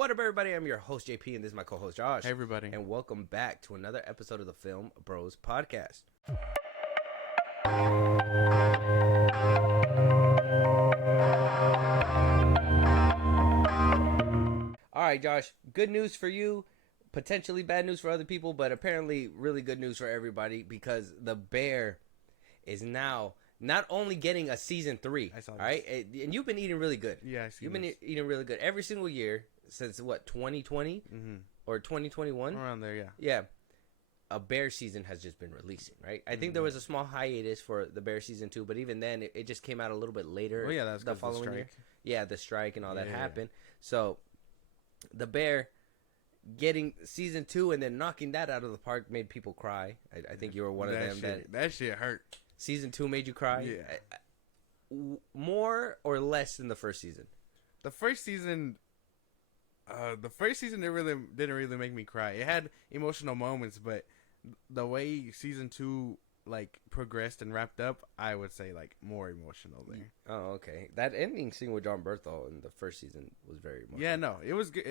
What up, everybody? I'm your host, JP, and this is my co-host, Josh. Hey, everybody. And welcome back to another episode of the FilmBros podcast. All right, Josh, good news for you, potentially bad news for other people, but apparently really good news for everybody because The Bear is now not only getting a season 3, I saw this. all right? And you've been eating really good. Yeah, I see. You've been eating really good every single year since, what, 2020 or 2021? Around there, yeah. Yeah. A Bear season has just been releasing, right? I think there was a small hiatus for the Bear season 2, but even then, it just came out a little bit later. Oh, yeah, that's the following strike. year. Yeah, the strike and all that Yeah. happened. So, The Bear getting season 2 and then knocking that out of the park made people cry. I think you were one of them. That shit hurt. Season 2 made you cry? Yeah. More or less than the first season? The first season, it didn't really make me cry. It had emotional moments, but the way season 2 progressed and wrapped up, I would say more emotional there. Oh, okay. That ending scene with John Berthel in the first season was very emotional. Yeah, no, it was good.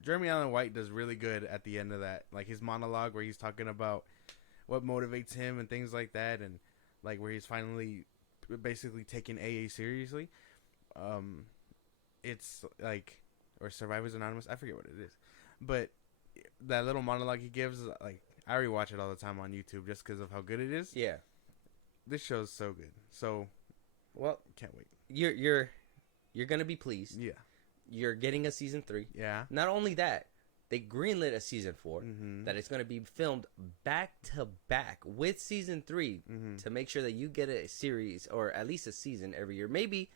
Jeremy Allen White does really good at the end of that, his monologue where he's talking about what motivates him and things like that, and where he's finally basically taking AA seriously. It's or Survivors Anonymous, I forget what it is, but that little monologue he gives, I rewatch it all the time on YouTube just because of how good it is. Yeah. This show's so good. So, well, can't wait. You're gonna be pleased. Yeah. You're getting a season 3. Yeah. Not only that, they greenlit a season 4 that is going to be filmed back to back with season 3 to make sure that you get a series or at least a season every year. Maybe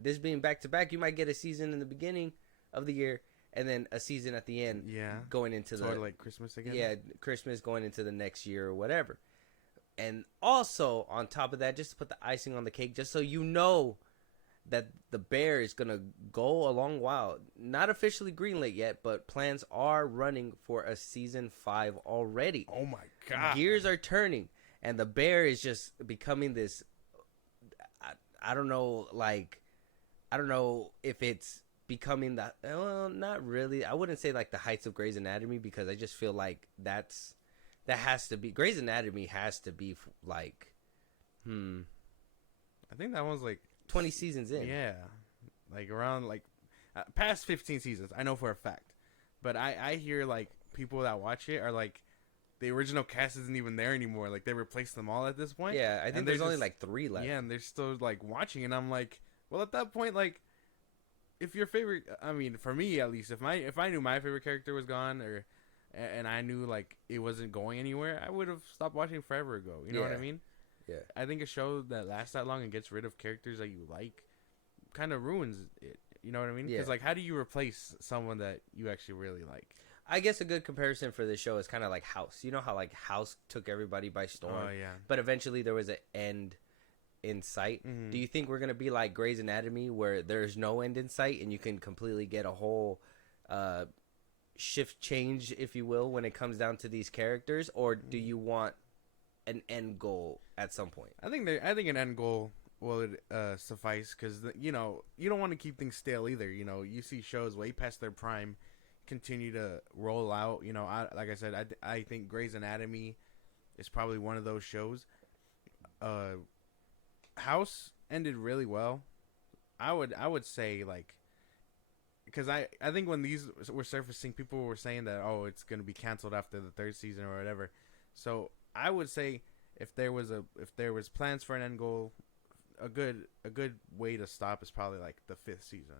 this being back to back, you might get a season in the beginning of the year and then a season at the end. Yeah. Going into Christmas again. Yeah, Christmas going into the next year or whatever. And also on top of that, just to put the icing on the cake, just so you know that The Bear is going to go a long while. Not officially greenlit yet, but plans are running for a season 5 already. Oh my God. Gears are turning, and The Bear is just becoming this, I don't know if it's becoming not really. I wouldn't say the heights of Grey's Anatomy, because I just feel like that has to be, Grey's Anatomy has to be I think that one's 20 seasons in. Yeah. Around past 15 seasons. I know for a fact. But I hear people that watch it are the original cast isn't even there anymore. They replaced them all at this point. Yeah, I think there's only 3 left. Yeah, and they're still watching, and I'm well, at that point, if your favorite, I mean, for me at least, if I knew my favorite character was gone, and I knew it wasn't going anywhere, I would have stopped watching forever ago. You know what I mean? Yeah. I think a show that lasts that long and gets rid of characters that you kind of ruins it. You know what I mean? Yeah. Because how do you replace someone that you actually really like? I guess a good comparison for this show is kind of like House. You know how House took everybody by storm? Oh, yeah. But eventually there was an end in sight. Mm-hmm. Do you think we're going to be like Grey's Anatomy, where there's no end in sight and you can completely get a whole shift change, if you will, when it comes down to these characters? Or do you want an end goal at some point? I think an end goal will suffice, because you don't want to keep things stale either. You see shows way past their prime continue to roll out. Like I said, I think Grey's Anatomy is probably one of those shows. House ended really well. I would say because I think when these were surfacing, people were saying that it's going to be canceled after the 3rd season or whatever. So I would say if there was plans for an end goal, a good way to stop is probably the 5th season.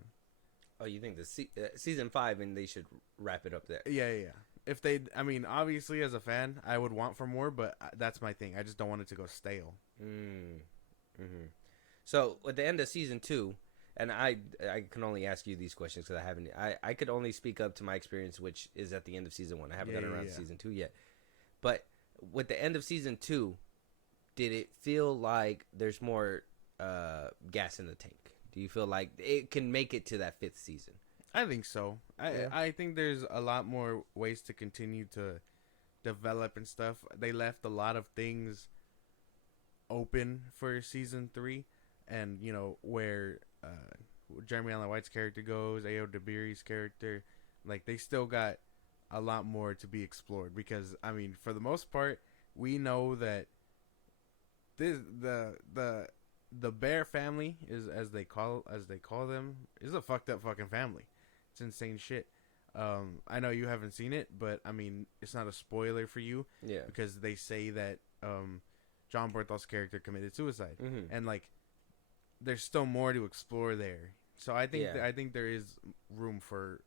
Oh, you think the season 5 and they should wrap it up there? Yeah. If they, I mean, obviously as a fan, I would want for more, but that's my thing. I just don't want it to go stale. So at the end of season 2, and I can only ask you these questions because I could only speak up to my experience, which is at the end of season 1. I haven't gotten around to season 2 yet. But with the end of season 2, did it feel like there's more gas in the tank? Do you feel like it can make it to that 5th season? I think so. I think there's a lot more ways to continue to develop and stuff. They left a lot of things open for season 3, and where Jeremy Allen White's character goes, Ayo Dabiri's character, like they still got a lot more to be explored because I mean, for the most part, we know that the Bear family is as they call them is a fucked up fucking family. It's insane shit. I know you haven't seen it, but I mean, it's not a spoiler for you, because they say that John Bertholt's character committed suicide, and like there's still more to explore there. So I think I think there is room for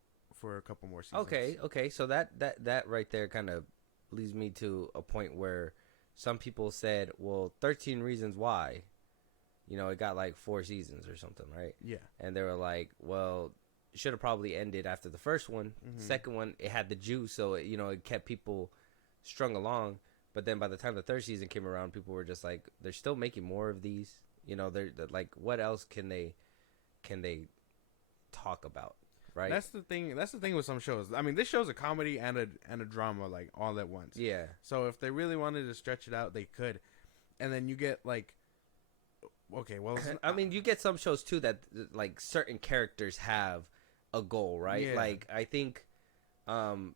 a couple more seasons. Okay. So that right there kind of leads me to a point where some people said, well, 13 Reasons Why, you know, it got like 4 seasons or something, right? Yeah. And they were like, well, it should have probably ended after the first one. Second one, it had the juice, so it, you know, it kept people strung along. But then by the time the third season came around, people were just like, they're still making more of these. You know, they're like, what else can they talk about? Right. That's the thing with some shows. I mean, this show's a comedy and a drama, like, all at once. Yeah. So if they really wanted to stretch it out, they could. And then you get like, okay, well, I mean, you get some shows too that like certain characters have a goal, right? Yeah. Like I think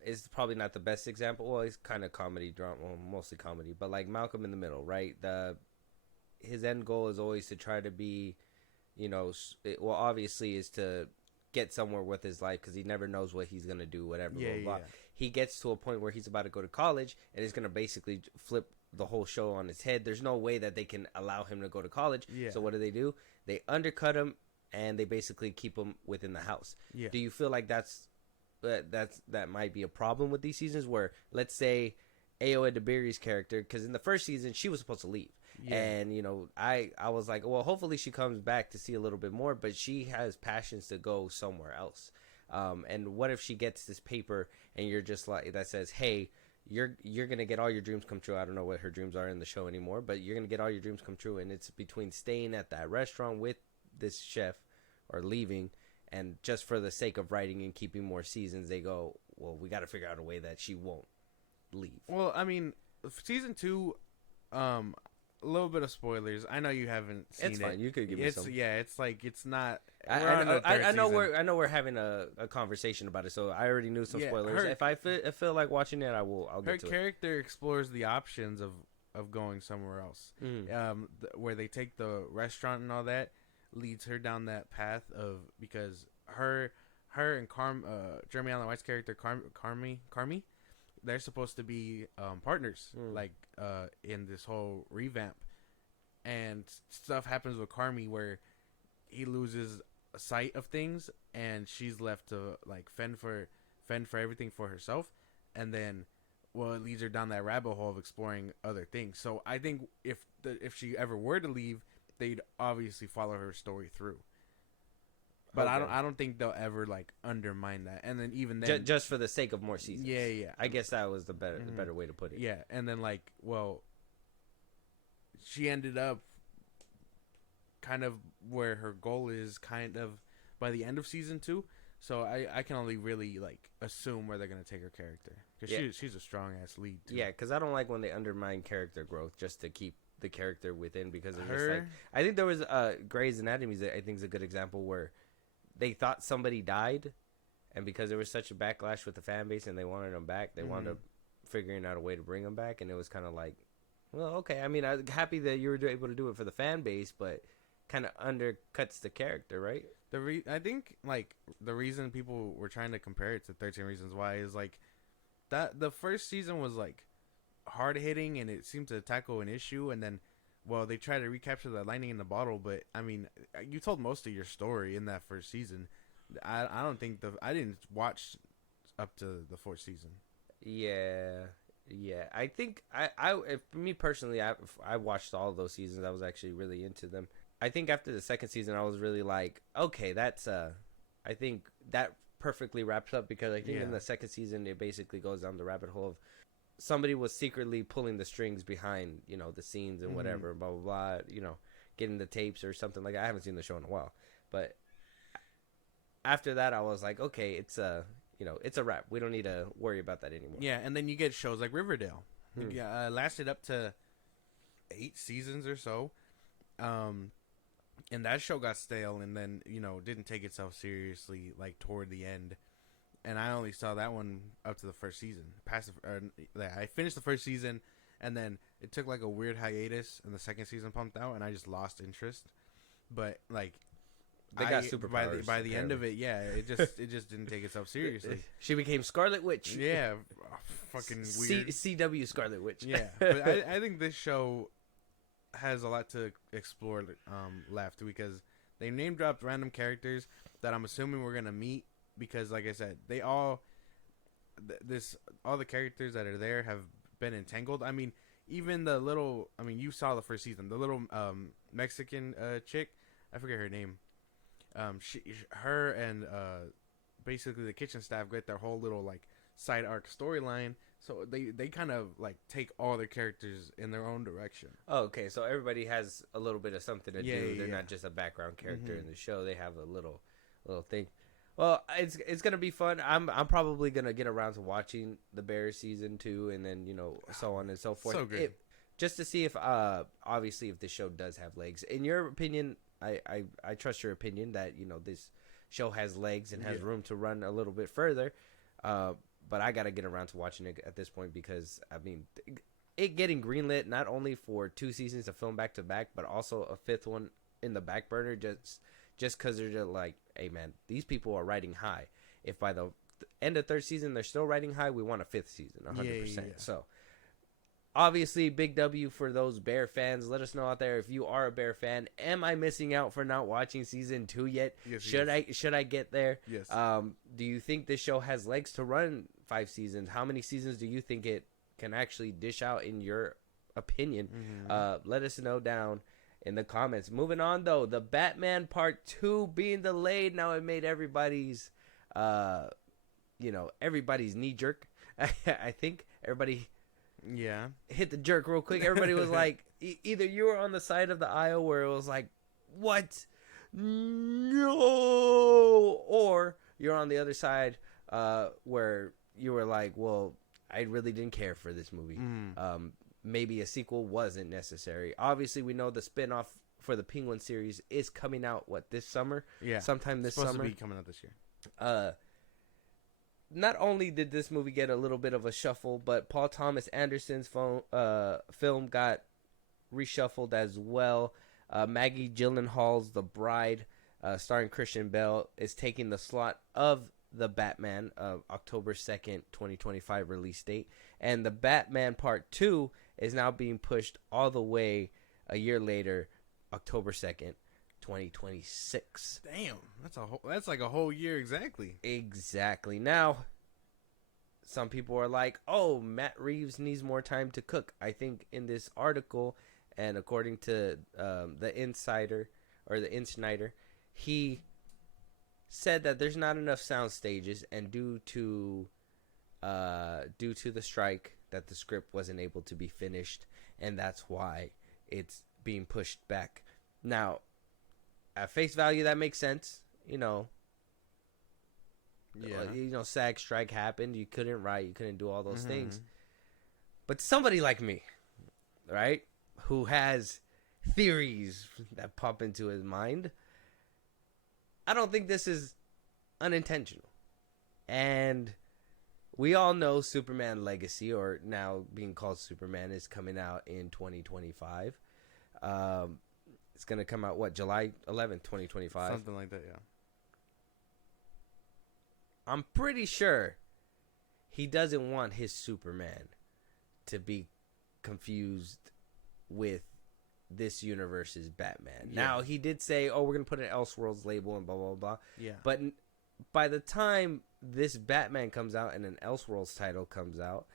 is probably not the best example. Well, it's kind of comedy drama, well, mostly comedy, but like Malcolm in the Middle, right? His end goal is always to try to be, you know, well, obviously is to get somewhere with his life because he never knows what he's gonna do, whatever. Blah, blah, blah. He gets to a point where he's about to go to college and he's gonna basically flip the whole show on its head. There's no way that they can allow him to go to college. Yeah. So what do? They undercut him and they basically keep him within the house. Yeah. Do you feel like that might be a problem with these seasons where, let's say, Ayo Edebiri's character, because in the first season she was supposed to leave. Yeah. And, you know, I was like, well, hopefully she comes back to see a little bit more, but she has passions to go somewhere else. And what if she gets this paper and you're just like, that says, hey, you're going to get all your dreams come true. I don't know what her dreams are in the show anymore, but you're going to get all your dreams come true. And it's between staying at that restaurant with this chef or leaving, and just for the sake of writing and keeping more seasons, they go, well, we got to figure out a way that she won't leave. Well, I mean, season 2, a little bit of spoilers. I know you haven't seen it. It's fine. You could give me some. Yeah, it's like it's not. I know we're having a conversation about it, so I already knew some spoilers. If I feel like watching it, I'll get to it. Her character explores the options of going somewhere else. Where they take the restaurant and all that leads her down that path of, because her and Jeremy Allen White's character Carmi, they're supposed to be partners, like in this whole revamp, and stuff happens with Carmi where he loses sight of things, and she's left to like fend for everything for herself, and then, well, it leads her down that rabbit hole of exploring other things. So I think if she ever were to leave, they'd obviously follow her story through. But okay. I don't think they'll ever like undermine that. And then even then, just for the sake of more seasons. Yeah. I guess that was the better way to put it. Yeah, and then like, well, she ended up kind of where her goal is, kind of by the end of season 2. So I can only really like assume where they're gonna take her character, because she's a strong ass lead too. Yeah, because I don't like when they undermine character growth just to keep the character within, because it's just like, I think there was Grey's Anatomy that I think is a good example where they thought somebody died, and because there was such a backlash with the fan base and they wanted them back, they wound up figuring out a way to bring them back, and it was kind of like, well, okay. I mean, I'm happy that you were able to do it for the fan base, but kind of undercuts the character, right? I think like the reason people were trying to compare it to 13 Reasons Why is like that the first season was like hard hitting and it seemed to tackle an issue, and then, well, they tried to recapture the lightning in the bottle, but I mean, you told most of your story in that first season. I don't think I didn't watch up to the 4th season. Yeah. I think for me personally, I watched all of those seasons. I was actually really into them. I think after the 2nd season, I was really like, okay, that's I think that perfectly wraps up, because I think in the 2nd season it basically goes down the rabbit hole of somebody was secretly pulling the strings behind, you know, the scenes and whatever, blah blah blah, you know, getting the tapes or something like that. I haven't seen the show in a while, but after that I was like, okay, it's it's a wrap. We don't need to worry about that anymore. Yeah, and then you get shows like Riverdale. Lasted up to 8 seasons or so. And that show got stale, and then didn't take itself seriously like toward the end. And I only saw that one up to the first season. I finished the first season, and then it took like a weird hiatus, and the second season pumped out, and I just lost interest. But like, they got superpowers by the end of it. Yeah, it just didn't take itself seriously. She became Scarlet Witch. Yeah, fucking weird. CW Scarlet Witch. Yeah, but I think this show has a lot to explore left, because they name dropped random characters that I'm assuming we're gonna meet, because like I said, they all the characters that are there have been entangled. I mean, even the little, you saw the first season, the little Mexican chick, I forget her name. Her and basically the kitchen staff get their whole little like side arc storyline. So they kind of like take all their characters in their own direction. Oh, okay, so everybody has a little bit of something to do. They're not just a background character in the show. They have a little thing. Well, it's gonna be fun. I'm probably gonna get around to watching the Bears season 2, and then so on and so forth. So good. Just to see if obviously if the show does have legs. In your opinion, I trust your opinion that this show has legs and has room to run a little bit further. But I gotta get around to watching it at this point, because it getting greenlit not only for 2 seasons to film back to back, but also a 5th one in the back burner just because they're just like, hey man, these people are riding high. If by the end of 3rd season they're still riding high, we want a 5th season, 100%. So obviously, big W for those Bear fans. Let us know out there if you are a Bear fan. Am I missing out for not watching season 2 yet? Yes, should I get there? Yes. Do you think this show has legs to run 5 seasons? How many seasons do you think it can actually dish out, in your opinion? Let us know down in the comments. Moving on, though, the Batman Part 2 being delayed. Now it made everybody's everybody's knee jerk. I think everybody hit the jerk real quick. Everybody was like, either you were on the side of the aisle where it was like, what? No. Or you're on the other side where you were like, well, I really didn't care for this movie. Maybe a sequel wasn't necessary. Obviously, we know the spinoff for the Penguin series is coming out, this summer? Yeah. Sometime this summer. It's supposed to be coming out this year. Not only did this movie get a little bit of a shuffle, but Paul Thomas Anderson's film got reshuffled as well. Maggie Gyllenhaal's The Bride, starring Christian Bale, is taking the slot of the Batman October 2nd, 2025 release date. And the Batman Part 2 is now being pushed all the way a year later, October 2nd, 2026. Damn, that's like a whole year exactly. Exactly. Now, some people are like, "Oh, Matt Reeves needs more time to cook." I think in this article, and according to the Insider or the Insnider, he said that there's not enough sound stages, and due to the strike, that the script wasn't able to be finished, and that's why it's being pushed back. Now, at face value, that makes sense. SAG strike happened. You couldn't write. You couldn't do all those things. But somebody like me, right, who has theories that pop into his mind, I don't think this is unintentional. And we all know Superman Legacy, or now being called Superman, is coming out in 2025. It's going to come out, July 11th, 2025? Something like that, yeah. I'm pretty sure he doesn't want his Superman to be confused with this universe's Batman. Yeah. Now, he did say, we're going to put an Elseworlds label and blah, blah, blah. Yeah. But by the time this Batman comes out and an Elseworlds title comes out,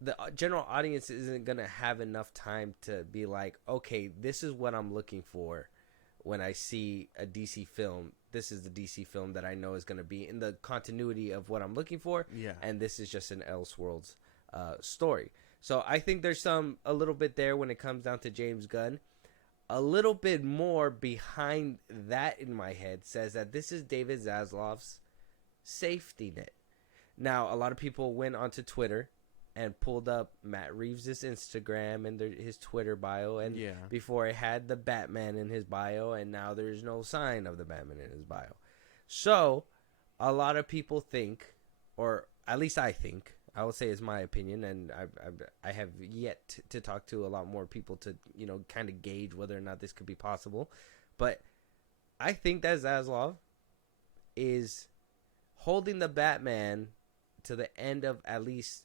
the general audience isn't going to have enough time to be like, okay, this is what I'm looking for when I see a DC film. This is the DC film that I know is going to be in the continuity of what I'm looking for. Yeah. And this is just an Elseworlds story. So I think there's a little bit there when it comes down to James Gunn. A little bit more behind that in my head says that this is David Zaslav's safety net. Now, a lot of people went onto Twitter and pulled up Matt Reeves' Instagram and his Twitter bio, and Yeah. before it had the Batman in his bio, and now there's no sign of the Batman in his bio. So a lot of people think, or at least I think, I will say it's my opinion, and I have yet to talk to a lot more people to, you know, kind of gauge whether or not this could be possible. But I think that Zaslav is holding the Batman to the end of at least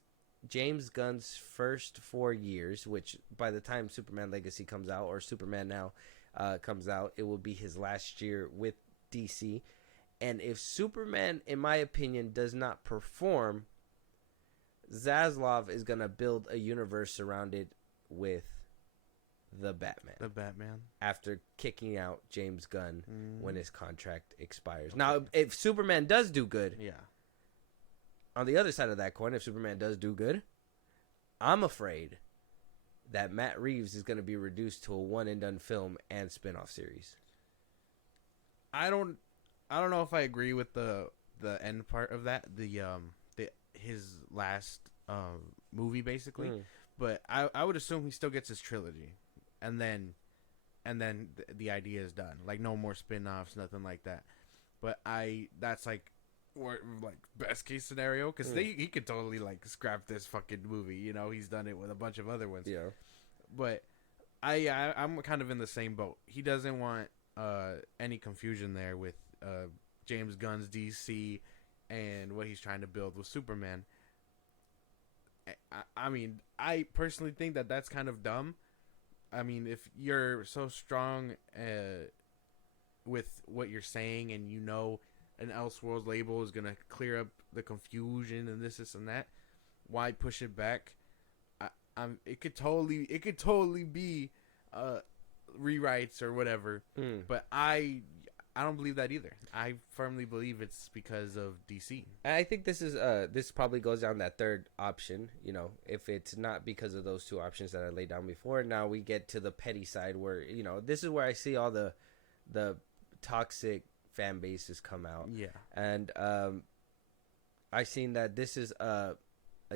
James Gunn's first 4 years, which by the time Superman Legacy comes out, or Superman Now comes out, it will be his last year with DC. And if Superman, in my opinion, does not perform, Zaslav is going to build a universe surrounded with the Batman. The Batman. After kicking out James Gunn when his contract expires. Okay. Now, if Superman does do good, yeah. On the other side of that coin, if Superman does do good, I'm afraid that Matt Reeves is going to be reduced to a one-and-done film and spin-off series. I don't know if I agree with the end part of that. His last movie, basically. But I would assume he still gets his trilogy, and then the idea is done. Like, no more spin-offs, nothing like that. But that's like best case scenario, because he could totally like scrap this fucking movie. You know, he's done it with a bunch of other ones. Yeah. But I'm kind of in the same boat. He doesn't want any confusion there with James Gunn's DC and what he's trying to build with Superman. I mean, I personally think that that's kind of dumb. I mean, if you're so strong with what you're saying, and you know an Elseworlds label is gonna clear up the confusion and this and that, why push it back? It could totally be rewrites or whatever. But I don't believe that either. I firmly believe it's because of DC. I think this probably goes down that third option. You know, if it's not because of those two options that I laid down before, now we get to the petty side where, you know, this is where I see all the toxic fan bases come out. Yeah. And I've seen that this is a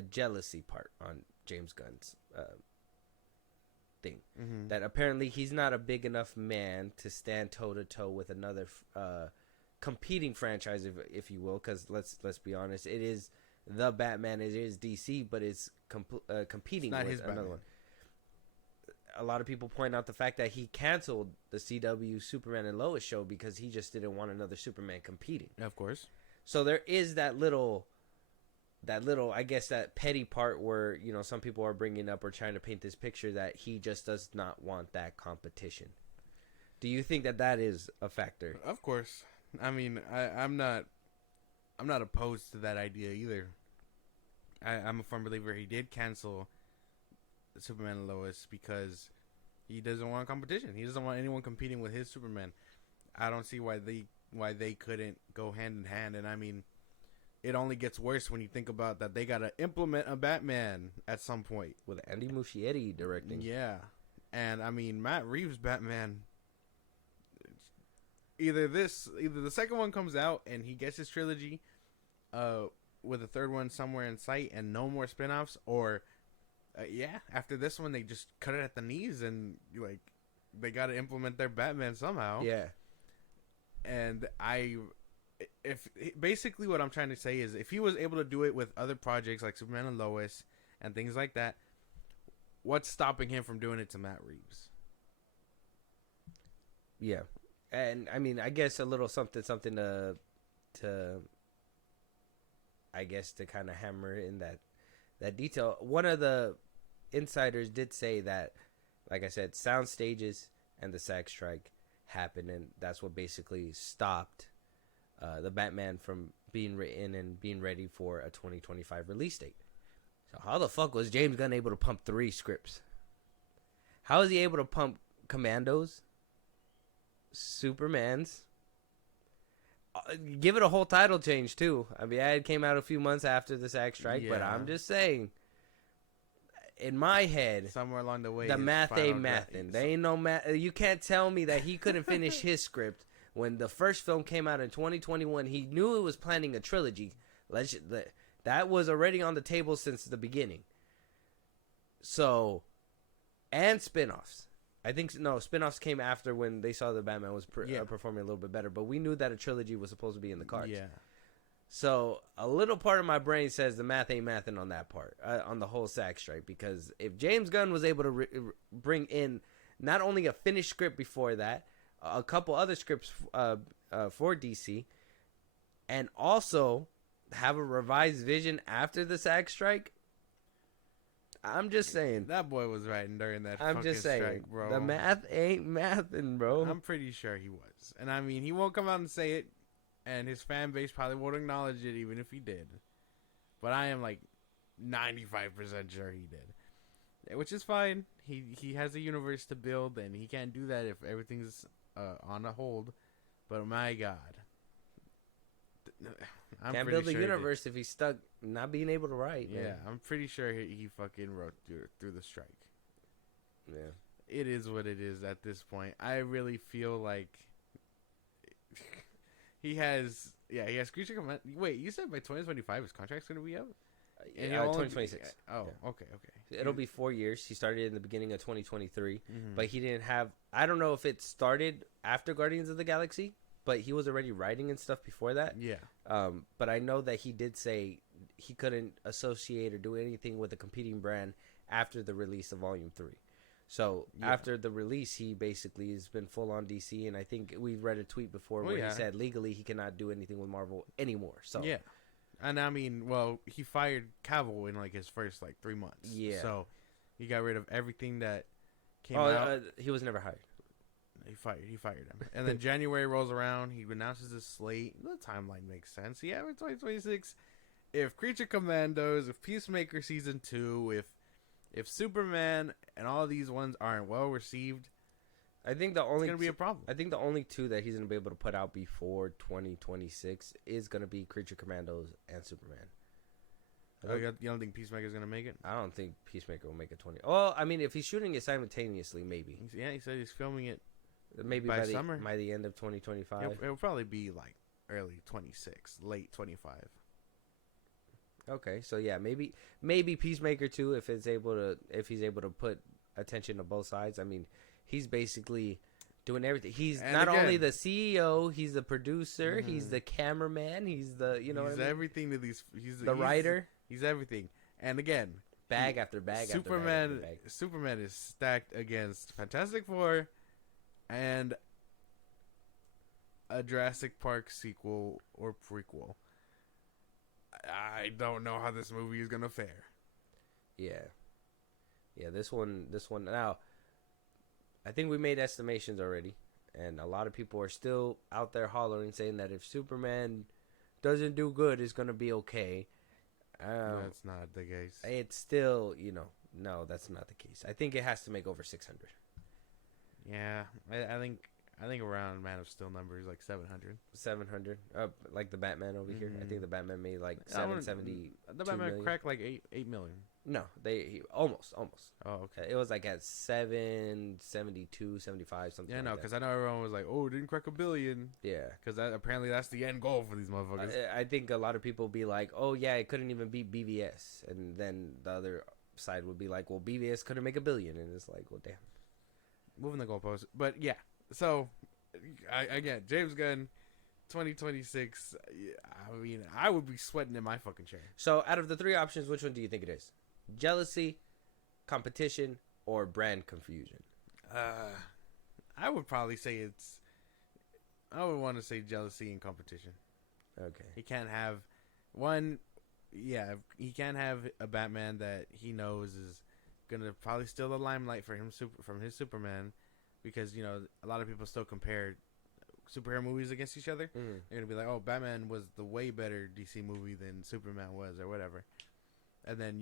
jealousy part on James Gunn's thing. That apparently he's not a big enough man to stand toe to toe with another competing franchise, if you will, because let's be honest, it is the Batman, it is DC, but it's competing with another Batman. One. A lot of people point out the fact that he canceled the CW Superman and Lois show because he just didn't want another Superman competing. Of course. So there is that little, I guess, that petty part where, you know, some people are bringing up or trying to paint this picture that he just does not want that competition. Do you think that is a factor? Of course. I mean, I'm not opposed to that idea either. I'm a firm believer he did cancel Superman and Lois because he doesn't want competition. He doesn't want anyone competing with his Superman. I don't see why they couldn't go hand in hand. And I mean, it only gets worse when you think about that they gotta implement a Batman at some point with Andy Muschietti directing. Yeah, and I mean, Matt Reeves' Batman. Either the second one comes out and he gets his trilogy, with a third one somewhere in sight and no more spinoffs, or after this one they just cut it at the knees and like they got to implement their Batman somehow. Yeah, and if basically what I'm trying to say is if he was able to do it with other projects like Superman and Lois and things like that, what's stopping him from doing it to Matt Reeves? Yeah. And I mean, I guess a little something to I guess to kind of hammer in that detail. One of the insiders did say that, like I said, sound stages and the SAG strike happened, and that's what basically stopped the Batman from being written and being ready for a 2025 release date. So how the fuck was James Gunn able to pump 3 scripts? How is he able to pump Commandos, Superman's, give it a whole title change too? I mean, it came out a few months after the SAG strike, but I'm just saying, in my head, somewhere along the way, the math ain't mathin'. There ain't no math. You can't tell me that he couldn't finish his script when the first film came out in 2021. He knew it was planning a trilogy. That was already on the table since the beginning. So, and spin-offs. I think no spin-offs came after when they saw the Batman was performing a little bit better, but we knew that a trilogy was supposed to be in the cards. Yeah. So a little part of my brain says the math ain't mathing on that part, on the whole SAG strike, because if James Gunn was able to bring in not only a finished script before that, a couple other scripts for DC, and also have a revised vision after the SAG strike, I'm just saying. That boy was writing during that I'm fucking just saying, strike, bro. The math ain't mathing, bro. I'm pretty sure he was. And I mean, he won't come out and say it, and his fan base probably won't acknowledge it even if he did. But I am like 95% sure he did. Which is fine. He has a universe to build, and he can't do that if everything's on a hold. But my God. Can't build a universe if he's stuck not being able to write. Yeah, man. I'm pretty sure he fucking wrote through the strike. Yeah. It is what it is at this point. I really feel like he has Creature Command. Wait, you said by 2025 his contract's going to be out? 2026. Oh, yeah. Okay. It'll be 4 years. He started in the beginning of 2023, Mm-hmm. but he didn't have. I don't know if it started after Guardians of the Galaxy, but he was already writing and stuff before that. Yeah. But I know that he did say he couldn't associate or do anything with a competing brand after the release of Volume 3. So after the release, he basically has been full on DC, and I think we read a tweet before where he said legally he cannot do anything with Marvel anymore. So yeah, and I mean, well, he fired Cavill in like his first 3 months. Yeah, so he got rid of everything that came out. He was never hired. He fired him, and then January rolls around. He announces his slate. The timeline makes sense. Yeah, in 2026, if Creature Commandos, if Peacemaker season 2, if Superman and all these ones aren't well received, I think the only it's gonna be a problem. I think the only two that he's gonna be able to put out before 2026 is gonna be Creature Commandos and Superman. You don't think Peacemaker's gonna make it? I don't think Peacemaker will make it 20. Well, I mean, if he's shooting it simultaneously, maybe. Yeah, he said he's filming it. Maybe by the summer. By the end of 2025. It'll probably be early 26, late 25. Okay, so yeah, maybe Peacemaker too if he's able to put attention to both sides. I mean, he's basically doing everything. He's not only the CEO, he's the producer, he's the cameraman, he's the he's everything to these. He's the writer. He's everything. And again, bag after bag. Superman. After bag. Superman is stacked against Fantastic Four and a Jurassic Park sequel or prequel. I don't know how this movie is gonna fare. Yeah. This one. Now, I think we made estimations already, and a lot of people are still out there hollering, saying that if Superman doesn't do good, it's gonna be okay. That's not the case. It's still, no, that's not the case. I think it has to make over 600. Yeah, I think around Man of Steel numbers 700. 700, like the Batman over here. I think the Batman made 770. The Batman cracked 8 million. No, almost. Oh, okay. It was at 772, 75, something. Yeah, no, because I know everyone was oh, it didn't crack $1 billion. Yeah, because apparently that's the end goal for these motherfuckers. I think a lot of people be like, oh yeah, it couldn't even beat BVS, and then the other side would be like, well, BVS couldn't make $1 billion, and it's like, well, damn. Moving the goalpost, but yeah. So, again, James Gunn, 2026. I mean, I would be sweating in my fucking chair. So, out of the three options, which one do you think it is? Jealousy, competition, or brand confusion? I would probably say I would want to say jealousy and competition. Okay. He can't have one. Yeah, he can't have a Batman that he knows is gonna probably steal the limelight for him from his Superman, because a lot of people still compare superhero movies against each other. Mm-hmm. They're gonna be like, oh, Batman was the way better DC movie than Superman was, or whatever. And then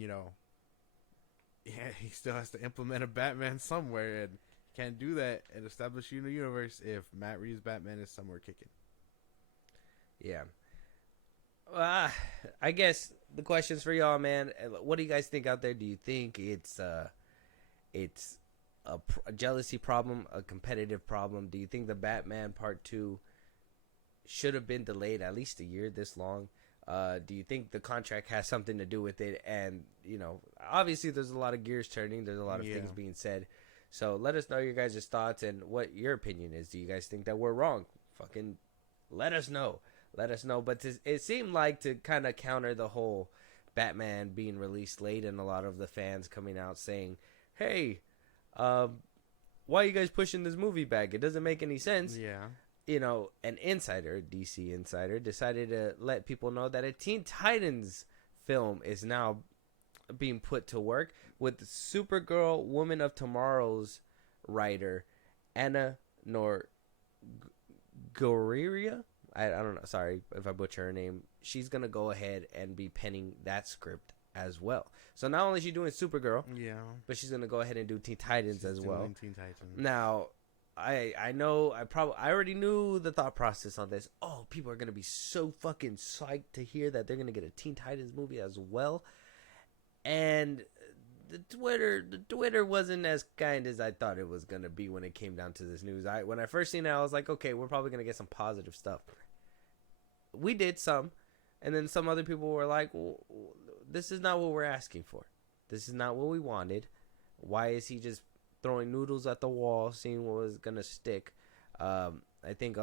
he still has to implement a Batman somewhere, and can't do that and establish a universe if Matt Reeves' Batman is somewhere kicking. Yeah. I guess the question's for y'all, man. What do you guys think out there? Do you think it's a jealousy problem, a competitive problem? Do you think the Batman Part 2 should have been delayed at least a year this long? Do you think the contract has something to do with it? And, obviously there's a lot of gears turning. There's a lot of things being said. So let us know your guys' thoughts and what your opinion is. Do you guys think that we're wrong? Fucking let us know. Let us know. But it seemed like to kind of counter the whole Batman being released late and a lot of the fans coming out saying, hey, why are you guys pushing this movie back? It doesn't make any sense. Yeah. An insider, a DC insider, decided to let people know that a Teen Titans film is now being put to work with Supergirl Woman of Tomorrow's writer, Anna Nogueira. I don't know. Sorry if I butcher her name. She's going to go ahead and be penning that script as well. So not only is she doing Supergirl, but she's going to go ahead and do Teen Titans as well. Teen Titans. Now, I know I already knew the thought process on this. Oh, people are going to be so fucking psyched to hear that they're going to get a Teen Titans movie as well. And the Twitter wasn't as kind as I thought it was going to be when it came down to this news. When I first seen it, I was like, okay, we're probably going to get some positive stuff. We did some, and then some other people were like, well, this is not what we're asking for. This is not what we wanted. Why is he just throwing noodles at the wall, seeing what was going to stick? I think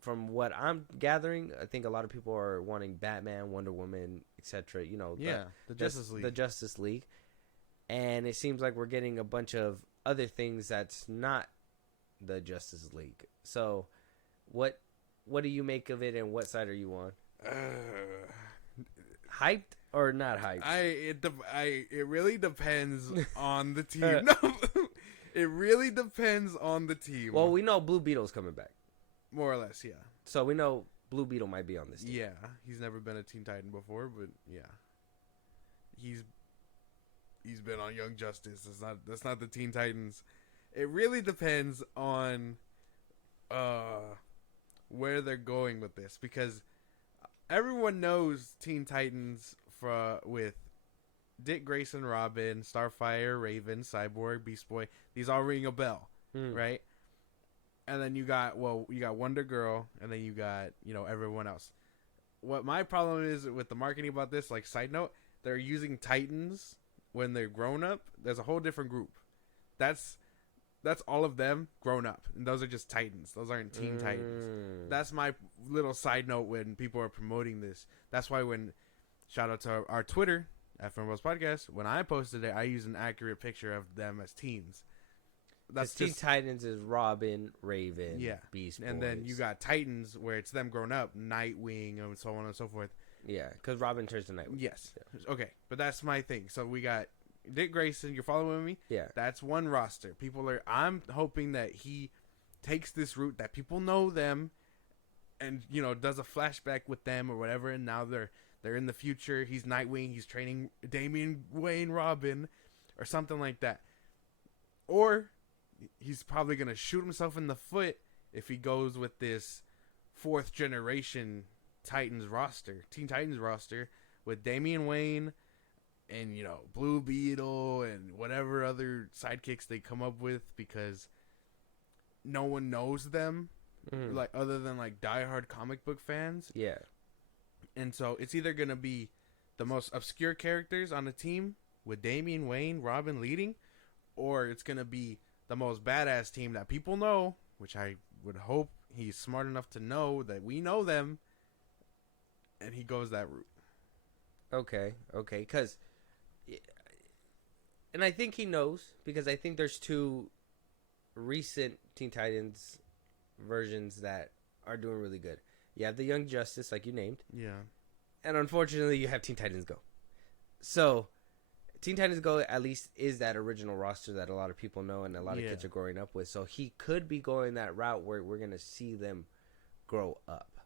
from what I'm gathering, I think a lot of people are wanting Batman, Wonder Woman, etc. The Justice League. The Justice League. And it seems like we're getting a bunch of other things that's not the Justice League. So, what do you make of it, and what side are you on? Hyped or not hyped? It really depends on the team. No, it really depends on the team. Well, we know Blue Beetle's coming back. More or less, yeah. So we know Blue Beetle might be on this team. Yeah, he's never been a Teen Titan before, but yeah, he's been on Young Justice. That's not the Teen Titans. It really depends on where they're going with this, because everyone knows Teen Titans with Dick Grayson, Robin, Starfire, Raven, Cyborg, Beast Boy. These all ring a bell, right? And then you got Wonder Girl, and then you got, everyone else. What my problem is with the marketing about this, like, side note, they're using Titans when they're grown up. There's a whole different group. That's all of them grown up, and those are just Titans. Those aren't Teen Titans. That's my little side note when people are promoting this. That's why shout out to our Twitter at FilmBros Podcast, when I posted it, I used an accurate picture of them as teens. That's Teen Titans is Robin, Raven, Beast Boys. And then you got Titans where it's them grown up, Nightwing, and so on and so forth. Yeah, because Robin turns to Nightwing. Yes. Yeah. Okay, but that's my thing. So we got Dick Grayson. You're following me? Yeah. That's one roster. I'm hoping that he takes this route, that people know them, and does a flashback with them or whatever. And now they're in the future. He's Nightwing. He's training Damian Wayne Robin, or something like that. Or he's probably gonna shoot himself in the foot if he goes with this fourth generation Teen Titans roster with Damian Wayne and Blue Beetle and whatever other sidekicks they come up with, because no one knows them, like, other than like diehard comic book fans. Yeah. And so it's either gonna be the most obscure characters on the team with Damian Wayne, Robin leading, or it's gonna be the most badass team that people know, which I would hope he's smart enough to know that we know them, and he goes that route. Okay, because, and I think he knows, because I think there's two recent Teen Titans versions that are doing really good. You have the Young Justice, like you named. Yeah. And unfortunately, you have Teen Titans Go. So, Teen Titans Go at least is that original roster that a lot of people know and a lot of kids are growing up with. So he could be going that route where we're going to see them grow up.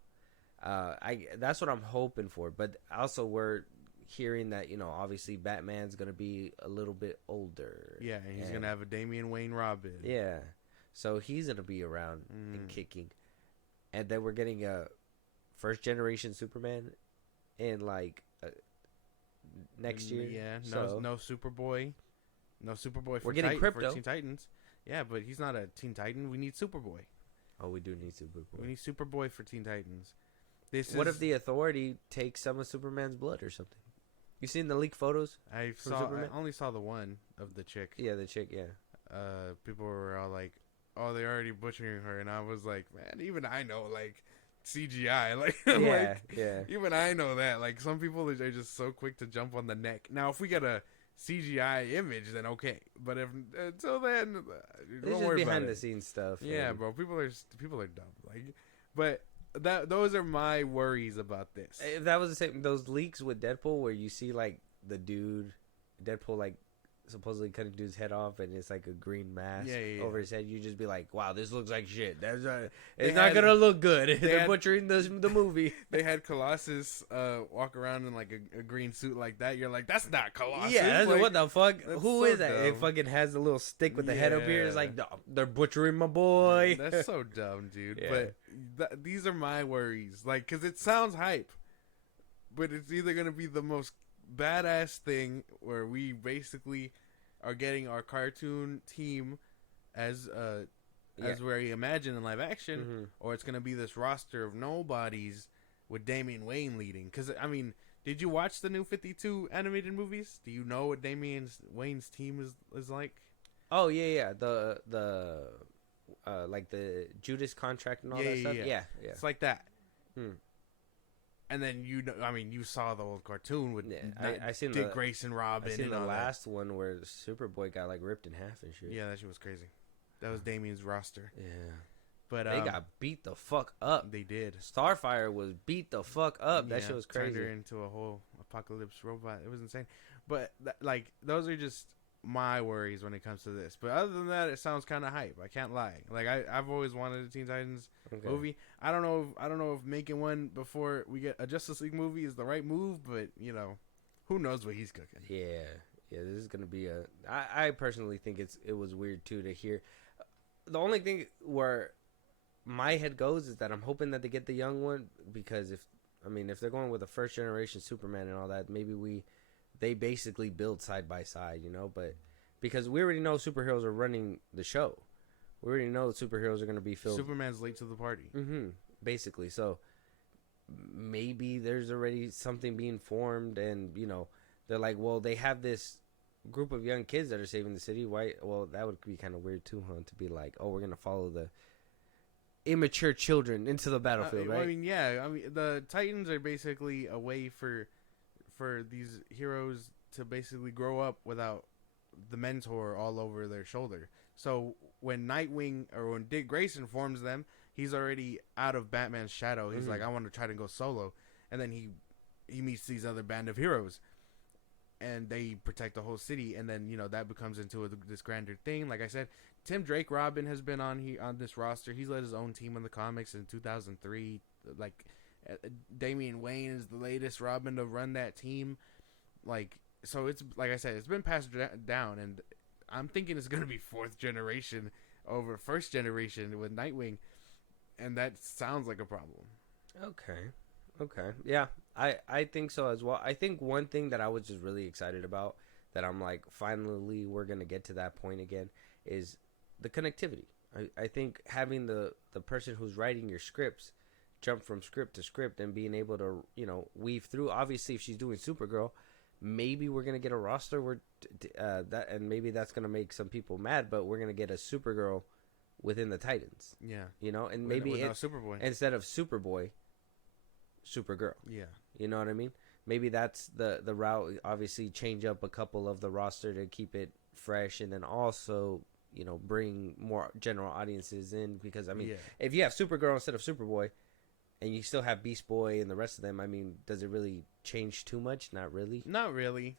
That's what I'm hoping for. But also we're hearing that, obviously Batman's going to be a little bit older. Yeah, and he's going to have a Damian Wayne Robin. Yeah. So he's going to be around and kicking. And then we're getting a first generation Superman in next year. Yeah, no Superboy. No Superboy for we're getting Crypto. For Teen Titans. Yeah, but he's not a Teen Titan. We need Superboy. Oh, we do need Superboy. We need Superboy for Teen Titans. What if the Authority takes some of Superman's blood or something? You seen the leaked photos? I only saw the one of the chick. Yeah, the chick. Yeah. People were all like, "Oh, they're already butchering her," and I was like, "Man, even I know like CGI, like, Yeah, like, yeah. even I know that. Like, some people are just so quick to jump on the neck. Now, if we get a CGI image, then okay. But if until then, It's just behind the scenes stuff. Yeah, bro. People are dumb. Like, but those are my worries about this. If that was the same, those leaks with Deadpool where you see like the dude, Deadpool like supposedly cutting dude's head off and it's like a green mask over his head, you just be like, wow, this looks like shit. It's not gonna look good. They're butchering the movie. They had Colossus walk around in like a green suit like that. You're like, that's not Colossus. Yeah, that's like, what the fuck? Who so is that? dumb. It fucking has a little stick with the head up here. It's like, no, they're butchering my boy. That's so dumb, dude. Yeah. But these are my worries. Like, because it sounds hype, but it's either gonna be the most badass thing where we basically are getting our cartoon team as we imagine in live action, or it's gonna be this roster of nobodies with Damian Wayne leading. Because I mean, did you watch the new 52 animated movies? Do you know what Damian Wayne's team is like? Oh yeah. The like the Judas contract and all that stuff. Yeah. It's like that. And then you saw the old cartoon with I seen Dick Grayson, Robin. I seen the last one where Superboy got like ripped in half and shit. Yeah, that shit was crazy. That was Damian's roster. Yeah, but they got beat the fuck up. They did. Starfire was beat the fuck up. That shit was crazy. Turned her into a whole apocalypse robot. It was insane. But like, those are just my worries when it comes to this. But other than that, it sounds kind of hype. I can't lie. Like, I've always wanted a Teen Titans movie. I don't know if making one before we get a Justice League movie is the right move, but who knows what he's cooking. Yeah, this is gonna be I personally think it was weird too to hear. The only thing where my head goes is that I'm hoping that they get the young one, because if they're going with a first generation Superman and all that, maybe they basically build side by side, but because we already know superheroes are running the show. We already know superheroes are going to be filled. Superman's late to the party. Basically. So maybe there's already something being formed and, they're like, well, they have this group of young kids that are saving the city. Why? Well, that would be kind of weird too, huh? To be like, oh, we're going to follow the immature children into the battlefield, right? The Titans are basically a way for these heroes to basically grow up without the mentor all over their shoulder. So when Nightwing or when Dick Grayson forms them, he's already out of Batman's shadow. He's like, I want to try to go solo. And then he meets these other band of heroes. And they protect the whole city. And then, that becomes into this grander thing. Like I said, Tim Drake Robin has been on this roster. He's led his own team in the comics in 2003. Like, Damian Wayne is the latest Robin to run that team. Like, so it's, like I said, it's been passed down, and I'm thinking it's going to be fourth generation over first generation with Nightwing, and that sounds like a problem. Okay. Yeah, I think so as well. I think one thing that I was just really excited about, that I'm like, finally we're going to get to that point again, is the connectivity. I think having the person who's writing your scripts jump from script to script and being able to, weave through. Obviously, if she's doing Supergirl, maybe we're gonna get a roster where and maybe that's gonna make some people mad, but we're gonna get a Supergirl within the Titans. Yeah, and maybe Superboy instead of Superboy, Supergirl. Yeah, you know what I mean? Maybe that's the route. Obviously, change up a couple of the roster to keep it fresh, and then also bring more general audiences in, because if you have Supergirl instead of Superboy, and you still have Beast Boy and the rest of them, does it really change too much? Not really. Not really.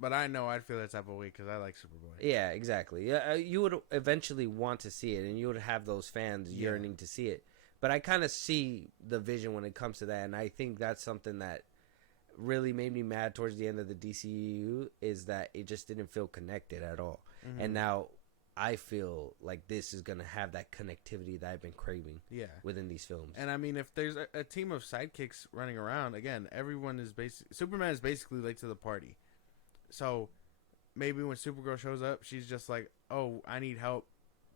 But I know I'd feel that type of way because I like Superboy. Yeah, exactly. Yeah, you would eventually want to see it, and you would have those fans yearning to see it. But I kind of see the vision when it comes to that, and I think that's something that really made me mad towards the end of the DCU, is that it just didn't feel connected at all. And now I feel like this is going to have that connectivity that I've been craving within these films. And if there's a team of sidekicks running around, again, everyone is Superman is basically late to the party. So maybe when Supergirl shows up, she's just like, oh, I need help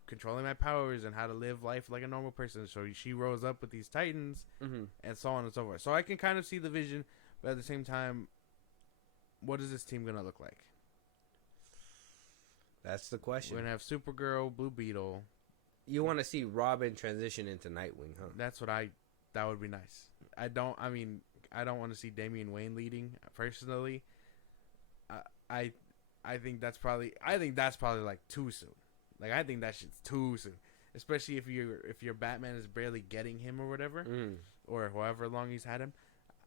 controlling my powers and how to live life like a normal person. So she rose up with these Titans and so on and so forth. So I can kind of see the vision, but at the same time, what is this team going to look like? That's the question. We're going to have Supergirl, Blue Beetle. You want to see Robin transition into Nightwing, huh? That would be nice. I don't want to see Damian Wayne leading personally. I think that's probably like too soon. Like I think that shit's too soon, especially if your Batman is barely getting him or whatever, or however long he's had him.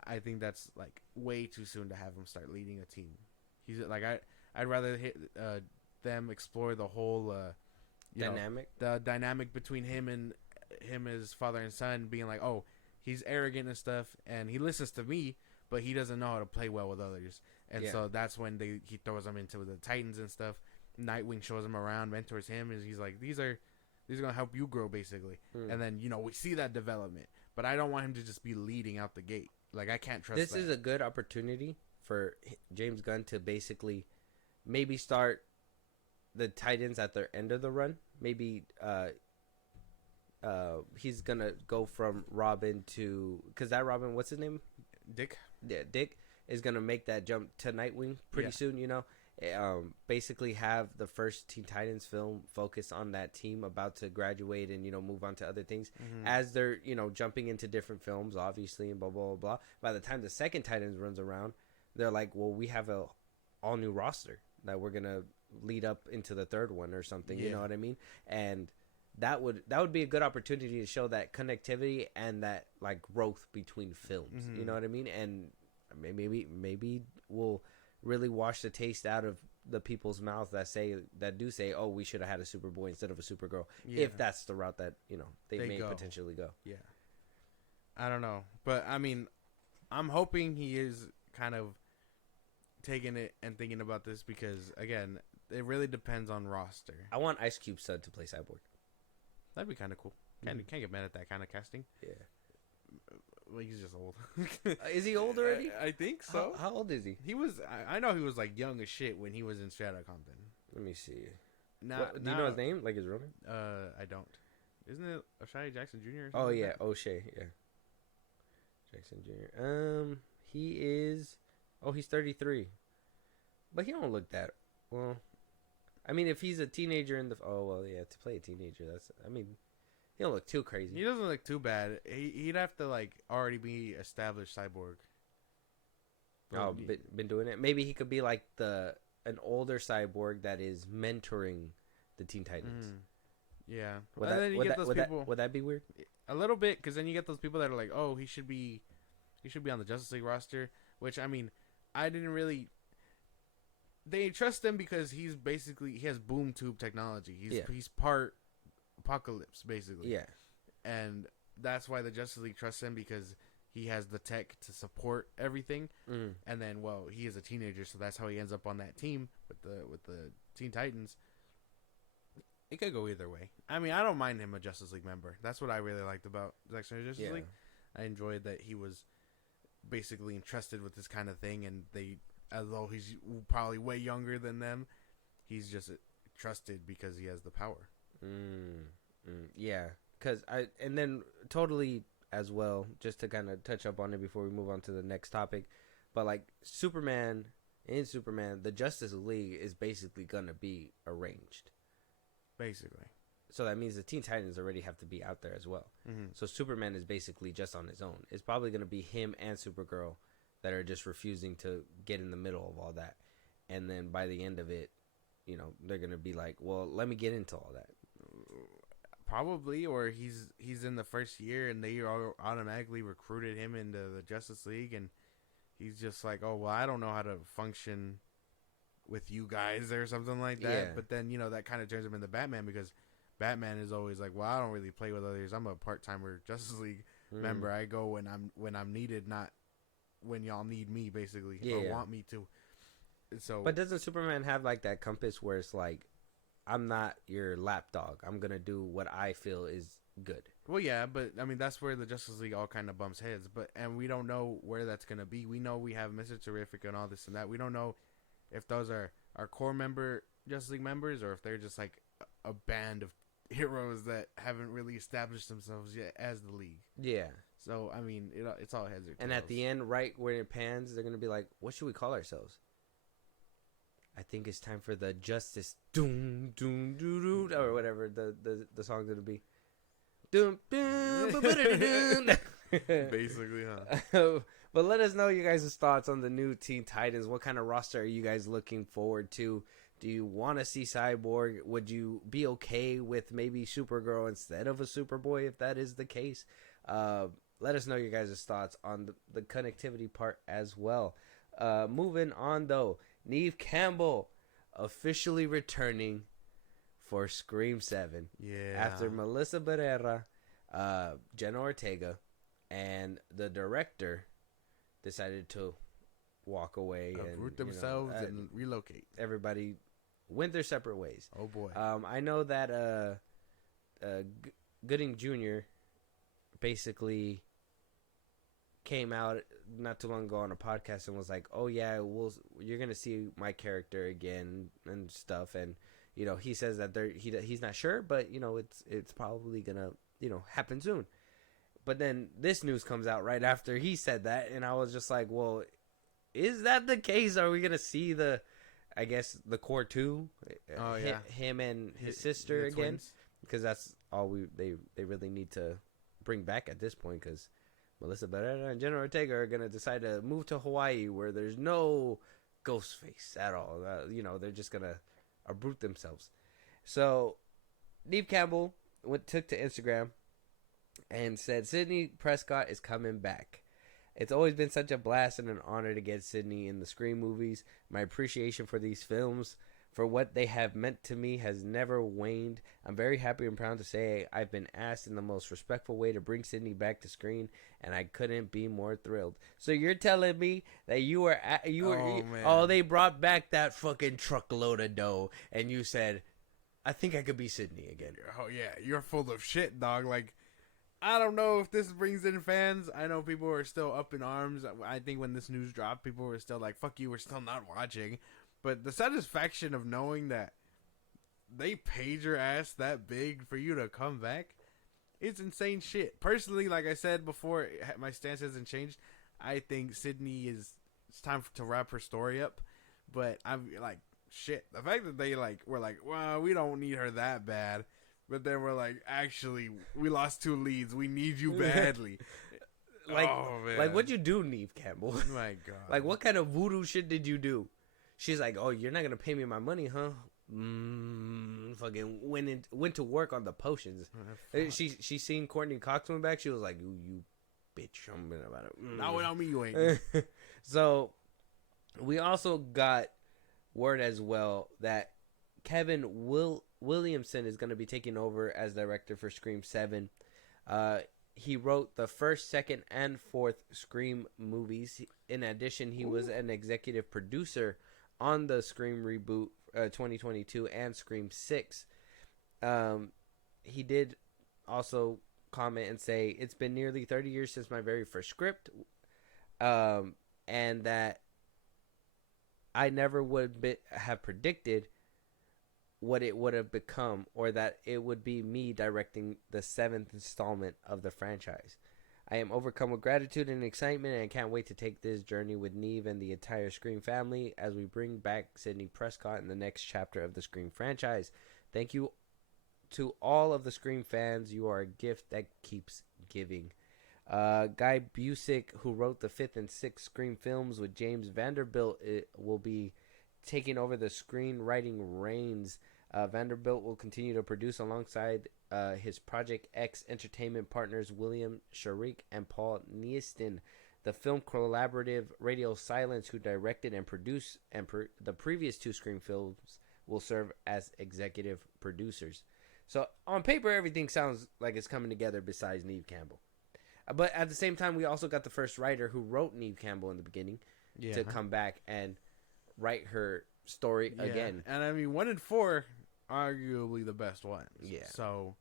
I think that's like way too soon to have him start leading a team. He's like I'd rather them explore the whole the dynamic between him as father and son, being like, oh, he's arrogant and stuff, and he listens to me, but he doesn't know how to play well with others. And so that's when he throws them into the Titans and stuff. Nightwing shows him around, mentors him, and he's like, these are gonna help you grow, basically. And then we see that development, but I don't want him to just be leading out the gate. Like I can't trust. This is a good opportunity for James Gunn to basically maybe start the Titans at their end of the run. Maybe he's gonna go from Robin to, because that Robin, what's his name? Dick. Yeah, Dick is gonna make that jump to Nightwing pretty soon. Basically have the first Teen Titans film focus on that team about to graduate and move on to other things as they're jumping into different films, obviously, and blah blah blah blah. By the time the second Titans runs around, they're like, well, we have a all new roster that we're gonna lead up into the third one or something. You know what I mean? And that would be a good opportunity to show that connectivity and that like growth between films. You know what I mean? And maybe we'll really wash the taste out of the people's mouths that do say, oh, we should have had a Superboy instead of a Supergirl, if that's the route that they may potentially go. Yeah, I don't know, but I mean, I'm hoping he is kind of taking it and thinking about this, because again, it really depends on roster. I want Ice Cube's son to play Cyborg. That'd be kind of cool. Can't get mad at that kind of casting. Yeah. Well, he's just old. Is he old already? I think so. How old is he? He was. I know he was like young as shit when he was in Straight Outta Compton. Let me see. Do you know his name? Like his real name? I don't. Isn't it O'Shea Jackson Jr.? Or oh yeah, like O'Shea. Yeah. Jackson Jr. He is. Oh, he's 33. But he don't look that well. I mean, if he's a teenager in the to play a teenager, he don't look too crazy. He doesn't look too bad. He'd have to like already be established cyborg. Oh, been doing it. Maybe he could be like an older cyborg that is mentoring the Teen Titans. Yeah. Would that be weird? A little bit, because then you get those people that are like, oh, he should be on the Justice League roster. Which I mean, I didn't really. They trust him because he has boom tube technology. He's part Apocalypse, basically. Yeah. And that's why the Justice League trusts him, because he has the tech to support everything. And then, well, he is a teenager, so that's how he ends up on that team with the Teen Titans. It could go either way. I mean, I don't mind him a Justice League member. That's what I really liked about Zack Snyder's Justice League. I enjoyed that he was basically entrusted with this kind of thing, and although he's probably way younger than them, he's just trusted because he has the power. Yeah, and then totally as well, just to kind of touch up on it before we move on to the next topic, but like Superman, the Justice League is basically gonna be arranged. Basically. So that means the Teen Titans already have to be out there as well. So Superman is basically just on his own. It's probably gonna be him and Supergirl that are just refusing to get in the middle of all that. And then by the end of it, they're going to be like, well, let me get into all that. Probably, or he's in the first year and they automatically recruited him into the Justice League, and he's just like, oh, well, I don't know how to function with you guys or something like that. Yeah. But then, that kind of turns him into Batman, because Batman is always like, well, I don't really play with others. I'm a part-timer Justice League member. I go when I'm needed, not when y'all need me, basically, or want me to. So, but doesn't Superman have like that compass where it's like, I'm not your lapdog. I'm gonna do what I feel is good. Well, yeah, but I mean that's where the Justice League all kind of bumps heads. And we don't know where that's gonna be. We know we have Mr. Terrific and all this and that. We don't know if those are our core Justice League members, or if they're just like a band of heroes that haven't really established themselves yet as the League. Yeah. So I mean, it's all heads or tails. And at the end, right when it pans, they're gonna be like, "What should we call ourselves?" I think it's time for the Justice Doom Doom Doo Doo or whatever the song's gonna be. Doom Doom. Basically, huh? But let us know you guys' thoughts on the new Teen Titans. What kind of roster are you guys looking forward to? Do you want to see Cyborg? Would you be okay with maybe Supergirl instead of a Superboy if that is the case? Let us know your guys' thoughts on the connectivity part as well. Moving on, though. Neeve Cambell officially returning for Scream 7. Yeah. After Melissa Barrera, Jenna Ortega, and the director decided to walk away uproot themselves and relocate. Everybody went their separate ways. Oh boy. I know that Gooding Jr. basically came out not too long ago on a podcast and was like, "Oh yeah, you're gonna see my character again and stuff." And he says that he's not sure, but it's probably gonna happen soon. But then this news comes out right after he said that, and I was just like, "Well, is that the case? Are we gonna see the core two? Oh yeah, him and his sister again, twins. Because that's all they really need to bring back at this point. Because Melissa Barrera and Jenna Ortega are gonna decide to move to Hawaii, where there's no Ghostface at all. They're just gonna uproot themselves. So Neeve Cambell took to Instagram and said Sidney Prescott is coming back. It's always been such a blast and an honor to get Sidney in the Scream movies. My appreciation for these films, for what they have meant to me, has never waned. I'm very happy and proud to say I've been asked in the most respectful way to bring Sidney back to screen, and I couldn't be more thrilled. So you're telling me that they brought back that fucking truckload of dough, and you said, I think I could be Sidney again. Oh yeah, you're full of shit, dog. Like, I don't know if this brings in fans. I know people are still up in arms. I think when this news dropped, people were still like, fuck you, we're still not watching. But the satisfaction of knowing that they paid your ass that big for you to come back, it's insane shit. Personally, like I said before, my stance hasn't changed. I think Sydney it's time to wrap her story up. But I'm like, shit. The fact that they were like, well, we don't need her that bad. But then we're like, actually, we lost 2 leads. We need you badly. What'd you do, Neeve Cambell? Oh my God. Like, what kind of voodoo shit did you do? She's like, oh, you're not going to pay me my money, huh? Fucking went to work on the potions. She seen Courtney Cox went back. She was like, you bitch. I'm about it. Not without me, you ain't. So, we also got word as well that Kevin Williamson is going to be taking over as director for Scream 7. He wrote the first, second, and fourth Scream movies. In addition, he was an executive producer on the Scream reboot 2022 and Scream 6. He did also comment and say, it's been nearly 30 years since my very first script, and that I never would have predicted what it would have become, or that it would be me directing the 7th installment of the franchise. I am overcome with gratitude and excitement, and I can't wait to take this journey with Neeve and the entire Scream family as we bring back Sidney Prescott in the next chapter of the Scream franchise. Thank you to all of the Scream fans. You are a gift that keeps giving. Guy Busick, who wrote the 5th and 6th Scream films with James Vanderbilt, will be taking over the screenwriting reins. Vanderbilt will continue to produce alongside his Project X entertainment partners William Sharik and Paul Neiston. The film collaborative Radio Silence, who directed and produced the previous 2 Scream films, will serve as executive producers. So on paper, everything sounds like it's coming together besides Neeve Cambell. But at the same time, we also got the first writer who wrote Neeve Cambell in the beginning to come back and write her story again. And I mean, 1 and 4, arguably the best ones. Yeah. So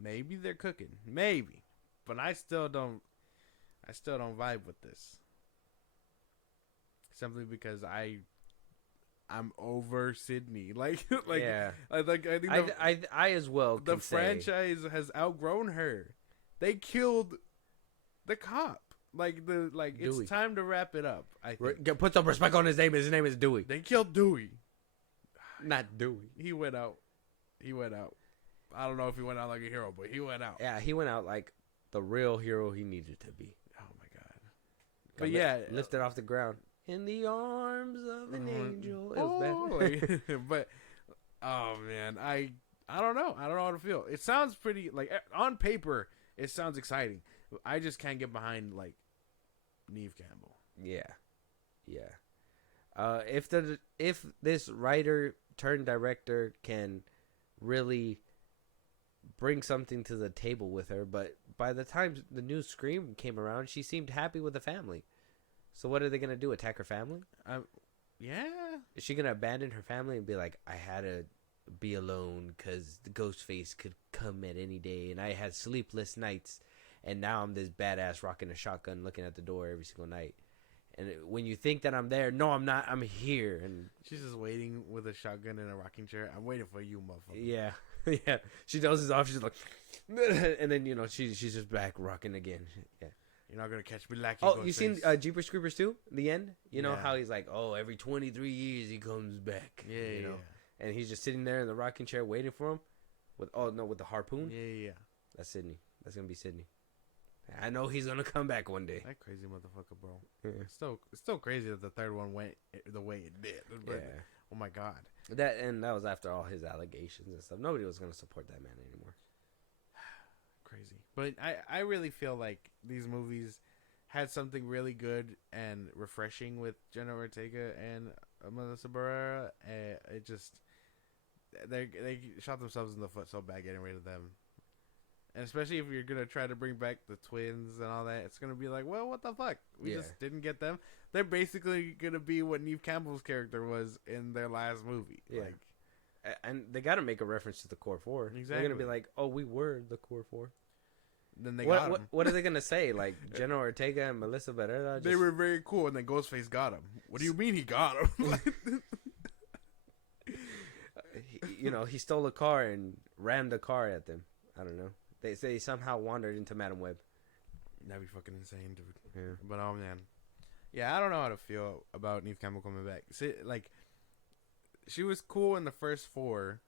maybe they're cooking. Maybe. But I still don't vibe with this. Simply because I I'm over Sydney. Like, Yeah. I think I as well. The Can say, franchise has outgrown her. They killed the cop. It's Dewey. time to wrap it up. I think. Put some respect on his name. His name is Dewey. They killed Dewey. Not Dewey. He went out. I don't know if he went out like a hero, but he went out. Yeah, he went out like the real hero he needed to be. Oh my god. But yeah, lifted off the ground in the arms of an angel. It was bad. But oh man, I don't know. I don't know how to feel. It sounds pretty like on paper. It sounds exciting. I just can't get behind like Neeve Cambell. Yeah. If this writer turned director can really bring something to the table with her, but by the time the new Scream came around, she seemed happy with the family. So what are they gonna do? Attack her family? Yeah. Is she gonna abandon her family and be like, I had to be alone because the Ghostface could come at any day, and I had sleepless nights, and now I'm this badass rocking a shotgun, looking at the door every single night. And when you think that I'm there, no, I'm not. I'm here. And she's just waiting with a shotgun in a rocking chair. I'm waiting for you, motherfucker. Yeah, yeah. She dozes off. She's like, and then she's just back rocking again. Yeah. You're not gonna catch me lacking. Oh, you seen Jeepers Creepers 2? The end. You know how he's like, oh, every 23 years he comes back. Yeah, you know, and he's just sitting there in the rocking chair waiting for him. With the harpoon. Yeah. That's Sydney. That's gonna be Sydney. I know he's gonna come back one day. That crazy motherfucker, bro. Yeah. It's still crazy that the third one went the way it did. But, yeah. Oh my god. That was after all his allegations and stuff. Nobody was gonna support that man anymore. Crazy. But I really feel like these movies had something really good and refreshing with Jenna Ortega and Melissa Barrera. It just they shot themselves in the foot so bad getting rid of them. And especially if you're going to try to bring back the twins and all that, it's going to be like, well, what the fuck? We just didn't get them. They're basically going to be what Neeve Campbell's character was in their last movie. Yeah. And they got to make a reference to the Core 4. Exactly. They're going to be like, oh, we were the Core 4. Then they got them. What are they going to say? Like, Jenna Ortega and Melissa Barrera? They were very cool, and then Ghostface got him. What do you mean he got him? He stole a car and rammed a car at them. I don't know. They say he somehow wandered into Madam Web. That'd be fucking insane, dude. Yeah. But oh man, yeah, I don't know how to feel about Neeve Campbell coming back. See, like, she was cool in the first 4,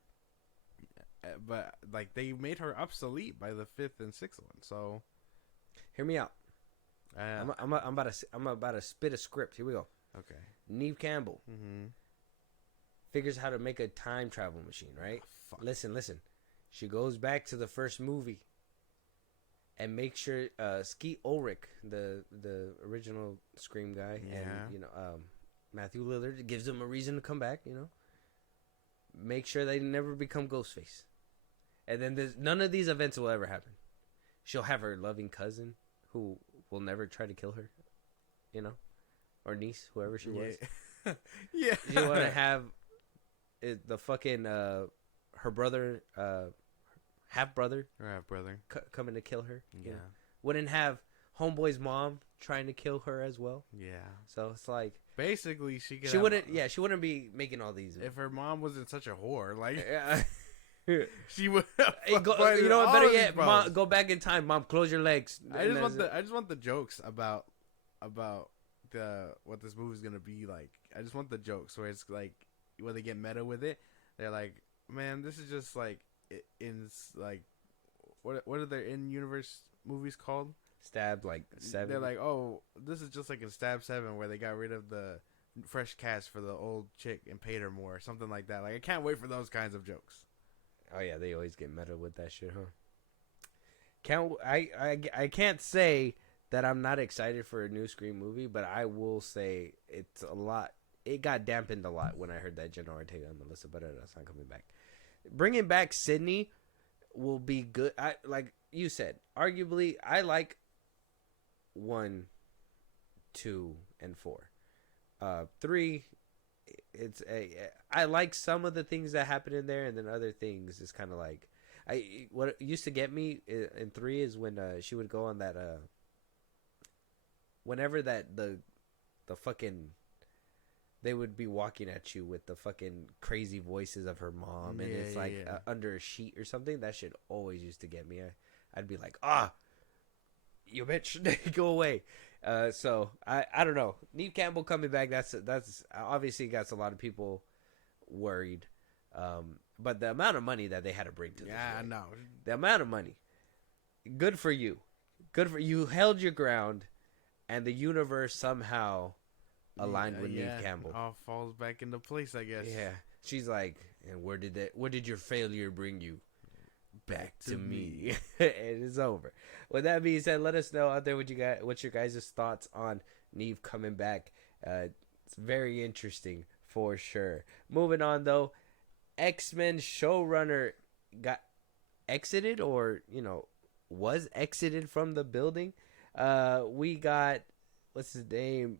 but like they made her obsolete by the 5th and 6th one. So, hear me out. I'm about to spit a script. Here we go. Okay. Neeve Campbell figures how to make a time travel machine. Right. Oh, listen. She goes back to the first movie and makes sure Skeet Ulrich, the original Scream guy, and Matthew Lillard gives him a reason to come back. Make sure they never become Ghostface, and then none of these events will ever happen. She'll have her loving cousin who will never try to kill her, or niece, whoever she was. Yeah. You want to have the fucking her brother, half brother, coming to kill her. Yeah. Wouldn't have Homeboy's mom trying to kill her as well. Yeah. So it's like basically she wouldn't. Yeah, she wouldn't be making all these. If her mom wasn't such a whore, like she would. You know what? Better yet, Mom, go back in time. Mom, close your legs. I just want the jokes about what this movie's gonna be like. I just want the jokes where it's like when they get meta with it. They're like, man, this is just like in like what are their in-universe movies called? Stab 7. They're like, oh, this is just like in Stab 7 where they got rid of the fresh cast for the old chick and paid her more, or something like that. Like, I can't wait for those kinds of jokes. Oh yeah, they always get meta with that shit, huh? I can't say that I'm not excited for a new Scream movie, but I will say it's a lot. It got dampened a lot when I heard that Jenna Ortega and Melissa Barrera's not coming back. Bringing back Sydney will be good. Like you said, arguably, I like 1, 2, and 4. 3, I like some of the things that happen in there, and then other things is kind of like what used to get me in 3 is when she would go on that whenever that the fucking they would be walking at you with the fucking crazy voices of her mom, and it's like under a sheet or something. That shit always used to get me. I'd be like, you bitch, go away. So I don't know. Neeve Campbell coming back. That's obviously got a lot of people worried. But the amount of money that they had to bring to this, I know the amount of money. Good for you. Good for you. Held your ground, and the universe somehow aligned with Neeve Campbell. All falls back into place, I guess. Yeah, she's like, and where did your failure bring you? Back to me. It is over. With that being said, let us know out there what's your guys' thoughts on Neeve coming back. It's very interesting for sure. Moving on though, X-Men showrunner got exited, or was exited from the building. We got, what's his name,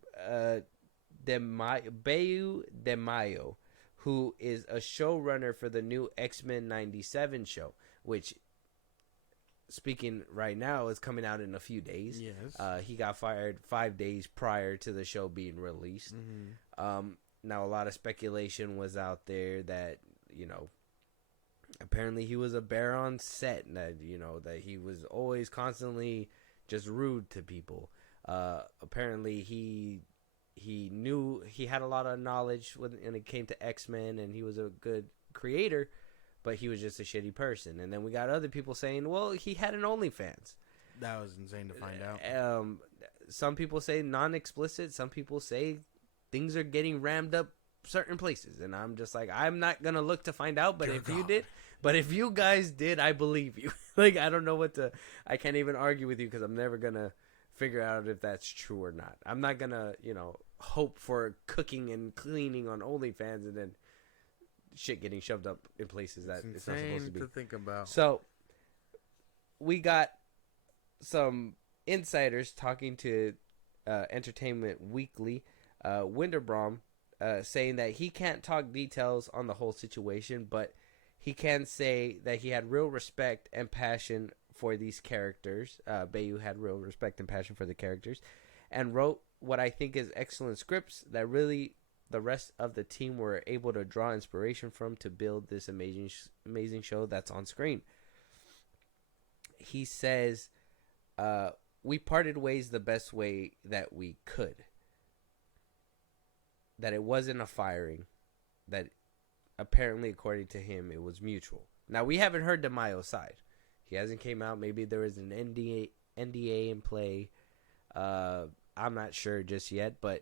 Bayu DeMayo, who is a showrunner for the new X-Men 97 show, which, speaking right now, is coming out in a few days. Yes. He got fired 5 days prior to the show being released. Mm-hmm. Now, a lot of speculation was out there that, apparently he was a bear on set, and that, that he was always constantly just rude to people. Apparently he knew, he had a lot of knowledge when it came to X-Men, and he was a good creator, but he was just a shitty person. And then we got other people saying, well, he had an OnlyFans. That was insane to find out. Some people say non-explicit. Some people say things are getting rammed up certain places. And I'm just like, I'm not going to look to find out. But if you guys did, I believe you. Like, I don't know I can't even argue with you, because I'm never going to figure out if that's true or not. I'm not going to, hope for cooking and cleaning on OnlyFans and then shit getting shoved up in places that it's not supposed to be. To think about. So we got some insiders talking to Entertainment Weekly, Winterbaum, saying that he can't talk details on the whole situation, but he can say that he had real respect and passion for these characters. Bayu had real respect and passion for the characters, and wrote what I think is excellent scripts that really the rest of the team were able to draw inspiration from to build this amazing show that's on screen. He says, we parted ways the best way that we could. That it wasn't a firing. That apparently, according to him, it was mutual. Now, we haven't heard DeMayo's side. He hasn't came out. Maybe there was an NDA in play. I'm not sure just yet, but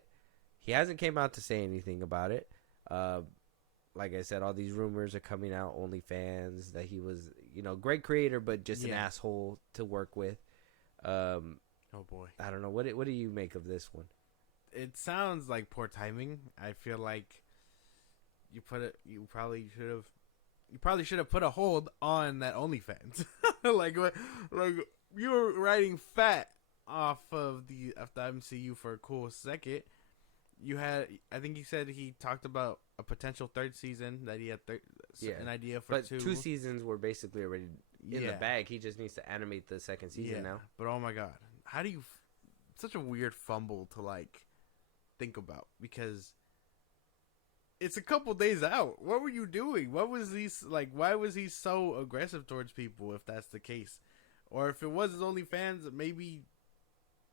he hasn't came out to say anything about it. Like I said, all these rumors are coming out. OnlyFans, that he was, great creator, but just an asshole to work with. Oh boy, I don't know. What do you make of this one? It sounds like poor timing. I feel like you probably should have put a hold on that OnlyFans. like you were riding fat off the MCU for a cool second. You had, I think he said he talked about a potential third season, that he had an idea for but two seasons were basically already in the bag. He just needs to animate the second season now. But oh my god, how do you? Such a weird fumble to think about, because it's a couple days out. What were you doing? What was why was he so aggressive towards people, if that's the case? Or if it was his OnlyFans, maybe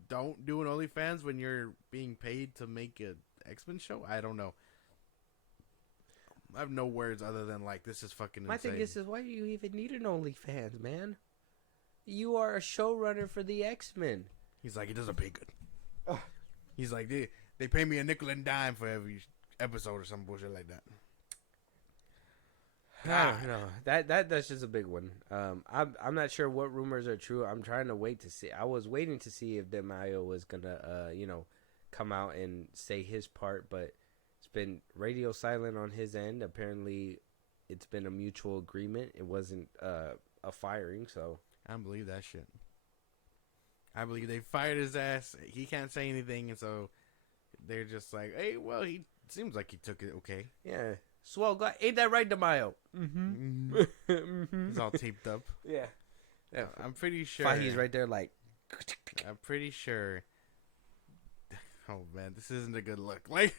don't do an OnlyFans when you're being paid to make an X-Men show? I don't know. I have no words other than this is fucking insane. My thing is why do you even need an OnlyFans, man? You are a showrunner for the X-Men. He's like, it doesn't pay good. Ugh. He's like, they pay me a nickel and dime for every episode or some bullshit like that. No, that's just a big one. I'm not sure what rumors are true. I'm trying to wait to see. I was waiting to see if DeMayo was gonna, come out and say his part, but it's been radio silent on his end. Apparently, it's been a mutual agreement. It wasn't a firing, so I don't believe that shit. I believe they fired his ass. He can't say anything, and so they're just like, hey, well, he seems like he took it okay. Yeah. Swell guy. Ain't that right, DeMayo? Mm-hmm. Mm-hmm. He's all taped up. Yeah. I'm pretty sure. Fahey's right there like. I'm pretty sure. oh man, this isn't a good look. Like,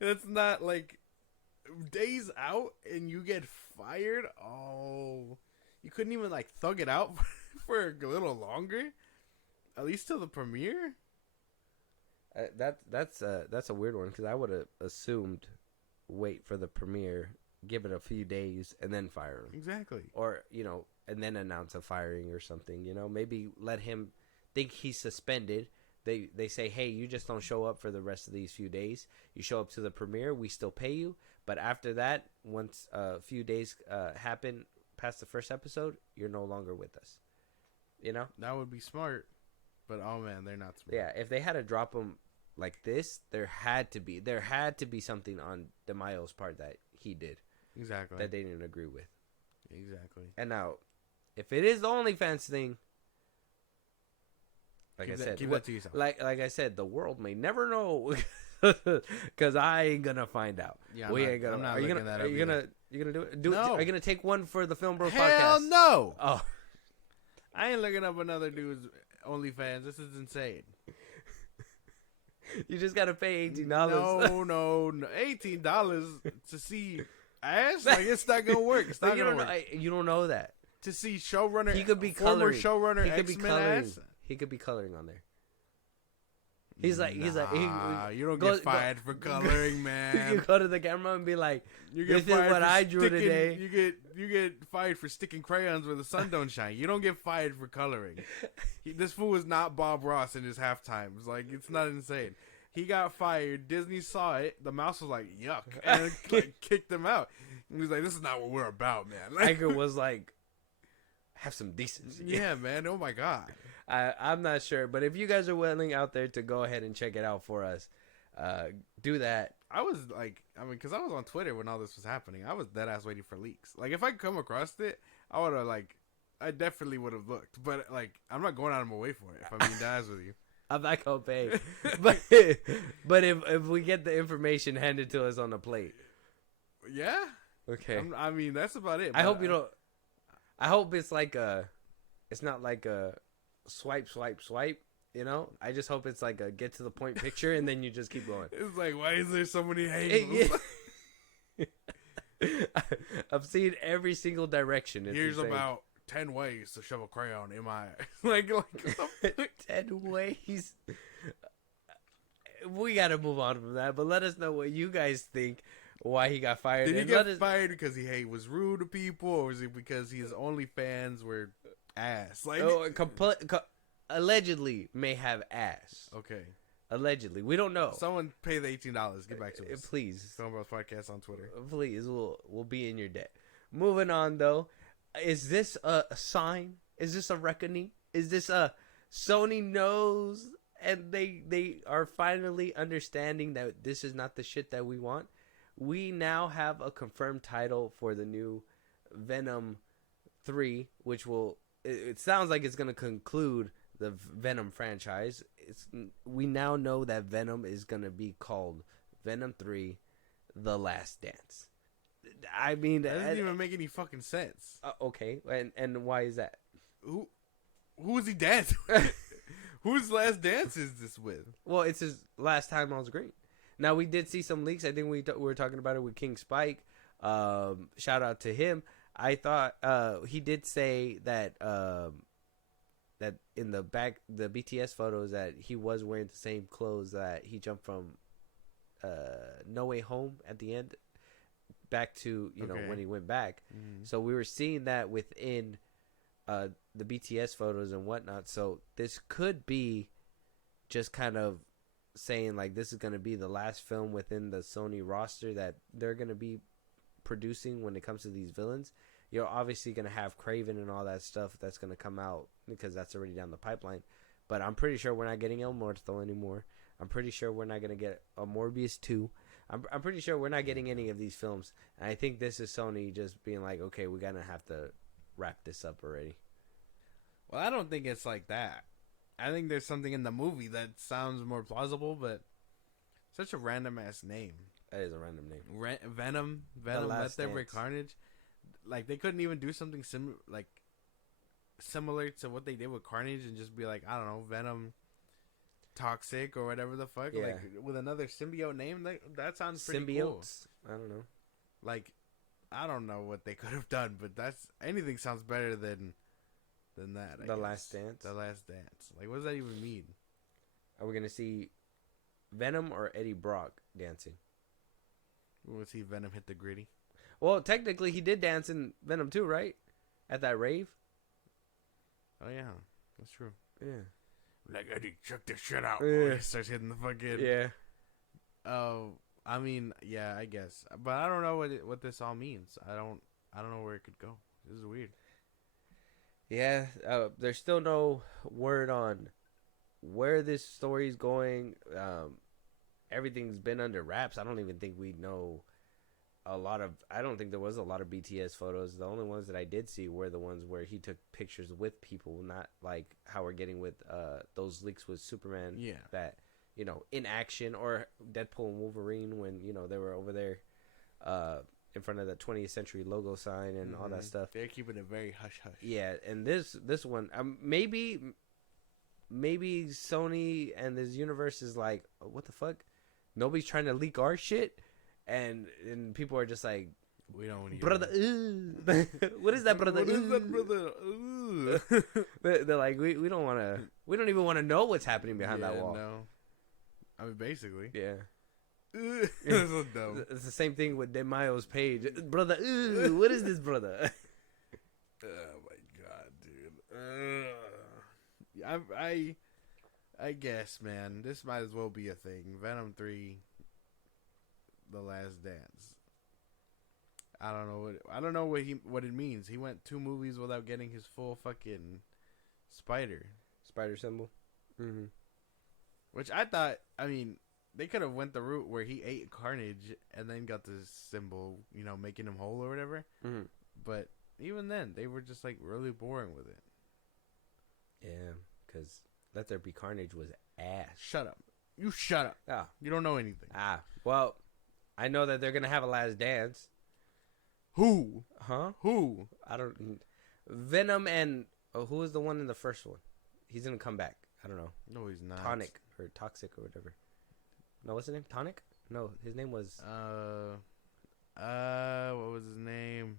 it's not like days out and you get fired. Oh, you couldn't even like thug it out for a little longer, at least till the premiere. That's a weird one because I would have assumed wait for the premiere, give it a few days, and then fire him. Exactly. Or and then announce a firing or something. Maybe let him think he's suspended. They say, hey, you just don't show up for the rest of these few days. You show up to the premiere, we still pay you. But after that, once a few days happen past the first episode, you're no longer with us. That would be smart. But oh man, they're not smart. Yeah, if they had to drop him like this, there had to be something on DeMaio's part that he did. Exactly. That they didn't agree with. Exactly. And now, if it is the OnlyFans thing, keep that to yourself. Like I said, the world may never know, because I ain't gonna find out. Yeah, I'm not looking that up. Are you gonna do it? No. Are you gonna take one for the FilmBros podcast? Hell no. Oh, I ain't looking up another dude's OnlyFans. This is insane. You just gotta pay $18. No, $18 to see ass. Like, it's not gonna work. It's not gonna work. You don't know that. To see showrunner, he could be former coloring. showrunner, he could be X-Men coloring. ass. He could be coloring on there. He's like, you don't get fired for coloring, man. You go to the camera and be like, "This is what I drew today." You get fired for sticking crayons where the sun don't shine. You don't get fired for coloring. This fool is not Bob Ross in his half times. Like, it's not insane. He got fired. Disney saw it. The mouse was like, "Yuck," and kicked him out. And he was like, "This is not what we're about, man." Iker was like, "Have some decency." Yeah, man. Oh my god. I'm not sure, but if you guys are willing out there to go ahead and check it out for us, do that. I was like, because I was on Twitter when all this was happening. I was dead ass waiting for leaks. Like, if I could come across it, I definitely would have looked. But like, I'm not going out of my way for it. If I'm being honest with you, I'm not gonna pay. but if we get the information handed to us on the plate, yeah, okay. That's about it. I hope you don't. I hope it's like it's not like a swipe. I just hope it's like a get to the point picture, and then you just keep going. It's like, why is there so many haters? I've seen every single direction. Here's about 10 ways to shove a crayon in my like 10 ways. We gotta move on from that, but let us know what you guys think. Why he got fired? Did he get fired because he was rude to people, or was it because his OnlyFans were ass? Like, allegedly may have ass. Okay. Allegedly, we don't know. Someone pay the $18. Get back to us, please. FilmBros Podcast on Twitter. Please, we'll be in your debt. Moving on, though, is this a sign? Is this a reckoning? Is this a Sony knows and they are finally understanding that this is not the shit that we want? We now have a confirmed title for the new Venom 3, which it sounds like it's going to conclude the Venom franchise. We now know that Venom is going to be called Venom 3: The Last Dance. I mean, that doesn't even make any fucking sense. Okay, and why is that? Who is he dancing with? Whose last dance is this with? Well, it's his last time on screen. Now, we did see some leaks. I think we were talking about it with King Spike. Shout out to him. I thought he did say that that in the BTS photos that he was wearing the same clothes that he jumped from No Way Home at the end back to know when he went back. Mm-hmm. So we were seeing that within the BTS photos and whatnot. So this could be just kind of saying like this is going to be the last film within the Sony roster that they're going to be producing when it comes to these villains. You're obviously going to have Kraven and all that stuff that's going to come out because that's already down the pipeline. But I'm pretty sure we're not getting El Muerto anymore. I'm pretty sure we're not going to get a Morbius 2. I'm pretty sure we're not getting any of these films. And I think this is Sony just being like, okay, we're going to have to wrap this up already. Well, I don't think it's like that. I think there's something in the movie that sounds more plausible, but such a random ass name. That is a random name. Venom, Let There Be Carnage. Like, they couldn't even do something similar to what they did with Carnage and just be like, I don't know, Venom Toxic or whatever the fuck. Yeah. Like with another symbiote name, that sounds pretty cool. Symbiotes. I don't know. Like, I don't know what they could have done, but anything sounds better than that. The Last Dance. The Last Dance. Like, what does that even mean? Are we gonna see Venom or Eddie Brock dancing? We'll see Venom hit the gritty. Well, technically, he did dance in Venom too, right? At that rave. Oh yeah, that's true. Yeah. Like, Eddie, check this shit out. Yeah. He starts hitting the fucking. Yeah. Oh, I mean, yeah, I guess, but I don't know what this all means. I don't know where it could go. This is weird. Yeah. There's still no word on where this story's going. Everything's been under wraps. I don't even think we know I don't think there was a lot of BTS photos. The only ones that I did see were the ones where he took pictures with people, not like how we're getting with those leaks with Superman. Yeah. That, in action, or Deadpool and Wolverine when, they were over there in front of the 20th Century logo sign and all that stuff. They're keeping it very hush-hush. Yeah, and this one, maybe Sony and this universe is like, what the fuck? Nobody's trying to leak our shit? And people are just like, we don't need brother. What is that, brother? What is that, brother? They're like, we don't want to. We don't even want to know what's happening behind that wall. No, I mean, basically, yeah. That's so dumb. It's the same thing with DeMayo's page, brother. What is this, brother? Oh my god, dude. I guess, man, this might as well be a thing. Venom 3. The Last Dance. I don't know what it means. He went 2 movies without getting his full fucking spider symbol. Mm-hmm. Which I thought, I mean, they could have went the route where he ate Carnage and then got the symbol, making him whole or whatever. Mm-hmm. But even then, they were just like really boring with it. Yeah, because Let There Be Carnage was ass. Shut up. You shut up. Ah. You don't know anything. Well, I know that they're gonna have a Last Dance. Who? Huh? Who? I don't. Venom and who was the one in the first one? He's gonna come back. I don't know. No, he's not. Tonic or Toxic or whatever. No, what's his name? Tonic? No, his name was. What was his name?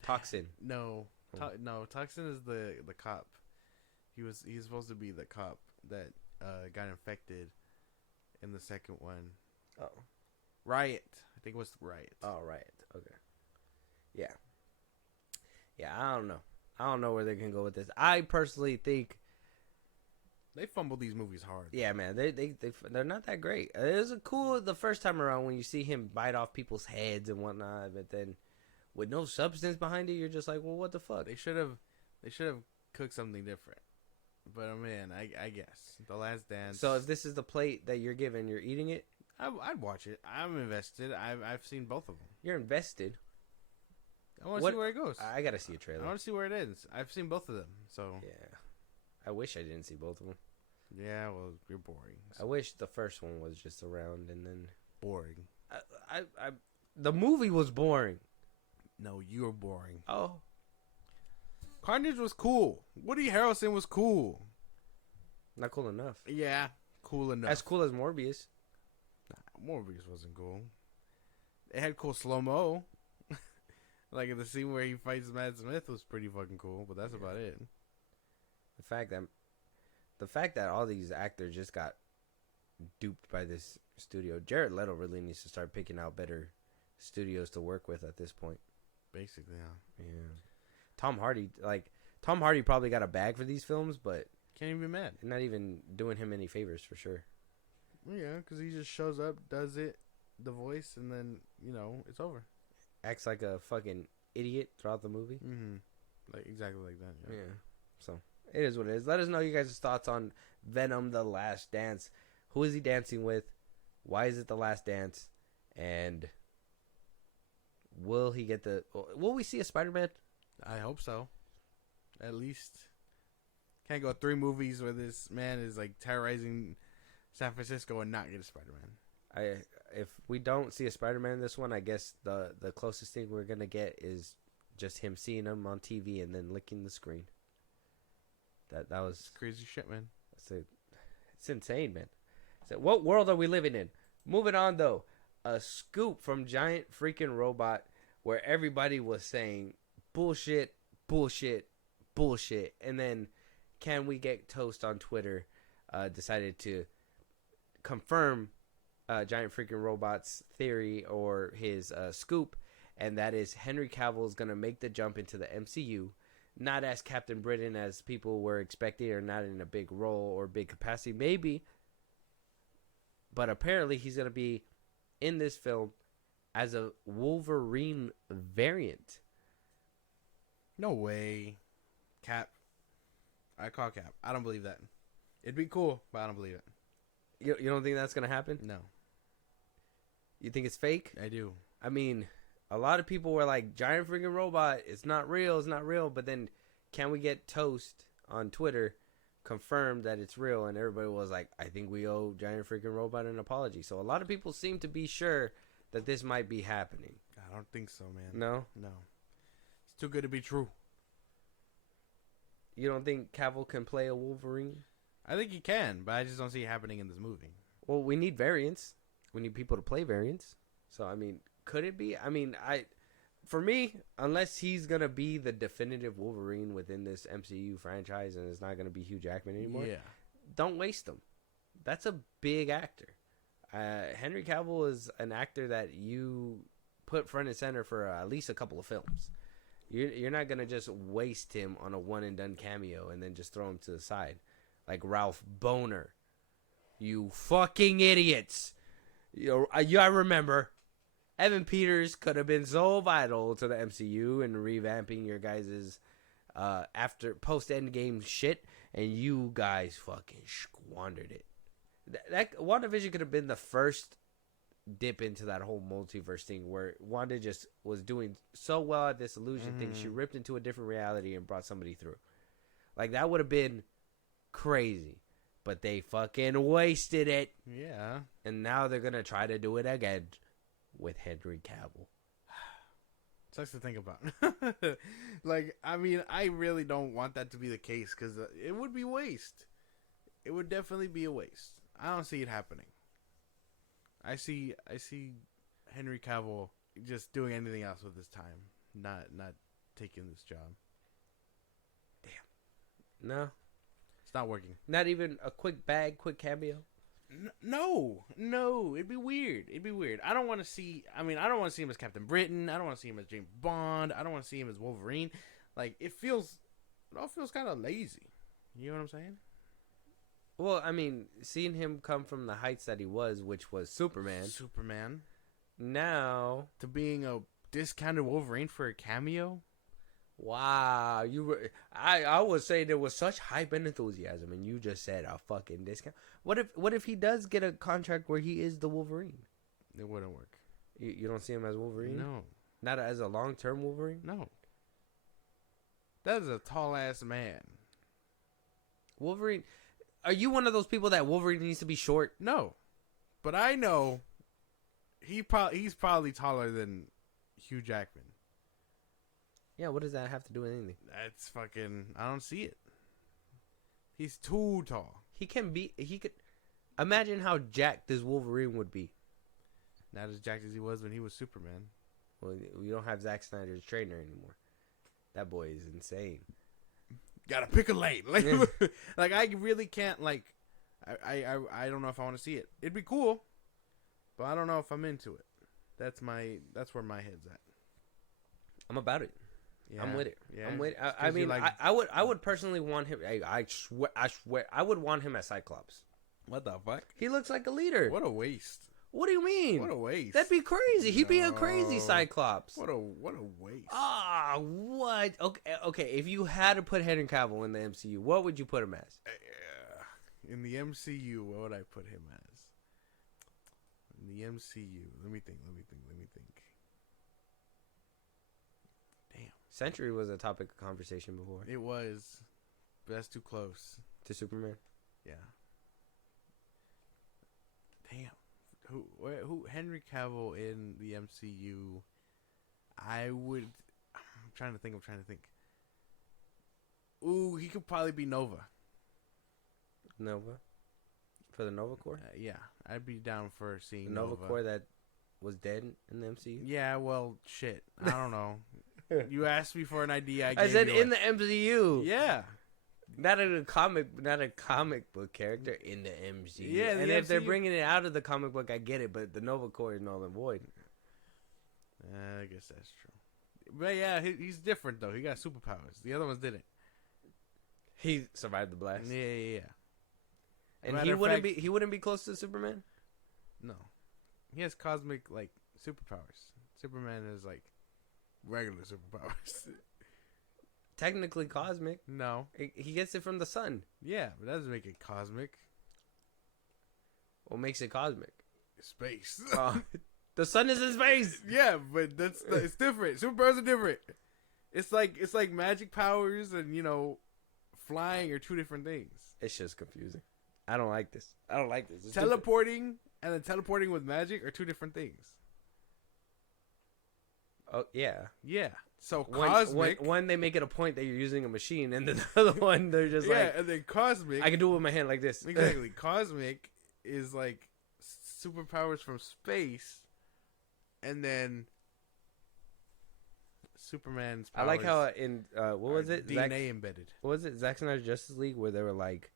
Toxin. No, no. Toxin is the cop. He's supposed to be the cop that got infected in the second one. Oh, Riot. I think it was Riot. Oh, Riot. Okay. Yeah. Yeah, I don't know. I don't know where they can go with this. I personally think they fumble these movies hard. Yeah, man. They're not that great. It was cool the first time around when you see him bite off people's heads and whatnot, but then with no substance behind it, you're just like, well, what the fuck? They should have cooked something different. But man, I guess The Last Dance. So if this is the plate that you're given, you're eating it? I'd watch it. I'm invested. I've seen both of them. You're invested. I want to see where it goes. I gotta see a trailer. I want to see where it ends. I've seen both of them. So yeah, I wish I didn't see both of them. Yeah, well, you're boring. So. I wish the first one was just around and then boring. The movie was boring. No, you're boring. Oh. Carnage was cool. Woody Harrelson was cool. Not cool enough. Yeah, cool enough. As cool as Morbius. Nah, Morbius wasn't cool. It had cool slow-mo. Like the scene where he fights Matt Smith was pretty fucking cool, but that's about it. The fact that all these actors just got duped by this studio. Jared Leto really needs to start picking out better studios to work with at this point. Basically, yeah. Yeah. Tom Hardy probably got a bag for these films, but can't even be mad. Not even doing him any favors for sure. Yeah, because he just shows up, does it, the voice, and then it's over. Acts like a fucking idiot throughout the movie. Mm-hmm. Like exactly like that. Yeah. So it is what it is. Let us know you guys' thoughts on Venom: The Last Dance. Who is he dancing with? Why is it the last dance? And will he get will we see a Spider-Man? I hope so. At least. Can't go 3 movies where this man is like terrorizing San Francisco and not get a Spider-Man. If we don't see a Spider-Man in this one, I guess the closest thing we're gonna get is just him seeing him on TV and then licking the screen. That was crazy shit, man. It's insane, man. So what world are we living in? Moving on, though. A scoop from Giant Freaking Robot where everybody was saying bullshit, bullshit, bullshit. And then Can We Get Toast on Twitter decided to confirm Giant Freaking Robot's theory or his scoop. And that is Henry Cavill is going to make the jump into the MCU. Not as Captain Britain as people were expecting, or not in a big role or big capacity. Maybe. But apparently he's going to be in this film as a Wolverine variant. No way. Cap. I call Cap. I don't believe that. It'd be cool, but I don't believe it. You don't think that's going to happen? No. You think it's fake? I do. I mean, a lot of people were like, Giant Freaking Robot, it's not real, it's not real. But then Can We Get Toast on Twitter confirmed that it's real, and everybody was like, I think we owe Giant Freaking Robot an apology. So a lot of people seem to be sure that this might be happening. I don't think so, man. No? No. It's too good to be true. You don't think Cavill can play a Wolverine? I think he can, but I just don't see it happening in this movie. Well, we need variants. We need people to play variants. So, I mean, could it be? I mean, for me, unless he's going to be the definitive Wolverine within this MCU franchise and it's not going to be Hugh Jackman anymore, don't waste him. That's a big actor. Henry Cavill is an actor that you put front and center for at least a couple of films. You're not going to just waste him on a one-and-done cameo and then just throw him to the side. Like Ralph Boner. You fucking idiots. I remember. Evan Peters could have been so vital to the MCU and revamping your guys' after post-Endgame shit, and you guys fucking squandered it. That WandaVision could have been the first dip into that whole multiverse thing where Wanda just was doing so well at this illusion thing, she ripped into a different reality and brought somebody through. Like, that would have been crazy. But they fucking wasted it. Yeah. And now they're going to try to do it again with Henry Cavill. Sucks to think about. Like, I mean, I really don't want that to be the case because it would be waste. It would definitely be a waste. I don't see it happening. I see Henry Cavill just doing anything else with his time, not taking this job. Damn. No. It's not working. Not even a quick cameo? No, it'd be weird. I don't want to see him as Captain Britain. I don't want to see him as James Bond. I don't want to see him as Wolverine. Like, it all feels kind of lazy. You know what I'm saying? Well, I mean, seeing him come from the heights that he was, which was Superman. Now to being a discounted Wolverine for a cameo. Wow, I would say there was such hype and enthusiasm, and you just said a fucking discount. What if he does get a contract where he is the Wolverine? It wouldn't work. You don't see him as Wolverine? No. Not as a long-term Wolverine? No. That is a tall-ass man. Wolverine... Are you one of those people that Wolverine needs to be short? No. But I know he's probably taller than Hugh Jackman. Yeah, what does that have to do with anything? That's fucking... I don't see it. He's too tall. He could... Imagine how jacked this Wolverine would be. Not as jacked as he was when he was Superman. Well, we don't have Zack Snyder's trainer anymore. That boy is insane. Gotta pick a lane. Like I really can't, like... I don't know if I want to see it. It'd be cool, but I don't know if I'm into it. That's where my head's at. I'm about it. Yeah, I'm with it. Yeah, I'm with it. I mean, like, I would personally want him. I swear, I would want him as Cyclops. What the fuck? He looks like a leader. What a waste. What do you mean? What a waste. That'd be crazy. He'd be a crazy Cyclops. What a waste. Ah, what? Okay. If you had to put Henry Cavill in the MCU, what would you put him as? In the MCU, what would I put him as? In the MCU, let me think. Damn. Sentry was a topic of conversation before. It was, but that's too close to Superman. Yeah. Damn. Who Henry Cavill in the MCU? I'm trying to think. Ooh, he could probably be Nova. Nova. For the Nova Corps? Yeah, I'd be down for seeing the Nova Corps that was dead in the MCU? Yeah, well, shit. I don't know. You asked me for an idea. I said in the MCU. Yeah. Not a comic book character in the MCU. Yeah, and if they're bringing it out of the comic book, I get it. But the Nova Corps is null and void. I guess that's true. But yeah, he's different though. He got superpowers. The other ones didn't. He survived the blast. Yeah. And he wouldn't be close to Superman? No. He has cosmic like superpowers. Superman is like regular superpowers. Technically cosmic. No. He gets it from the sun. Yeah, but that doesn't make it cosmic. What makes it cosmic? Space. The sun is in space. Yeah, but it's different. Superpowers are different. It's like magic powers and flying are two different things. It's just confusing. I don't like this. It's teleporting and then teleporting with magic are two different things. Oh yeah. Yeah. So cosmic. One they make it a point that you're using a machine, and then the other one they're just like. Yeah, and then cosmic. I can do it with my hand like this. Exactly. Cosmic is like superpowers from space, and then Superman's powers. I like how in what was it? DNA embedded. What was it? Zack Snyder's Justice League, where they were like,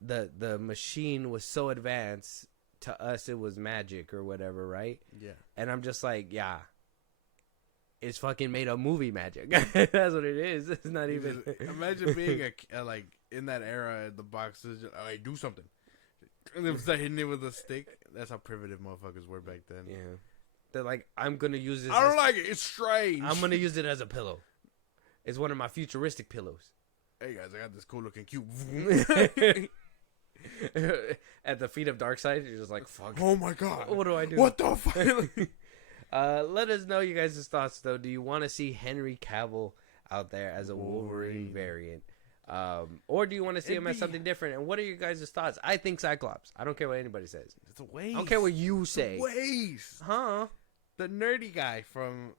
the machine was so advanced, to us it was magic or whatever, right? Yeah. And I'm just like, yeah. It's fucking made up movie magic. That's what it is. It's not even. Imagine being a like in that era. The boxes, I do something, and then start hitting it with a stick. That's how primitive motherfuckers were back then. Yeah, they're like, I'm gonna use this. I don't like it. It's strange. I'm gonna use it as a pillow. It's one of my futuristic pillows. Hey guys, I got this cool looking cube. At the feet of Darkseid, you're just like, fuck. Oh my god. What do I do? What the fuck? Let us know you guys' thoughts, though. Do you want to see Henry Cavill out there as a Wolverine variant? Or do you want to see him as something different? And what are your guys' thoughts? I think Cyclops. I don't care what anybody says. It's a waste. I don't care what you say. It's a waste. Huh? The nerdy guy from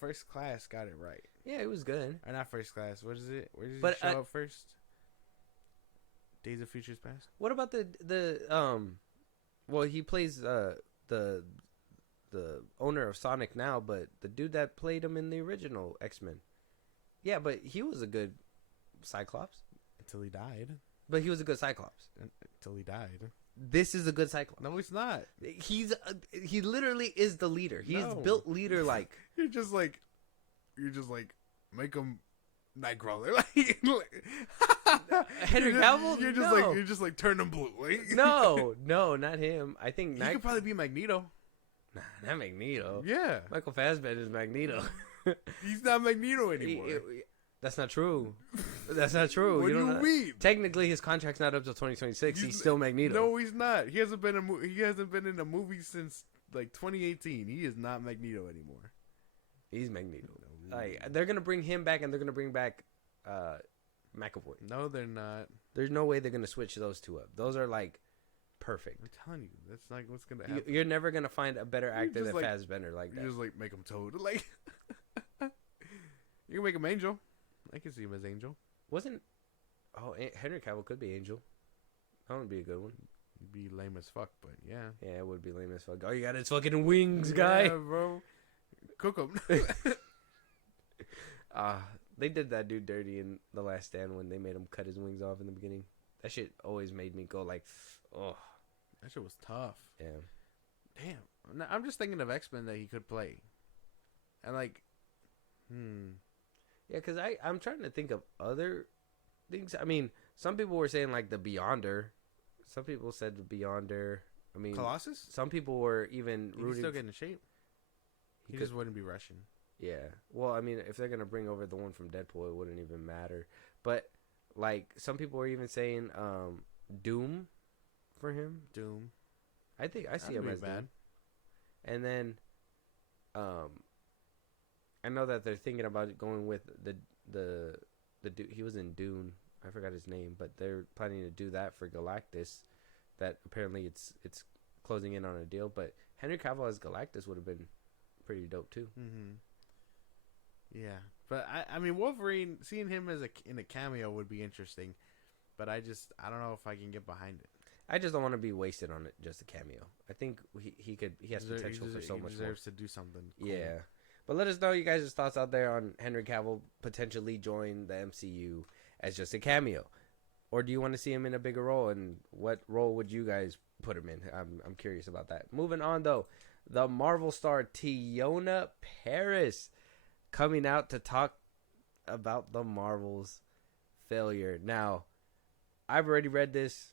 First Class got it right. Yeah, it was good. Or not First Class. What is it? Where does he show up first? Days of Futures Past. What about well, he plays the owner of Sonic now, but the dude that played him in the original X-Men. Yeah, but he was a good Cyclops. Until he died. But he was a good Cyclops. Until he died. This is a good Cyclops. No, he's not. He literally is the leader. He's built leader like. You're just like, make him Nightcrawler. Like Henry Cavill? You're just like turn him blue. Like, no, not him. I think he could probably be Magneto. Nah, not Magneto. Yeah. Michael Fassbender is Magneto. He's not Magneto anymore. That's not true. That's not true. What do you mean? Technically, his contract's not up till 2026. He's still Magneto. No, he's not. He hasn't been in a movie since like 2018. He is not Magneto anymore. He's Magneto. They're gonna bring him back, and they're gonna bring back McAvoy. No, they're not. There's no way they're gonna switch those two up. Those are like perfect. I'm telling you, that's like what's gonna happen. You're never gonna find a better actor than Fassbender like that. You just like make him Toad. Like you can make him Angel. I can see him as Angel. Henry Cavill could be Angel. That would be a good one. He'd be lame as fuck, but yeah. Yeah, it would be lame as fuck. Oh, you got his fucking wings, guy. Yeah, bro. Cook him. They did that dude dirty in The Last Stand when they made him cut his wings off in the beginning. That shit always made me go like, oh. That shit was tough. Yeah. Damn. I'm just thinking of X-Men that he could play. And like, Yeah, because I'm trying to think of other things. I mean, some people were saying like the Beyonder. Some people said the Beyonder. I mean, Colossus? Some people were even rooting. He's still getting in shape. He just wouldn't be Russian. Yeah. Well, I mean, if they're going to bring over the one from Deadpool, it wouldn't even matter. But, like, some people were even saying Doom for him. Doom. I see him as bad. Doom. And then I know that they're thinking about going with the dude. He was in Dune. I forgot his name, but they're planning to do that for Galactus. That apparently it's closing in on a deal. But Henry Cavill as Galactus would have been pretty dope too. Mm-hmm. Yeah, but I mean Wolverine, seeing him in a cameo would be interesting. but I don't know if I can get behind it. I just don't want to be wasted on it, just a cameo. I think he has potential for so much more. He deserves to do something cool. Yeah. But let us know you guys' thoughts out there on Henry Cavill potentially join the MCU as just a cameo. Or do you want to see him in a bigger role? And what role would you guys put him in? I'm curious about that. Moving on, though. The Marvel star Teyonah Parris coming out to talk about the Marvel's failure. Now, I've already read this.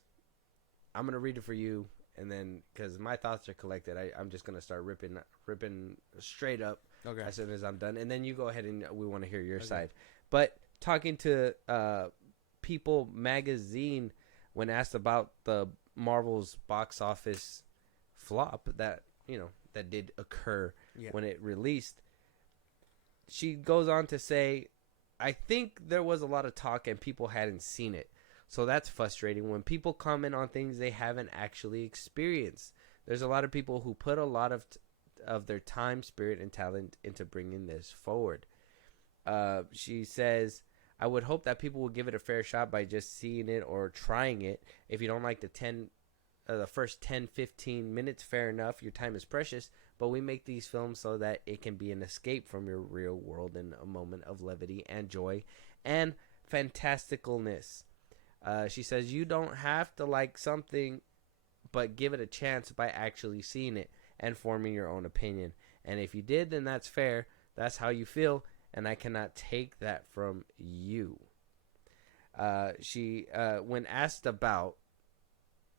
I'm going to read it for you. And then, because my thoughts are collected, I'm just going to start ripping straight up as soon as I'm done. And then you go ahead and we want to hear your side. But talking to People magazine, when asked about the Marvel's box office flop that did occur when it released, she goes on to say, I think there was a lot of talk and people hadn't seen it. So that's frustrating when people comment on things they haven't actually experienced. There's a lot of people who put a lot of their time, spirit, and talent into bringing this forward. She says, I would hope that people will give it a fair shot by just seeing it or trying it. If you don't like the first 10-15 minutes, fair enough. Your time is precious. But we make these films so that it can be an escape from your real world and a moment of levity and joy and fantasticalness. She says you don't have to like something, but give it a chance by actually seeing it and forming your own opinion. And if you did, then that's fair. That's how you feel, and I cannot take that from you. She when asked about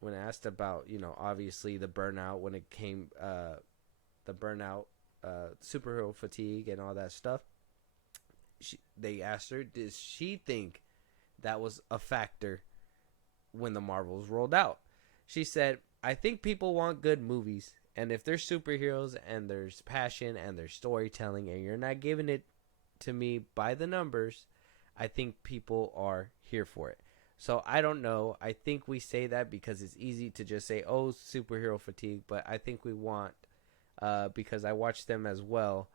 obviously the burnout when it came the burnout, superhero fatigue and all that stuff, they asked her, does she think that was a factor when the Marvels rolled out? She said, I think people want good movies, and if there's superheroes and there's passion and there's storytelling and you're not giving it to me by the numbers, I think people are here for it. So I don't know. I think we say that because it's easy to just say, oh, superhero fatigue, but I think we want, because I watch them as well,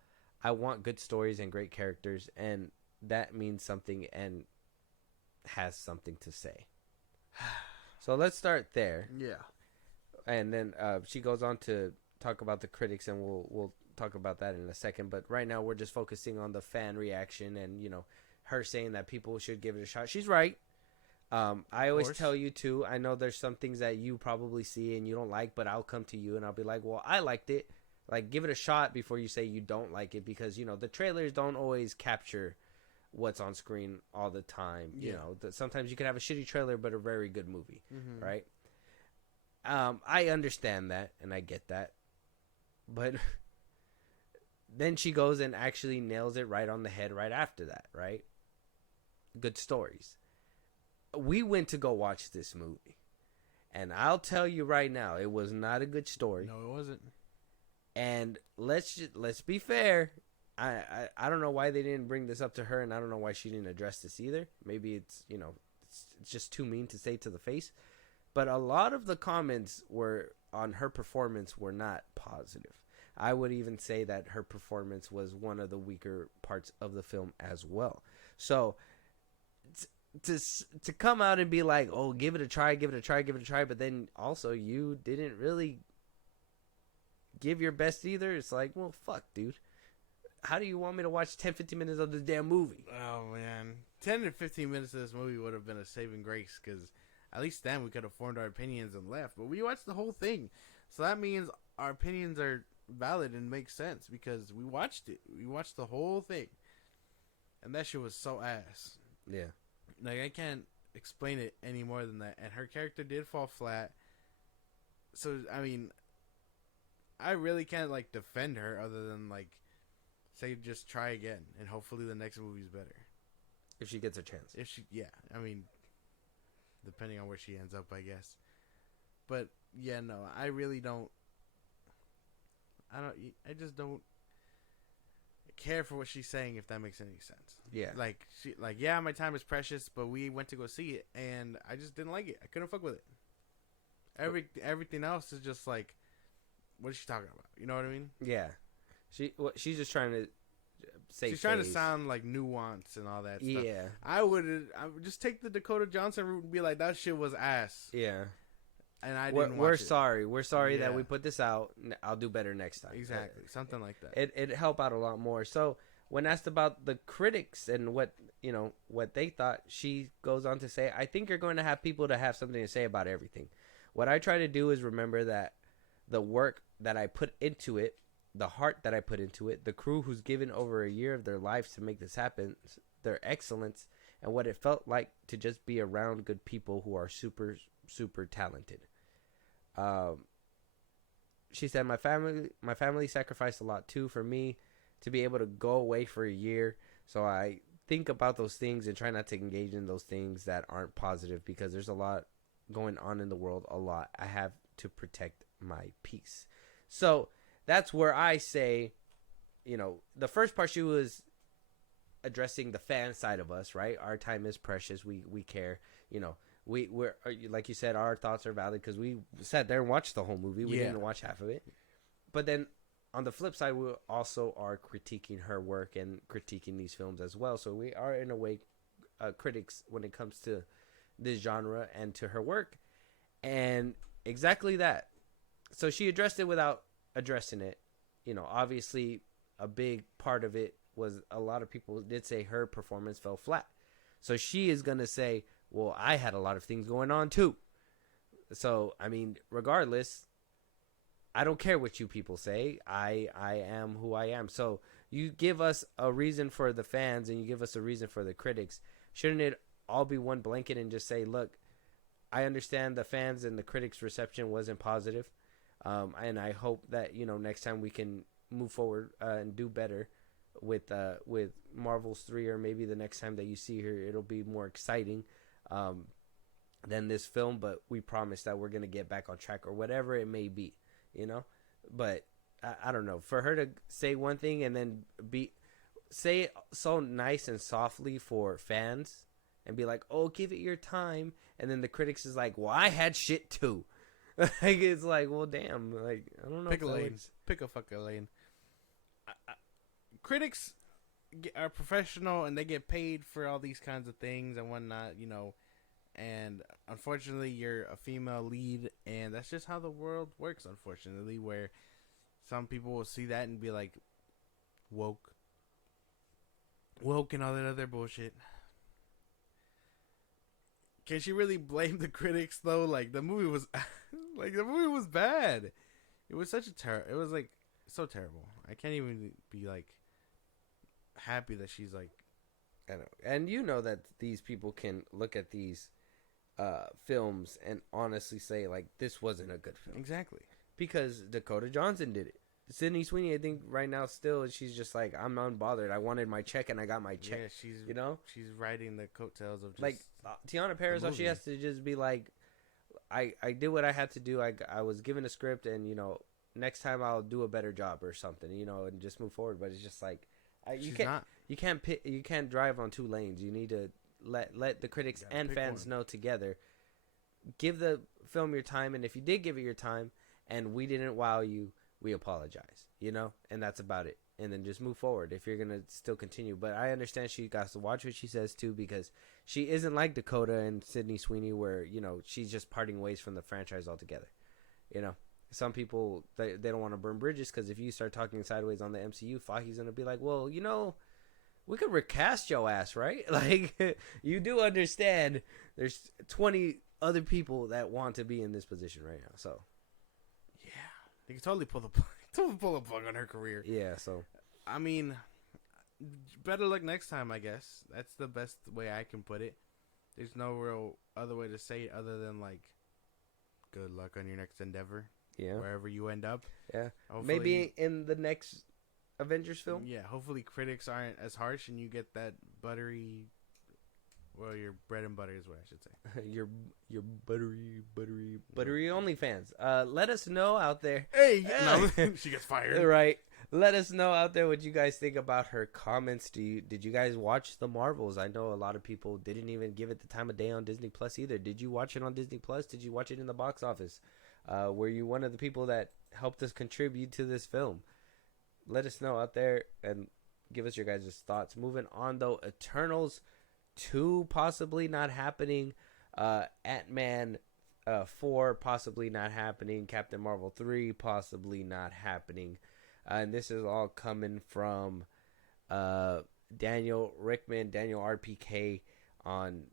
I want good stories and great characters, and that means something and has something to say. So let's start there. Yeah. And then she goes on to talk about the critics, and we'll talk about that in a second. But right now we're just focusing on the fan reaction and, her saying that people should give it a shot. She's right. I always tell you, too, I know there's some things that you probably see and you don't like, but I'll come to you and I'll be like, well, I liked it. Like, give it a shot before you say you don't like it, because, the trailers don't always capture what's on screen all the time. Yeah. Sometimes you can have a shitty trailer but a very good movie, right? I understand that and I get that, but then she goes and actually nails it right on the head right after that, right? Good stories. We went to go watch this movie, and I'll tell you right now, it was not a good story. No, it wasn't. And let's be fair. I don't know why they didn't bring this up to her, and I don't know why she didn't address this either. Maybe it's it's just too mean to say to the face. But a lot of the comments on her performance were not positive. I would even say that her performance was one of the weaker parts of the film as well. So to come out and be like, oh, give it a try, but then also you didn't really give your best either. It's like, well, fuck, dude. How do you want me to watch 10-15 minutes of this damn movie? Oh, man. 10 to 15 minutes of this movie would have been a saving grace, because at least then we could have formed our opinions and left. But we watched the whole thing. So that means our opinions are valid and make sense, because we watched it. We watched the whole thing. And that shit was so ass. Yeah. Like, I can't explain it any more than that. And her character did fall flat. So, I mean, I really can't, defend her other than, say just try again. And hopefully the next movie's better. If she gets a chance. Yeah. I mean, depending on where she ends up, I guess. But, yeah, no, I really don't. I just don't care for what she's saying, if that makes any sense. Yeah. Yeah, my time is precious, but we went to go see it, and I just didn't like it. I couldn't fuck with it. Everything else is just what is she talking about? You know what I mean? Yeah. She's just trying to say. She's trying to sound like nuance and all that stuff. Yeah. I would just take the Dakota Johnson route and be like, that shit was ass. Yeah. And I didn't watch We're it. sorry. We're sorry that we put this out. I'll do better next time. Exactly. Something like that. It'd help out a lot more. So when asked about the critics and what they thought, she goes on to say, I think you're going to have people to have something to say about everything. What I try to do is remember that the work that I put into it, the heart that I put into it, the crew who's given over a year of their lives to make this happen, their excellence, and what it felt like to just be around good people who are super, super talented. She said, my family sacrificed a lot too for me to be able to go away for a year. So I think about those things and try not to engage in those things that aren't positive, because there's a lot going on in the world. A lot. I have to protect my peace. So that's where I say, the first part, she was addressing the fan side of us, right? Our time is precious. We care, we're like you said, our thoughts are valid because we sat there and watched the whole movie. We didn't watch half of it. But then on the flip side, we also are critiquing her work and critiquing these films as well. So we are, in a way, critics when it comes to this genre and to her work. And exactly that. So she addressed it without addressing it. Obviously, a big part of it was a lot of people did say her performance fell flat. So she is going to say, well, I had a lot of things going on too. So, I mean, regardless, I don't care what you people say. I am who I am. So you give us a reason for the fans and you give us a reason for the critics. Shouldn't it all be one blanket and just say, look, I understand the fans and the critics' reception wasn't positive. And I hope that, next time we can move forward and do better with Marvel's 3, or maybe the next time that you see her, it'll be more exciting than this film. But we promise that we're going to get back on track, or whatever it may be, But I don't know. For her to say one thing and then say it so nice and softly for fans and be like, oh, give it your time. And then the critics is like, well, I had shit too. Like, it's like, well, damn. Like, I don't know. Pick a lane. Pick a fucking lane. Critics are professional and they get paid for all these kinds of things and whatnot, And unfortunately, you're a female lead, and that's just how the world works, unfortunately, where some people will see that and be like, woke and all that other bullshit. Can she really blame the critics, though? Like, the movie was bad. It was such a it was, like, so terrible. I can't even be, like, happy that she's, like... I know. And that these people can look at these films and honestly say, like, this wasn't a good film. Exactly. Because Dakota Johnson did it. Sydney Sweeney, I think right now still, she's just like, I'm unbothered. I wanted my check and I got my check. Yeah, she's riding the coattails of just... Like, Tiana Paris, all she has to just be like, I did what I had to do. I was given a script and, next time I'll do a better job or something, and just move forward. But it's just like, you can't drive on two lanes. You need to let the critics and fans know together. Give the film your time, and if you did give it your time and we didn't wow you, we apologize, and that's about it. And then just move forward if you're gonna still continue. But I understand she got to watch what she says too, because she isn't like Dakota and Sydney Sweeney, where she's just parting ways from the franchise altogether. Some people they don't want to burn bridges, because if you start talking sideways on the MCU, Fahey's gonna be like, well, we could recast your ass, right? Like, you do understand there's 20 other people that want to be in this position right now. So, yeah, they can totally pull the plug on her career. Yeah, so. I mean, better luck next time, I guess. That's the best way I can put it. There's no real other way to say it other than, like, good luck on your next endeavor. Yeah. Wherever you end up. Yeah. Hopefully, maybe in the next Avengers film. Yeah, hopefully critics aren't as harsh and you get that buttery... Well, your bread and butter is what I should say. your buttery OnlyFans. Let us know out there. Hey, no, she gets fired. Right. Let us know out there what you guys think about her comments. Did you guys watch The Marvels? I know a lot of people didn't even give it the time of day on Disney Plus either. Did you watch it on Disney Plus? Did you watch it in the box office? Were you one of the people that helped us contribute to this film? Let us know out there and give us your guys' thoughts. Moving on though, Eternals 2 possibly not happening. Ant-Man 4 possibly not happening. Captain Marvel 3 possibly not happening. And this is all coming from Daniel Rickman, Daniel RPK on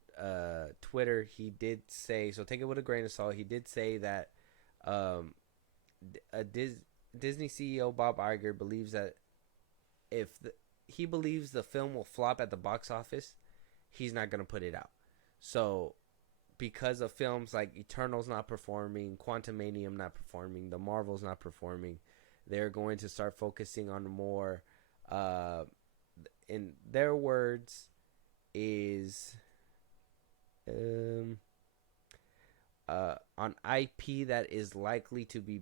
Twitter. He did say, so take it with a grain of salt, he did say that Disney CEO Bob Iger believes that he believes the film will flop at the box office, he's not going to put it out. So because of films like Eternals not performing, Quantumanium not performing, The Marvels not performing, they're going to start focusing on more, in their words, is on IP that is likely to be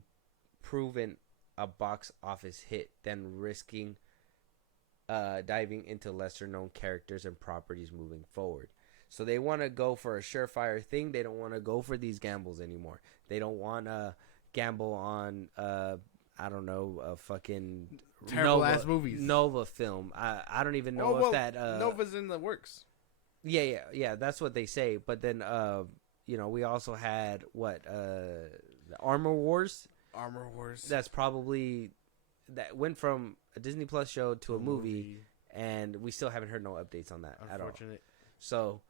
proven a box office hit than risking diving into lesser known characters and properties moving forward. So they want to go for a surefire thing. They don't want to go for these gambles anymore. They don't want to gamble on I don't know, a fucking terrible ass movies. Nova film. I don't even know if that Nova's in the works. Yeah. That's what they say. But then we also had Armor Wars. Armor Wars. That's probably that went from a Disney Plus show to a movie, and we still haven't heard no updates on that at all. Unfortunate. So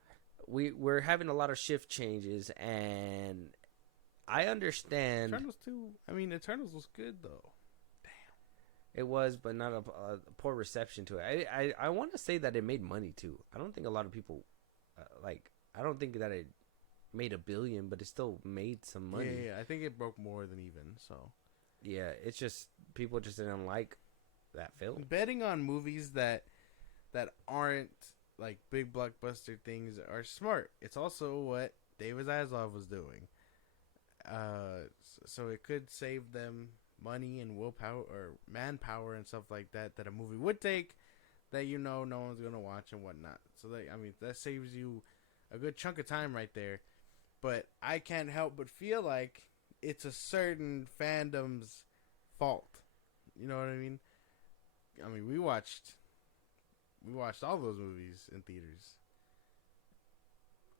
we're having a lot of shift changes, and I understand. Eternals too. I mean, Eternals was good though. It was, but not a poor reception to it. I want to say that it made money too. I don't think a lot of people I don't think that it made $1 billion, but it still made some money. Yeah. I think it broke more than even. So yeah, it's just people just didn't like that film. Betting on movies that aren't like big blockbuster things are smart. It's also what David Zaslav was doing. So it could save them money and willpower or manpower and stuff like that a movie would take that no one's gonna watch and whatnot. So that saves you a good chunk of time right there. But I can't help but feel like it's a certain fandom's fault. You know what I mean? I mean, we watched all those movies in theaters.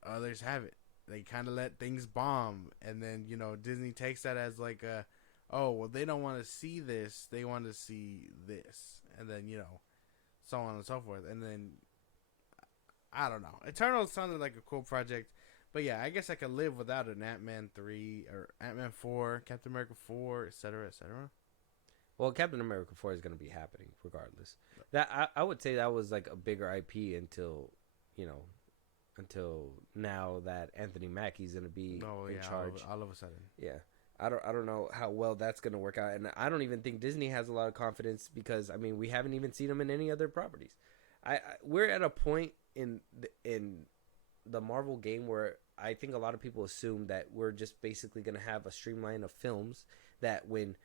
Others haven't. They kind of let things bomb, and then Disney takes that as like they don't want to see this, they want to see this, and then so on and so forth. And then I don't know. Eternal sounded like a cool project, but yeah, I guess I could live without an Ant-Man 3 or Ant-Man 4, Captain America 4, etc., etc. Well, Captain America 4 is going to be happening regardless. That I would say that was like a bigger IP until now that Anthony Mackie's going to be in charge. All of a sudden. Yeah. I don't know how well that's going to work out, and I don't even think Disney has a lot of confidence because we haven't even seen them in any other properties. We're at a point in the Marvel game where I think a lot of people assume that we're just basically going to have a streamline of films that when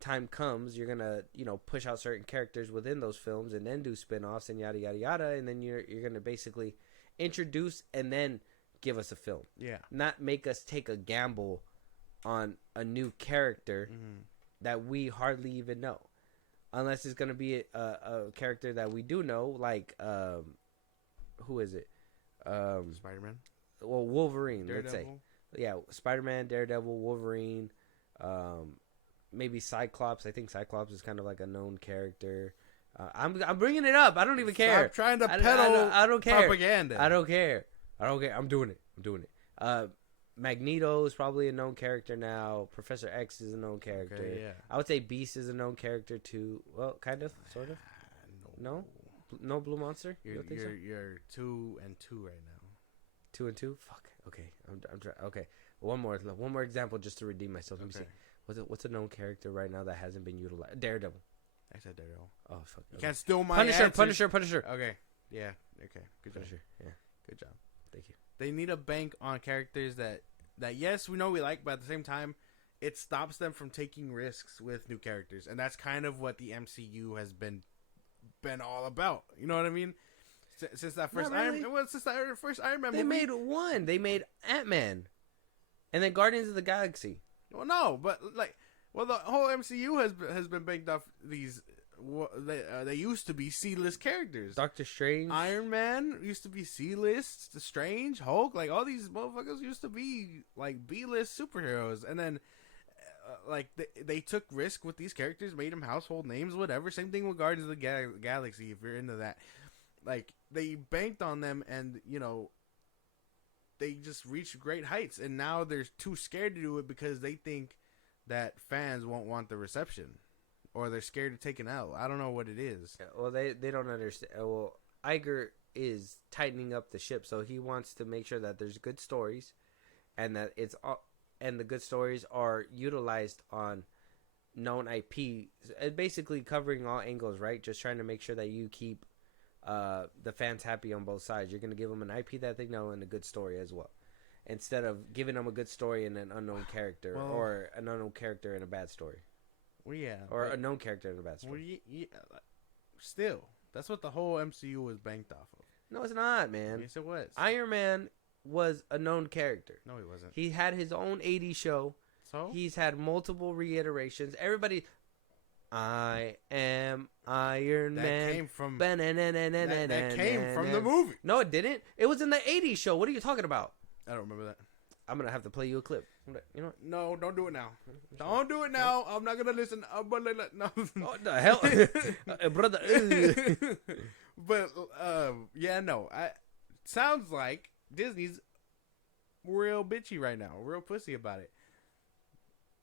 time comes, you're gonna push out certain characters within those films and then do spin-offs and yada yada yada, and then you're gonna basically introduce and then give us a film. Yeah. Not make us take a gamble on a new character that we hardly even know, unless it's gonna be a character that we do know, like who is it? Spider-Man. Well, Wolverine. Daredevil. Let's say, yeah, Spider-Man, Daredevil, Wolverine. Maybe Cyclops. I think Cyclops is kind of like a known character. I'm bringing it up. I don't even care. Stop trying to peddle I don't care. Propaganda. I don't care. I'm doing it. Magneto is probably a known character now. Professor X is a known character. Okay, yeah. I would say Beast is a known character too. Well, kind of, sort of. No? No Blue Monster? You're 2 and 2 right now. 2 and 2? Fuck. Okay. I'm trying. Okay. One more example just to redeem myself. Let me see. What's a known character right now that hasn't been utilized? Daredevil. I said Daredevil. Oh fuck! You can't steal my Punisher. Okay. Yeah. Okay. Good Punisher. job. Yeah. Good job. Thank you. They need a bank on characters that yes we know we like, but at the same time, it stops them from taking risks with new characters, and that's kind of what the MCU has been all about. You know what I mean? Since that first Iron Man they movie, made one. They made Ant-Man, and then Guardians of the Galaxy. Well, no, but the whole MCU has been banked off these they used to be C-list characters. Doctor Strange, Iron Man used to be C-list. The Strange, Hulk, like all these motherfuckers used to be like B-list superheroes, and then like they took risk with these characters, made them household names, whatever. Same thing with Guardians of the Galaxy. If you're into that, like they banked on them, and they just reached great heights, and now they're too scared to do it because they think that fans won't want the reception, or they're scared to take an L. I don't know what it is. Yeah, well, they don't understand. Well, Iger is tightening up the ship, so he wants to make sure that there's good stories, and that and the good stories are utilized on known IP, basically covering all angles, right? Just trying to make sure that you keep the fans happy on both sides. You're going to give them an IP that they know and a good story as well, instead of giving them a good story and an unknown character, or an unknown character and a bad story. Well, yeah, or a known character and a bad story. Still, that's what the whole MCU was banked off of. No, it's not, man. Yes, it was. Iron Man was a known character. No, he wasn't. He had his own 80s show. So he's had multiple reiterations. Everybody, I am Iron Man. That came from the movie. No, it didn't. It was in the 80s show. What are you talking about? I don't remember that. I'm gonna have to play you a clip. You know what? No, don't do it now. Don't do it now. I'm not gonna listen. No. What the hell, brother? But yeah, no. Sounds like Disney's real bitchy right now, real pussy about it.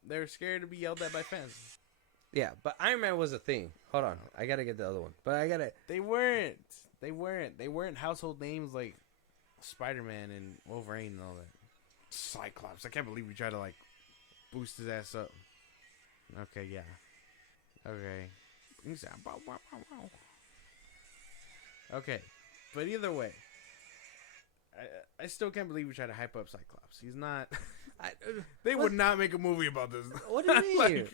They're scared to be yelled at by fans. Yeah, but Iron Man was a thing. Hold on, I gotta get the other one. But They weren't household names like Spider-Man and Wolverine and all that. Cyclops. I can't believe we tried to like boost his ass up. Okay, yeah. Okay. Okay, but either way, I still can't believe we tried to hype up Cyclops. He's not. They would not make a movie about this. What do you mean?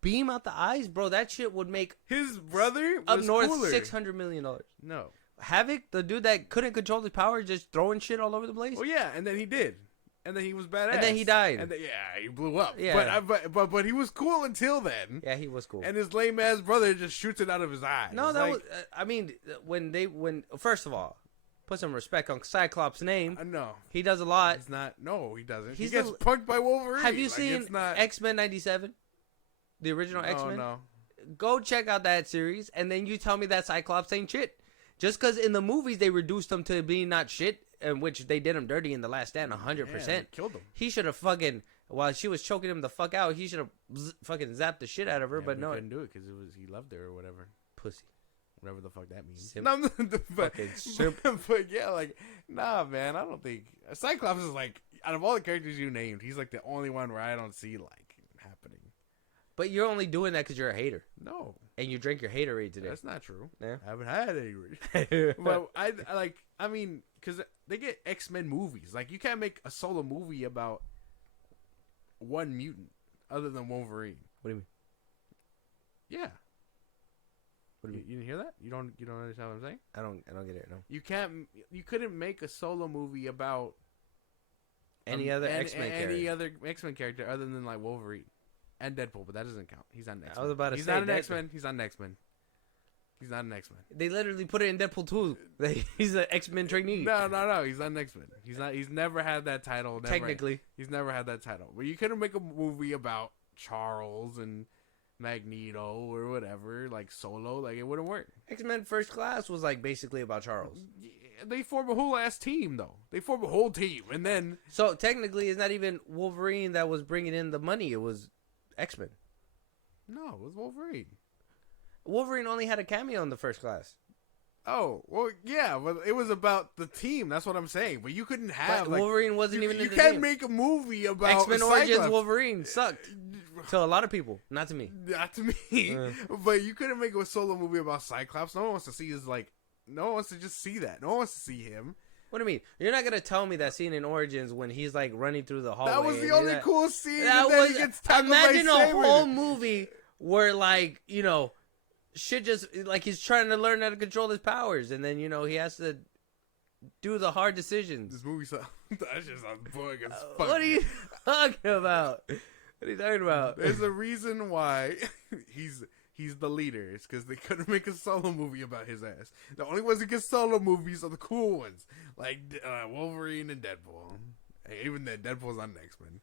Beam out the eyes, bro. That shit would make his brother up was north cooler. $600 million. No. Havoc, the dude that couldn't control his power, just throwing shit all over the place. Well, yeah, and then he did, and then he was badass, and then he died, and then, yeah, he blew up. Yeah, but he was cool until then. Yeah, he was cool. And his lame ass brother just shoots it out of his eye. No, that was. I mean, when first of all, put some respect on Cyclops' name. No, he does a lot. He's not. No, he doesn't. He gets punked by Wolverine. Have you seen X-Men '97? The original X-Men? No. Go check out that series, and then you tell me that Cyclops ain't shit. Just because in the movies they reduced him to being not shit, in which they did him dirty in The Last Stand 100%. Killed him. He should have fucking, while she was choking him the fuck out, he should have fucking zapped the shit out of her, but no. He couldn't do it because he loved her or whatever. Pussy. Whatever the fuck that means. But yeah, like, nah, man, I don't think. Cyclops is like, out of all the characters you named, he's like the only one where I don't see, like, happening. But you're only doing that because you're a hater. No. And you drank your haterade today. That's not true. Yeah. I haven't had any. But I mean, because they get X-Men movies. Like, you can't make a solo movie about one mutant other than Wolverine. What do you mean? Yeah. What do you mean? You didn't hear that? You don't understand what I'm saying? I don't get it. No. You couldn't make a solo movie about any other X-Men character. Any other X-Men character other than like Wolverine. And Deadpool, but that doesn't count. He's not an X-Men. I was about to say, he's not an X-Men. He's not an X-Men. He's not an X-Men. They literally put it in Deadpool 2. He's an X-Men trainee. No. He's not an X-Men. He's not. He's never had that title. Technically. He's never had that title. But you couldn't make a movie about Charles and Magneto or whatever, like solo. Like, it wouldn't work. X-Men First Class was like basically about Charles. They form a whole ass team, though. They form a whole team. And then... So, technically, it's not even Wolverine that was bringing in the money. It was X-Men. No, it was Wolverine. Wolverine only had a cameo in the First Class. Oh, well, yeah, but it was about the team. That's what I'm saying. But you couldn't have... But Wolverine wasn't even in the game. You can't make a movie about X-Men Origins Wolverine sucked. To a lot of people. Not to me. Not to me. But you couldn't make a solo movie about Cyclops. No one wants to see his, like... No one wants to just see that. No one wants to see him. What do you mean? You're not gonna tell me that scene in Origins when he's like running through the hallway. That was the only cool scene. That and was. Then he gets tackled Imagine by a whole movie where like shit just like he's trying to learn how to control his powers, and then he has to do the hard decisions. This movie sounds that just sounds boring as fuck. What are you talking about? What are you talking about? There's a reason why he's the leader. It's because they couldn't make a solo movie about his ass. The only ones who get solo movies are the cool ones, like Wolverine and Deadpool. Hey, even that Deadpool's on X-Men.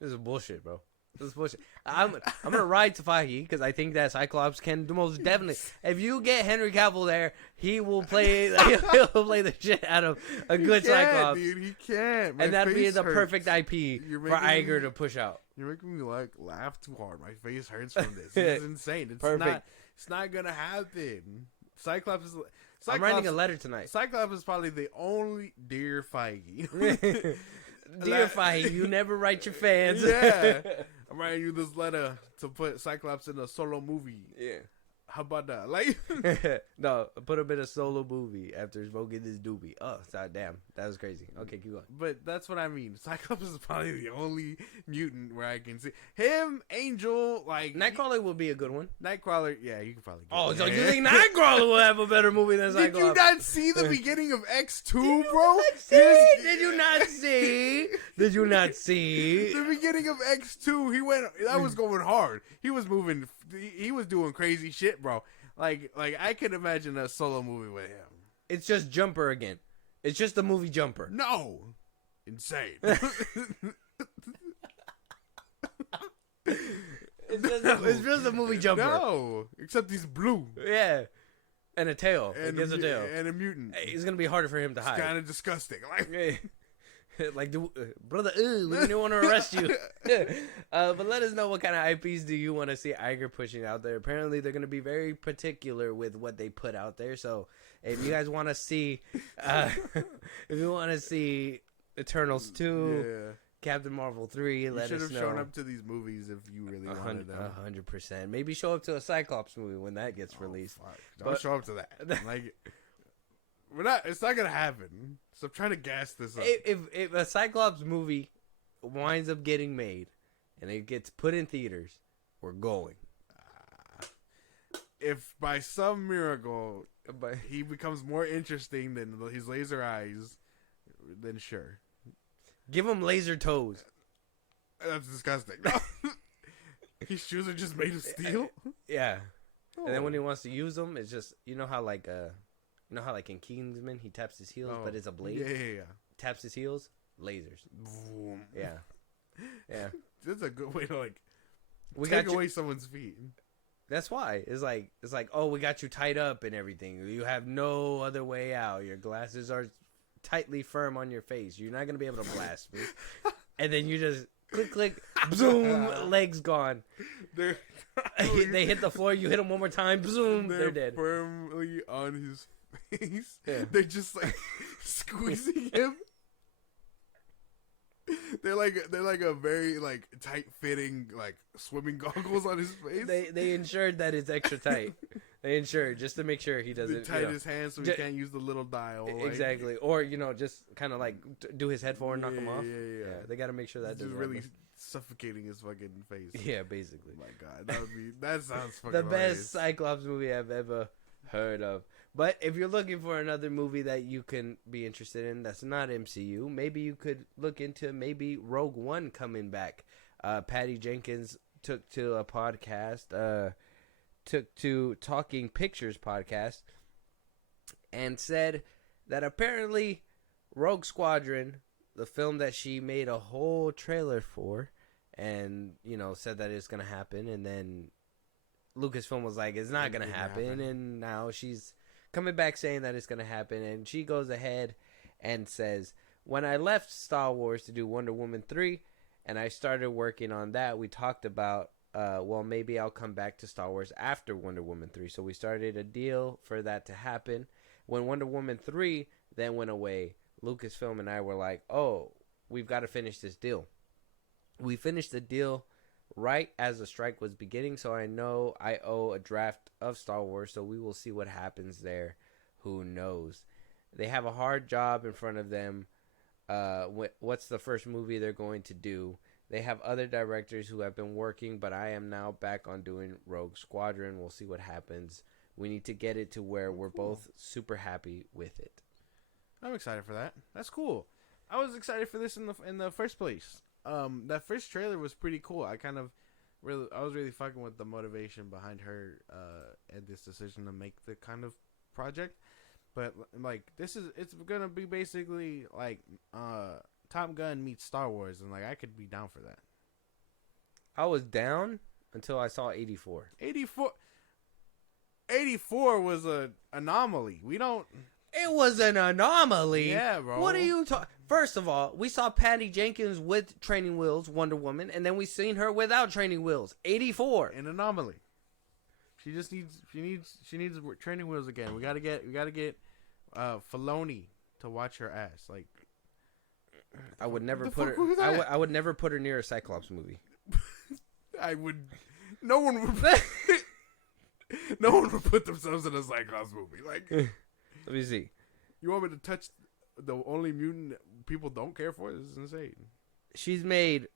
This is bullshit, bro. This is bullshit. I'm gonna ride to Feige because I think that Cyclops can most definitely. If you get Henry Cavill there, he will play. He'll play the shit out of a good Cyclops. Dude, he can't. And that'd be the perfect IP for Iger to push out. You're making me laugh too hard. My face hurts from this. This is insane. It's perfect. It's not gonna happen. Cyclops is. I'm writing a letter tonight. Cyclops is probably the only Dear Feige. Dear Feige, you never write your fans. Yeah. I'm writing you this letter to put Cyclops in a solo movie. Yeah. How about that? Like, no, put him in a solo movie after smoking this doobie. Oh, sorry, damn, that was crazy. Okay, keep going. But that's what I mean. Cyclops is probably the only mutant where I can see him. Angel, like Nightcrawler would be a good one. Nightcrawler, yeah, you can probably. So you think Nightcrawler will have a better movie than Cyclops? Did you not see the beginning of X2, bro? Did you not see? Did you not see the beginning of X2? He went. That was going hard. He was moving. He was doing crazy shit, bro. Like I can imagine a solo movie with him. It's just Jumper again. It's just the movie Jumper. No, insane. It's just a movie Jumper. No, except he's blue. Yeah, and a tail. And a tail. And a mutant. It's gonna be harder for him to hide. It's kind of disgusting. Like, brother, we didn't want to arrest you. But let us know what kind of IPs do you want to see Iger pushing out there. Apparently, they're going to be very particular with what they put out there. So, if you guys want to see, Eternals 2, Captain Marvel 3, let us know. You should have shown up to these movies if you really wanted them. 100%. Maybe show up to a Cyclops movie when that gets released. Fuck. Don't show up to that. Like, it's not gonna happen. So I'm trying to gas this up. If a Cyclops movie winds up getting made and it gets put in theaters, we're going. If by some miracle he becomes more interesting than his laser eyes, then sure. Give him laser toes. That's disgusting. His shoes are just made of steel. Yeah. Oh. And then when he wants to use them, it's just you know how like in Kingsman he taps his heels, but it's a blade. Yeah. Taps his heels, lasers. Boom. Yeah. That's a good way to take away someone's feet. That's why it's like oh, we got you tied up and everything. You have no other way out. Your glasses are tightly firm on your face. You're not gonna be able to blast me. And then you just click, boom, legs gone. They hit the floor. You hit them one more time, boom, they're dead. Firmly on his face. Yeah. They're just squeezing him. They're like a very tight fitting swimming goggles on his face. They ensured that it's extra tight. They ensured just to make sure he doesn't tight his hands so he can't use the little dial. Exactly, or just kind of do his head forward, knock him off. Yeah. They got to make sure that just really suffocating his fucking face. Yeah, basically. Oh my God, that sounds fucking the hilarious. best Cyclops movie I've ever heard of. But if you're looking for another movie that you can be interested in that's not MCU, maybe you could look into maybe Rogue One coming back. Patty Jenkins took to a podcast, took to Talking Pictures podcast, and said that apparently Rogue Squadron, the film that she made a whole trailer for, and said that it's gonna happen, and then Lucasfilm was like, it's not gonna happen, and now she's coming back saying that it's going to happen, and she goes ahead and says, when I left Star Wars to do Wonder Woman 3, and I started working on that, we talked about, maybe I'll come back to Star Wars after Wonder Woman 3. So we started a deal for that to happen. When Wonder Woman 3 then went away, Lucasfilm and I were like, oh, we've got to finish this deal. We finished the deal right as the strike was beginning, so I know I owe a draft of Star Wars, so we will see what happens there. Who knows? They have a hard job in front of them. What's the first movie they're going to do? They have other directors who have been working, but I am now back on doing Rogue Squadron. We'll see what happens. We need to get it to where we're both super happy with it. I'm excited for that. That's cool. I was excited for this in the first place. That first trailer was pretty cool. I kind of I was really fucking with the motivation behind her and this decision to make the kind of project. But like it's gonna be basically like Top Gun meets Star Wars, and like I could be down for that. I was down until I saw 84. 84 was an anomaly. We don't. It was an anomaly. Yeah, bro. What are you talking? First of all, we saw Patty Jenkins with training wheels, Wonder Woman, and then we seen her without training wheels. 84. An anomaly. She needs training wheels again. We gotta get Filoni to watch her ass. Like, I would never put her. I would never put her near a Cyclops movie. I would. No one would. No one would put themselves in a Cyclops movie. Like, let me see. You want me to touch the only mutant people don't care for? This is insane. She's made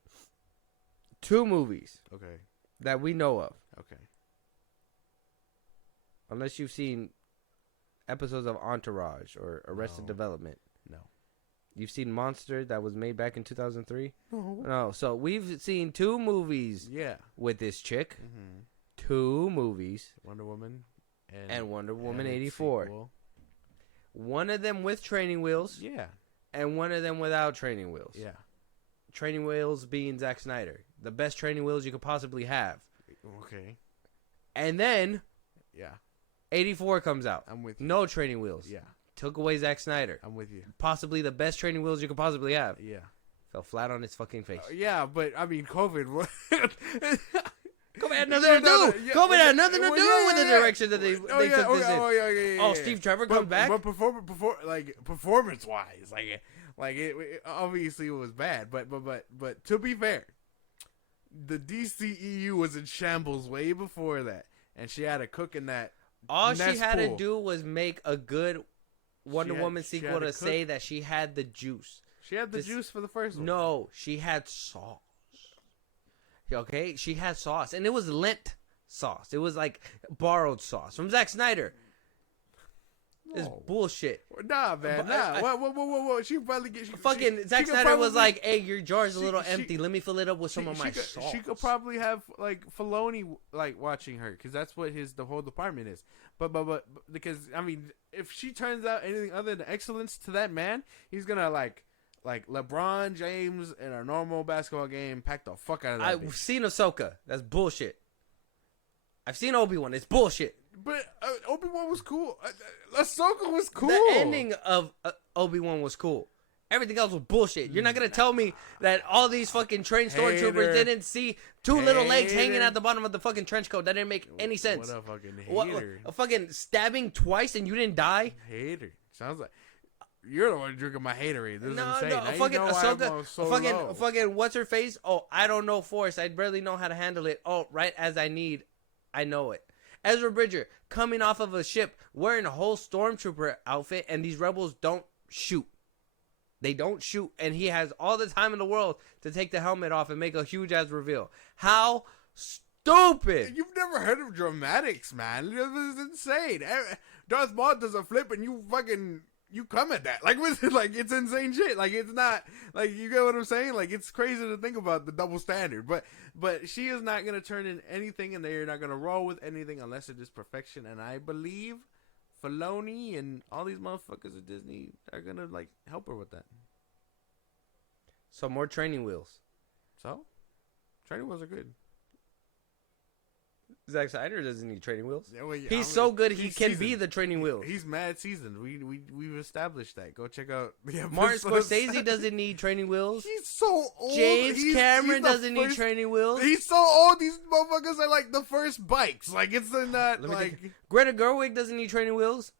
2 movies. Okay. That we know of. Okay. Unless you've seen episodes of Entourage or Arrested Development. No. You've seen Monster that was made back in 2003? No. No. So we've seen 2 movies. Yeah. With this chick. Mm-hmm. 2 movies. Wonder Woman. And Wonder Woman 84. One of them with training wheels. Yeah. And one of them without training wheels. Yeah. Training wheels being Zack Snyder. The best training wheels you could possibly have. Okay. And then. Yeah. 84 comes out. I'm with you. No training wheels. Yeah. Took away Zack Snyder. I'm with you. Possibly the best training wheels you could possibly have. Yeah. Fell flat on its fucking face. Yeah, but I mean, COVID. COVID had nothing to do. COVID had nothing to do with the direction that they took this in. Oh, Steve Trevor comes back. But performance wise, it obviously was bad. But to be fair, the DCEU was in shambles way before that, and she had a cook in that. All she had to do was make a good Wonder Woman sequel to say that she had the juice. She had the juice for the first one. No, she had sauce. Okay, she had sauce, and it was lint sauce. It was like borrowed sauce from Zack Snyder. It's bullshit. Nah, man, nah. Whoa. She probably get Zack Snyder was like, "Hey, your jar's a little empty. Let me fill it up with some of my sauce." She could probably have like Filoni like watching her because that's what the whole department is. But because I mean, if she turns out anything other than excellence to that man, he's gonna like LeBron James in a normal basketball game, pack the fuck out of that. I've seen Ahsoka. That's bullshit. I've seen Obi-Wan. It's bullshit. But Obi-Wan was cool. Ahsoka was cool. The ending of Obi-Wan was cool. Everything else was bullshit. You're not going to tell me that all these fucking trained stormtroopers didn't see 2 little legs hanging at the bottom of the fucking trench coat. That didn't make any sense. What a fucking hater. A fucking stabbing twice and you didn't die? Hater. Sounds like... You're the one drinking my haterade. This is insane. No, fucking Ahsoka, fucking what's her face? Oh, I don't know Force. I barely know how to handle it. Oh, right as I need, I know it. Ezra Bridger coming off of a ship wearing a whole stormtrooper outfit, and these rebels don't shoot. They don't shoot, and he has all the time in the world to take the helmet off and make a huge ass reveal. How stupid! You've never heard of dramatics, man. This is insane. Darth Maul does a flip, and you come at that. Like it's insane shit. Like, it's not, like, you get what I'm saying? Like, it's crazy to think about the double standard. But she is not going to turn in anything, and they're not going to roll with anything unless it is perfection. And I believe Filoni and all these motherfuckers at Disney are going to, like, help her with that. So, more training wheels. So? Training wheels are good. Zack Snyder doesn't need training wheels. Yeah, well, yeah, he's so good he can be the training wheels. He's mad seasoned. We've established that. Go check out the episodes. Martin Scorsese doesn't need training wheels. He's so old. James Cameron doesn't need training wheels. He's so old. These motherfuckers are like the first bikes. Like, it's not like Greta Gerwig doesn't need training wheels.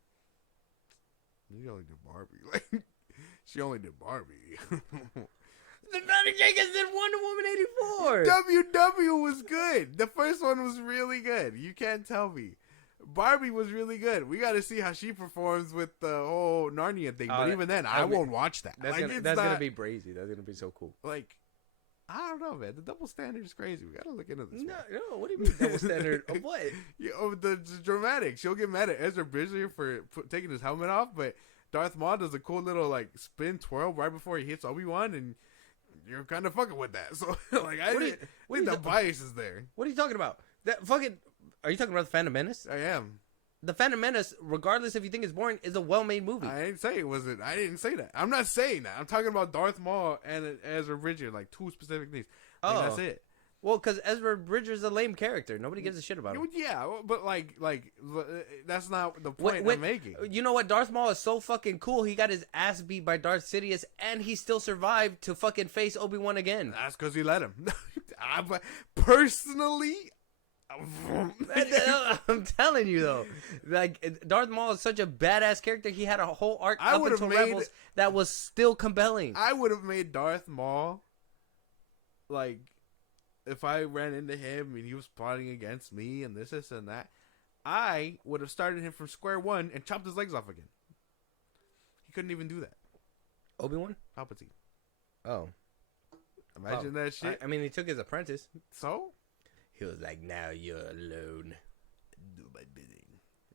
She only did Barbie. Like, she only did Barbie. Patty Jenkins did Wonder Woman 84. WW was good. The first one was really good. You can't tell me. Barbie was really good. We got to see how she performs with the whole Narnia thing. But even then, I won't watch that. That's going to be crazy. That's going to be so cool. Like, I don't know, man. The double standard is crazy. We got to look into this. No, what do you mean double standard of what? The dramatic. She'll get mad at Ezra Bridger for taking his helmet off, but Darth Maul does a cool little, like, spin twirl right before he hits Obi-Wan, and you're kind of fucking with that. So like, I think the bias is there. What are you talking about? That fucking. Are you talking about the Phantom Menace? I am. The Phantom Menace, regardless if you think it's boring, is a well-made movie. I didn't say it wasn't. I didn't say that. I'm not saying that. I'm talking about Darth Maul and Ezra Bridger, like two specific things. Like, that's it. Well, because Ezra Bridger's a lame character. Nobody gives a shit about him. Yeah, but like that's not the point I'm making. You know what? Darth Maul is so fucking cool. He got his ass beat by Darth Sidious, and he still survived to fucking face Obi-Wan again. That's because he let him. Personally... I'm telling you though, like Darth Maul is such a badass character. He had a whole arc up until Rebels that was still compelling. I would have made Darth Maul, like, if I ran into him and he was plotting against me and this and that, I would have started him from square one and chopped his legs off again. He couldn't even do that. Obi-Wan? Palpatine. Oh, imagine that shit. I mean, he took his apprentice. So. He was like, now you're alone. Do my bidding.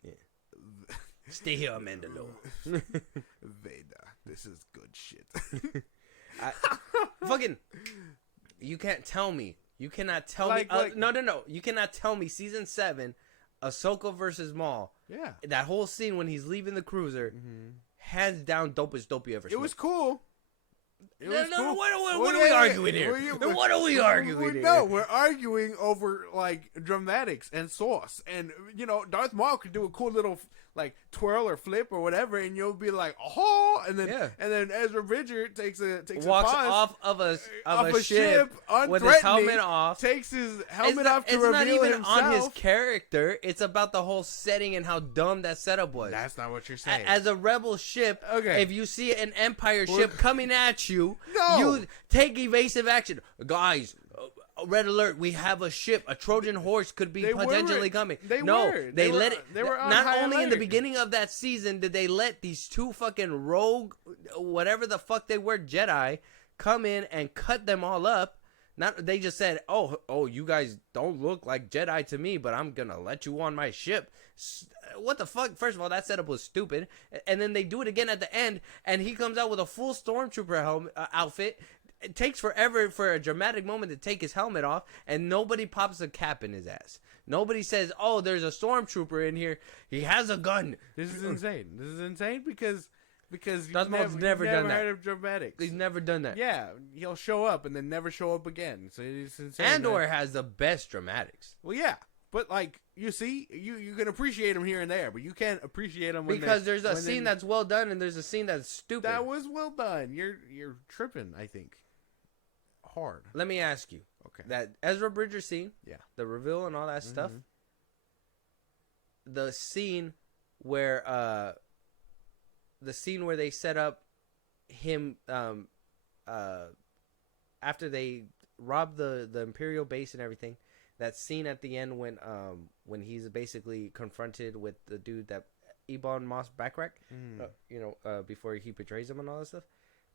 Yeah. Stay here, Mandalore. Vader, this is good shit. Fucking, you can't tell me. You cannot tell me. No. You cannot tell me season 7, Ahsoka versus Maul. Yeah. That whole scene when he's leaving the cruiser, hands down, dopest dope you ever seen. It was cool. What are we arguing here? What are we arguing here? No, we're arguing over, like, dramatics and sauce. And, you know, Darth Maul could do a cool little, like, twirl or flip or whatever, and you'll be like, oh, and then Ezra Bridger walks off of a ship with his helmet off, takes his helmet off to reveal himself. It's not even on his character. It's about the whole setting and how dumb that setup was. That's not what you're saying. As a rebel ship, if you see an Empire ship coming at you, no. You take evasive action. Guys, red alert, we have a ship. A Trojan horse could be potentially coming. They were on not only alert. in the beginning of that season did they let these two fucking rogue, whatever the fuck they were, Jedi, come in and cut them all up. They just said, oh, you guys don't look like Jedi to me, but I'm gonna let you on my ship. What the fuck? First of all, that setup was stupid. And then they do it again at the end, and he comes out with a full stormtrooper outfit. It takes forever for a dramatic moment to take his helmet off, and nobody pops a cap in his ass. Nobody says, oh, there's a stormtrooper in here. He has a gun. This is insane. This is insane because Darth Maul's never done that. Heard of dramatics. He's never done that. Yeah, he'll show up and then never show up again. So it's insane. Andor has the best dramatics. Well, yeah, but like you see, you can appreciate him here and there, but you can't appreciate him because there's a scene that's well done and there's a scene that's stupid. That was well done. You're tripping, I think. Hard. Let me ask you. Okay. That Ezra Bridger scene. Yeah. The reveal and all that stuff. The scene where they set up him after they robbed the Imperial base and everything. That scene at the end when he's basically confronted with the dude that Ebon Moss Backrack, before he betrays him and all that stuff.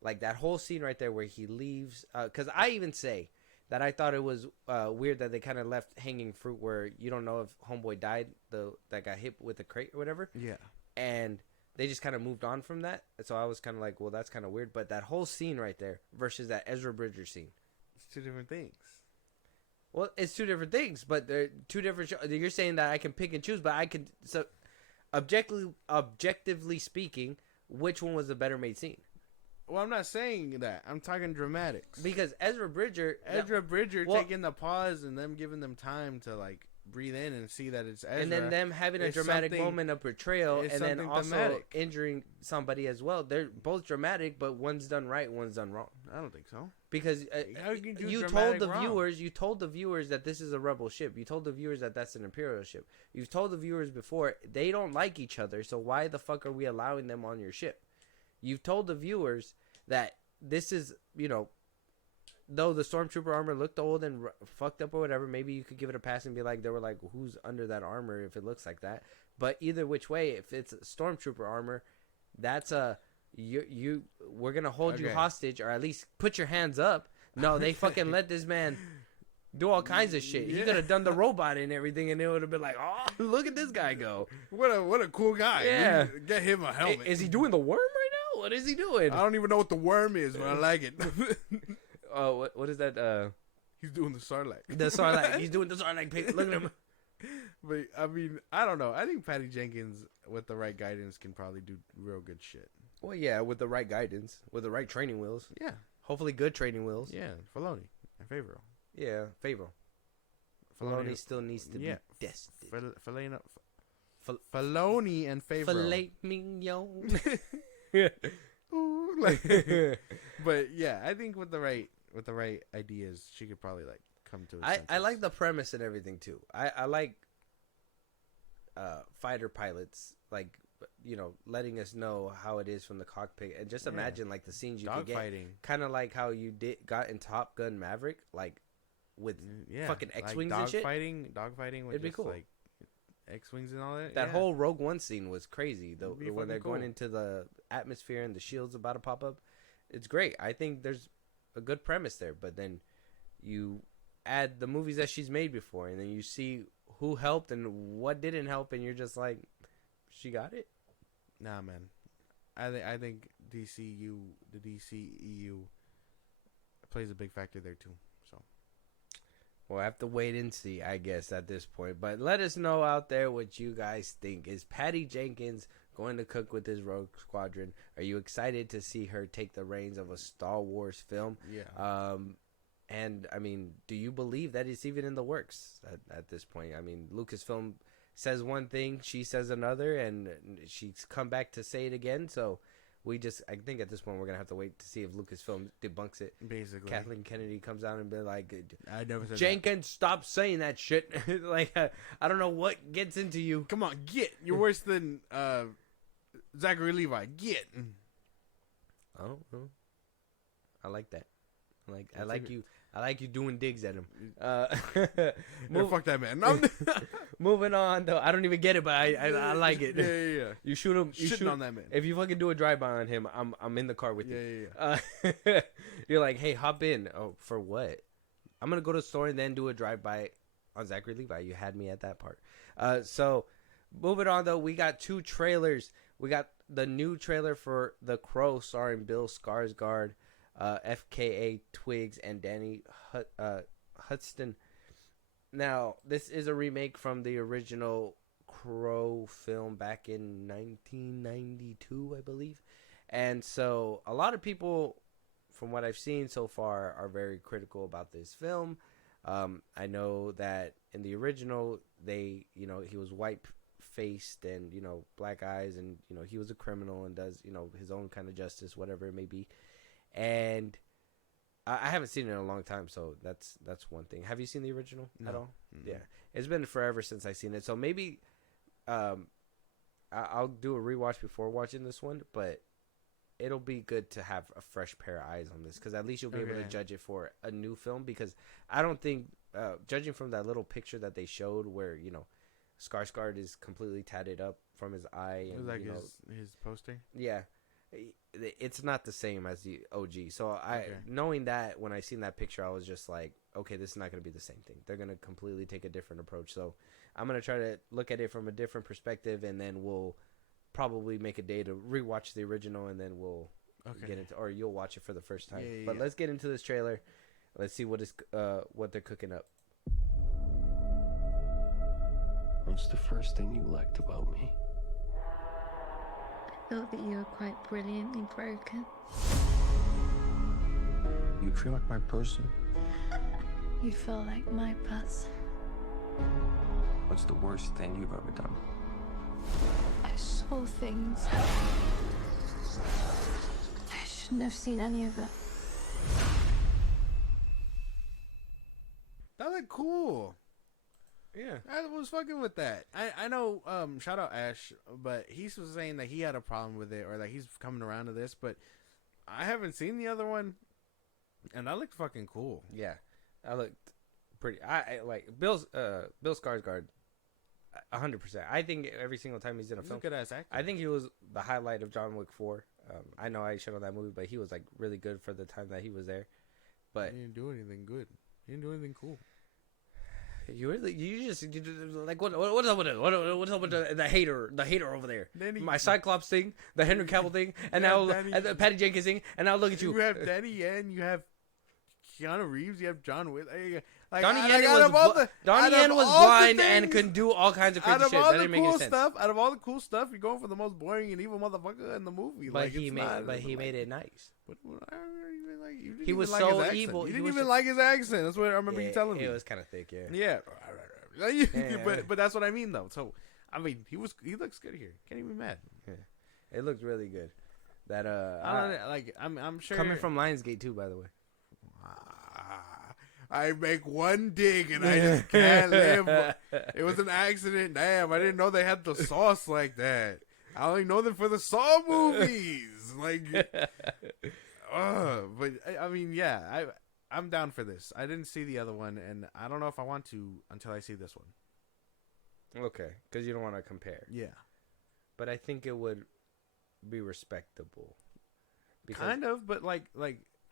Like that whole scene right there where he leaves, because I even say that I thought it was weird that they kind of left hanging fruit where you don't know if homeboy died, that got hit with a crate or whatever. Yeah. And they just kind of moved on from that. So I was kind of like, well, that's kind of weird. But that whole scene right there versus that Ezra Bridger scene. It's two different things. Well, it's two different things, but they're two different you're saying that I can pick and choose, but I can... So, objectively speaking, which one was the better made scene? Well, I'm not saying that. I'm talking dramatics. Because Ezra Bridger taking the pause and them giving them time to like breathe in and see that it's Ezra. And then them having a dramatic moment of betrayal and then also injuring somebody as well. They're both dramatic, but one's done right, one's done wrong. I don't think so. Because you told the viewers that this is a rebel ship. You told the viewers that that's an Imperial ship. You've told the viewers before they don't like each other, so why the fuck are we allowing them on your ship? You've told the viewers that this is, though the Stormtrooper armor looked old and fucked up or whatever, maybe you could give it a pass and be like, they were like, who's under that armor if it looks like that? But either which way, if it's Stormtrooper armor, that's we're going to hold you hostage, or at least put your hands up. No, they fucking let this man do all kinds of shit. He could have done the robot and everything, and it would have been like, oh, look at this guy go. What a cool guy. Yeah. Get him a helmet. Is he doing the worm right now? What is he doing? I don't even know what the worm is, but I like it. what is that? He's doing the Sarlacc. The Sarlacc. He's doing the Sarlacc pig. Look at him. But I mean, I don't know. I think Patty Jenkins, with the right guidance, can probably do real good shit. Well, yeah, with the right guidance, with the right training wheels. Yeah. Hopefully, good training wheels. Yeah, Filoni and Favreau. Yeah, Favreau. Filoni still needs to be tested. Filoni and Favreau. Filet mignon. Ooh, but yeah, I think with the right ideas, she could probably like come to. I like the premise and everything too. I like fighter pilots, like, you know, letting us know how it is from the cockpit, and just imagine like the scenes you could get, kind of like how you got in Top Gun Maverick, like with fucking X-wings like and shit. Dogfighting would be cool. Like X-wings and all that. That whole Rogue One scene was crazy. When they're going into the atmosphere and the shield's about to pop up, it's great. I think there's a good premise there, but then you add the movies that she's made before, and then you see who helped and what didn't help, and you're just like, she got it. Nah, man. I think the DCEU plays a big factor there too. So we'll have to wait and see, I guess, at this point. But let us know out there what you guys think. Is Patty Jenkins going to cook with his Rogue Squadron? Are you excited to see her take the reins of a Star Wars film? Yeah. And I mean, do you believe that it's even in the works at this point? I mean, Lucasfilm says one thing, she says another, and she's come back to say it again. So I think at this point we're gonna have to wait to see if Lucasfilm debunks it. Basically, Kathleen Kennedy comes out and be like, "I never said Jenkins, stop saying that shit." Like, I don't know what gets into you. Come on, you're worse than Zachary Levi. Get. Oh, I like that. I like you doing digs at him. Fuck that man. Moving on, though. I don't even get it, but I like it. Yeah. You shoot him. You shoot on that man. If you fucking do a drive-by on him, I'm in the car with you. Yeah. You're like, hey, hop in. Oh, for what? I'm going to go to the store and then do a drive-by on Zachary Levi. You had me at that part. So, moving on, though, we got 2 trailers. We got the new trailer for The Crow starring Bill Skarsgård, FKA Twigs, and Danny Huston. Now, this is a remake from the original Crow film back in 1992, I believe. And so a lot of people, from what I've seen so far, are very critical about this film. I know that in the original, he was white-faced and, black eyes, and, he was a criminal and does, his own kind of justice, whatever it may be. And I haven't seen it in a long time, so that's one thing. Have you seen the original at all? Mm-hmm. Yeah, it's been forever since I've seen it. So maybe I'll do a rewatch before watching this one, but it'll be good to have a fresh pair of eyes on this, because at least you'll be able to judge it for a new film. Because I don't think, judging from that little picture that they showed where, Skarsgård is completely tatted up from his eye. And, it was like his poster? Yeah. It's not the same as the OG. So knowing that, when I seen that picture, I was just like, okay, this is not going to be the same thing. They're going to completely take a different approach. So I'm going to try to look at it from a different perspective, and then we'll probably make a day to rewatch the original, and then we'll get into, or you'll watch it for the first time. But let's get into this trailer. Let's see what they're cooking up. What's the first thing you liked about me? I thought that you were quite brilliantly broken. You feel like my person? You feel like my person. What's the worst thing you've ever done? I saw things. I shouldn't have seen any of it. That looked cool. Yeah, I was fucking with that. I know, shout out Ash, but he was saying that he had a problem with it, or that he's coming around to this, but I haven't seen the other one, and that looked fucking cool. Yeah, that looked pretty. I like Bill Skarsgård, 100%. I think every single time he's in a film, a good ass actor. I think he was the highlight of John Wick 4. I know I showed on that movie, but he was like really good for the time that he was there. But he didn't do anything good. He didn't do anything cool. You just like what's up with it? What's up with the hater over there? My Cyclops thing, the Henry Cavill thing, and now the Patty Jenkins thing, and now look at you. You have Danny Yen, you have Keanu Reeves. You have John Wick. Like, Donnie out Yen of all was the- Donnie out of Yen was all the blind and things- could do all kinds of Out crazy of shit. all That the didn't make cool any sense. stuff, out of all the cool stuff, you're going for the most boring and evil motherfucker in the movie. But like, he it's made, not, but he like, made it nice. But I don't even like. You didn't He even was like so his accent. evil. You He didn't was even like his accent. That's what I remember you telling me. It was kind of thick, yeah. Yeah. Yeah. But that's what I mean though. So I mean, he looks good here. Can't even be mad. Yeah. It looked really good. That I don't know, like I'm sure coming from Lionsgate too, by the way. I make one dig and I just can't live. It was an accident. Damn, I didn't know they had the sauce like that. I only know them for the Saw movies. Like, but I mean, yeah, I'm down for this. I didn't see the other one, and I don't know if I want to until I see this one. Okay, because you don't want to compare. Yeah, but I think it would be respectable. kind of, but like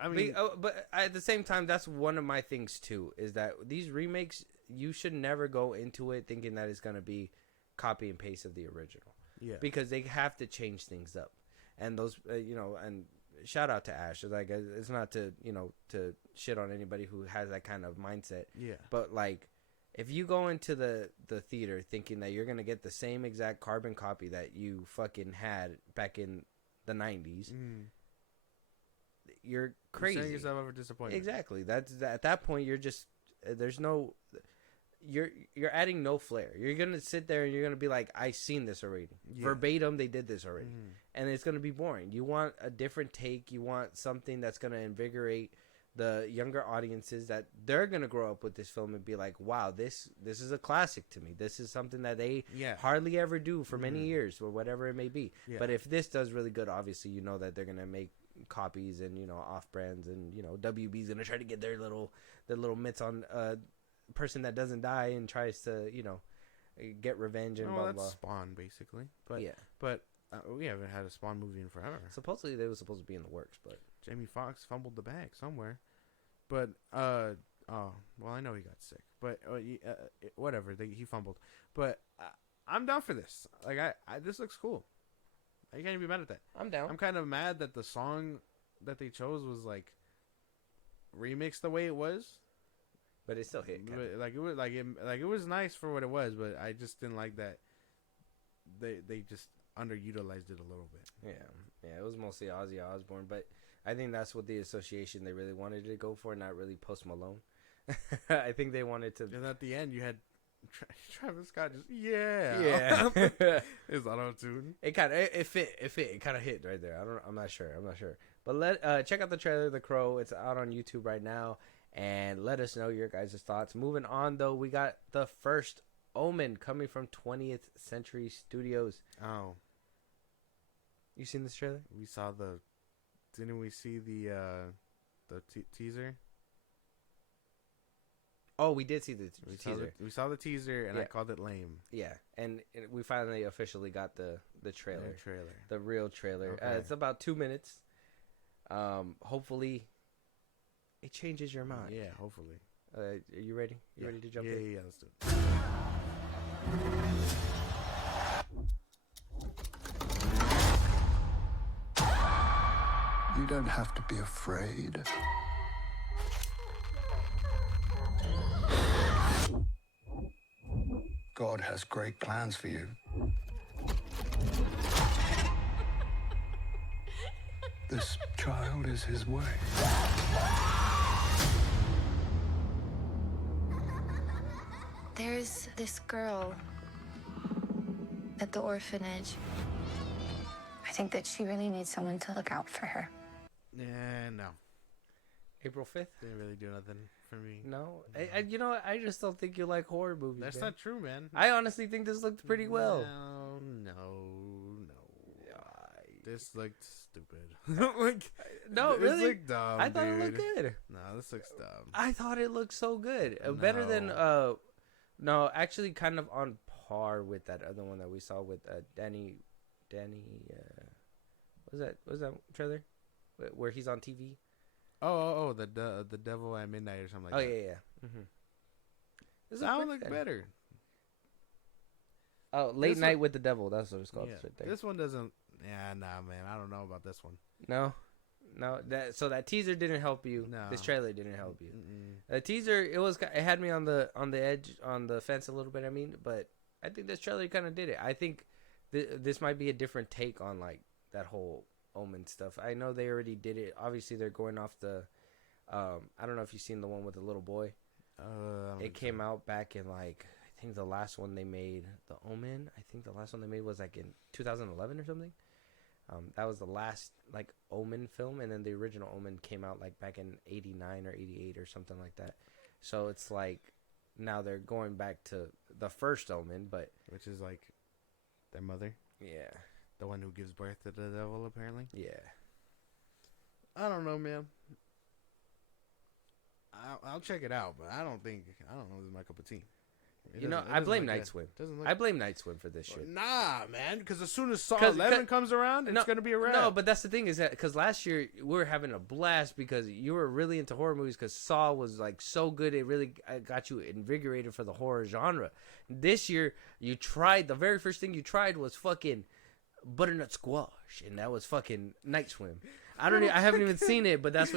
I mean, but at the same time, that's one of my things too. Is that these remakes, you should never go into it thinking that it's gonna be copy and paste of the original. yeah, Because they have to change things up, and those, and shout out to Ash. Like, it's not to to shit on anybody who has that kind of mindset. yeah, But like, if you go into the theater thinking that you're gonna get the same exact carbon copy that you fucking had back in the 90s, you're crazy. You're setting yourself up for disappointment. Exactly. That's at that point you're just there's no you're adding no flair. You're gonna sit there and you're gonna be like, I seen this already. Yeah. Verbatim, they did this already, and it's gonna be boring. You want a different take. You want something that's gonna invigorate the younger audiences, that they're gonna grow up with this film and be like, wow, this is a classic to me. This is something that they hardly ever do for many years or whatever it may be. Yeah. But if this does really good, obviously you know that they're gonna make copies and off brands, and WB's gonna try to get their little mitts on person that doesn't die and tries to get revenge and blah that's blah. Spawn basically, but Yeah. but we haven't had a Spawn movie in forever. Supposedly they were supposed to be in the works, but Jamie Foxx fumbled the bag somewhere, but well, I know he got sick, but whatever, he fumbled. But I'm down for this. Like this looks cool. You can't even be mad at that. I'm down. I'm kind of mad that the song that they chose was like remixed the way it was. But it still hit. But, it was nice for what it was, but I just didn't like that they just underutilized it a little bit. Yeah, it was mostly Ozzy Osbourne, but I think that's what the association they really wanted to go for, not really Post Malone. I think they wanted to. And at the end, you had Travis Scott just Yeah. It's auto-tune. It kind of it fit. It kind of hit right there. I'm not sure. But check out the trailer, The Crow. It's out on YouTube right now, and let us know your guys' thoughts. Moving on, though, we got the first Omen coming from 20th Century Studios. Oh, you seen this trailer? we saw the. Didn't we see the teaser? Oh, we did see the teaser. We saw the teaser, and Yeah. I called it lame. Yeah, and we finally officially got the trailer. The real trailer. Okay. It's about 2 minutes. Hopefully, it changes your mind. Yeah, hopefully. Are you ready? You ready to jump in? Yeah, let's do it. You don't have to be afraid. God has great plans for you. This child is his way. There's this girl at the orphanage. I think that she really needs someone to look out for her. Yeah, no. April 5th? Didn't really do nothing for me. No. I just don't think you like horror movies. That's man. not true, man. I honestly think this looked pretty well. No. This looked stupid. No, this really? looked dumb, I thought it looked dude. good. No, this looks dumb. I thought it looked so good. Better than no, actually kind of on par with that other one that we saw with Danny what was that trailer where he's on TV? Oh, the Devil at Midnight or something like that. Yeah. Mm-hmm. This That one looked better. Oh, Late Night with the Devil. That's what it's called. Yeah. Right there. This one doesn't. Yeah, nah, man. I don't know about this one. No. No, that teaser didn't help you. No. This trailer didn't help you. The teaser, it had me on the edge, on the fence a little bit. I mean, but I think this trailer kind of did it. I think this might be a different take on like that whole Omen stuff. I know they already did it. Obviously, they're going off the. I don't know if you've seen the one with the little boy. It came out back in like, I think the last one they made, the Omen. I think the last one they made was like in 2011 or something. That was the last like Omen film, and then the original Omen came out like back in 89 or 88 or something like that. So it's like now they're going back to the first Omen, but which is like their mother. Yeah, the one who gives birth to the devil, apparently. Yeah. I don't know, man. I'll check it out, but I don't know if this is my cup of tea. I blame Night Swim. I blame Night Swim for this shit. Nah, man, because as soon as Saw 11 comes around, it's going to be a wrap. No, but that's the thing is that because last year we were having a blast because you were really into horror movies because Saw was like so good. It really got you invigorated for the horror genre. This year, the very first thing you tried was fucking butternut squash, and that was fucking Night Swim. I haven't even seen it, but that's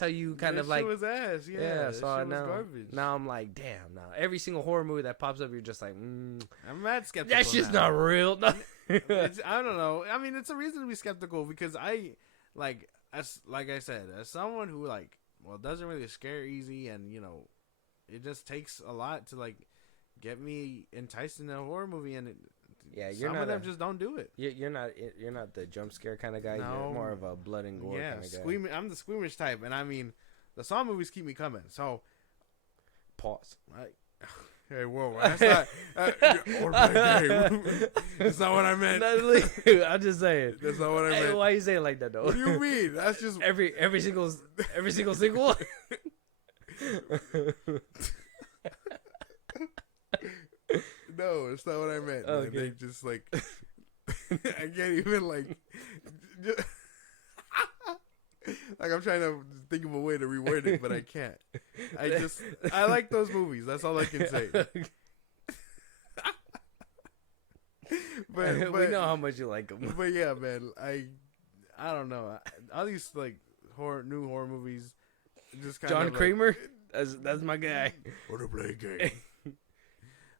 how you kind of like. Shit was ass, yeah. So shit was garbage. Now I'm like, damn. Now every single horror movie that pops up, you're just like, I'm mad skeptical. That shit's not real. No. I don't know. I mean, it's a reason to be skeptical because I I said, as someone who doesn't really scare easy, and it just takes a lot to like get me enticed in a horror movie, and some of them just don't do it. You're not the jump scare kind of guy. No. You're more of a blood and gore kind of guy. I'm the squeamish type, and I mean, the Saw movies keep me coming. So, pause. Hey, whoa, that's not. That's not what I meant. I'm just saying. That's not what I meant. Why you saying it like that though? What do you mean? That's just every single sequel. No, it's not what I meant. Okay. They just like I can't even like I'm trying to think of a way to reword it, but I can't. I like those movies. That's all I can say. but we know how much you like them. But yeah, man, I don't know. All these like new horror movies, just kind John of Kramer. That's my guy. Or to play a game.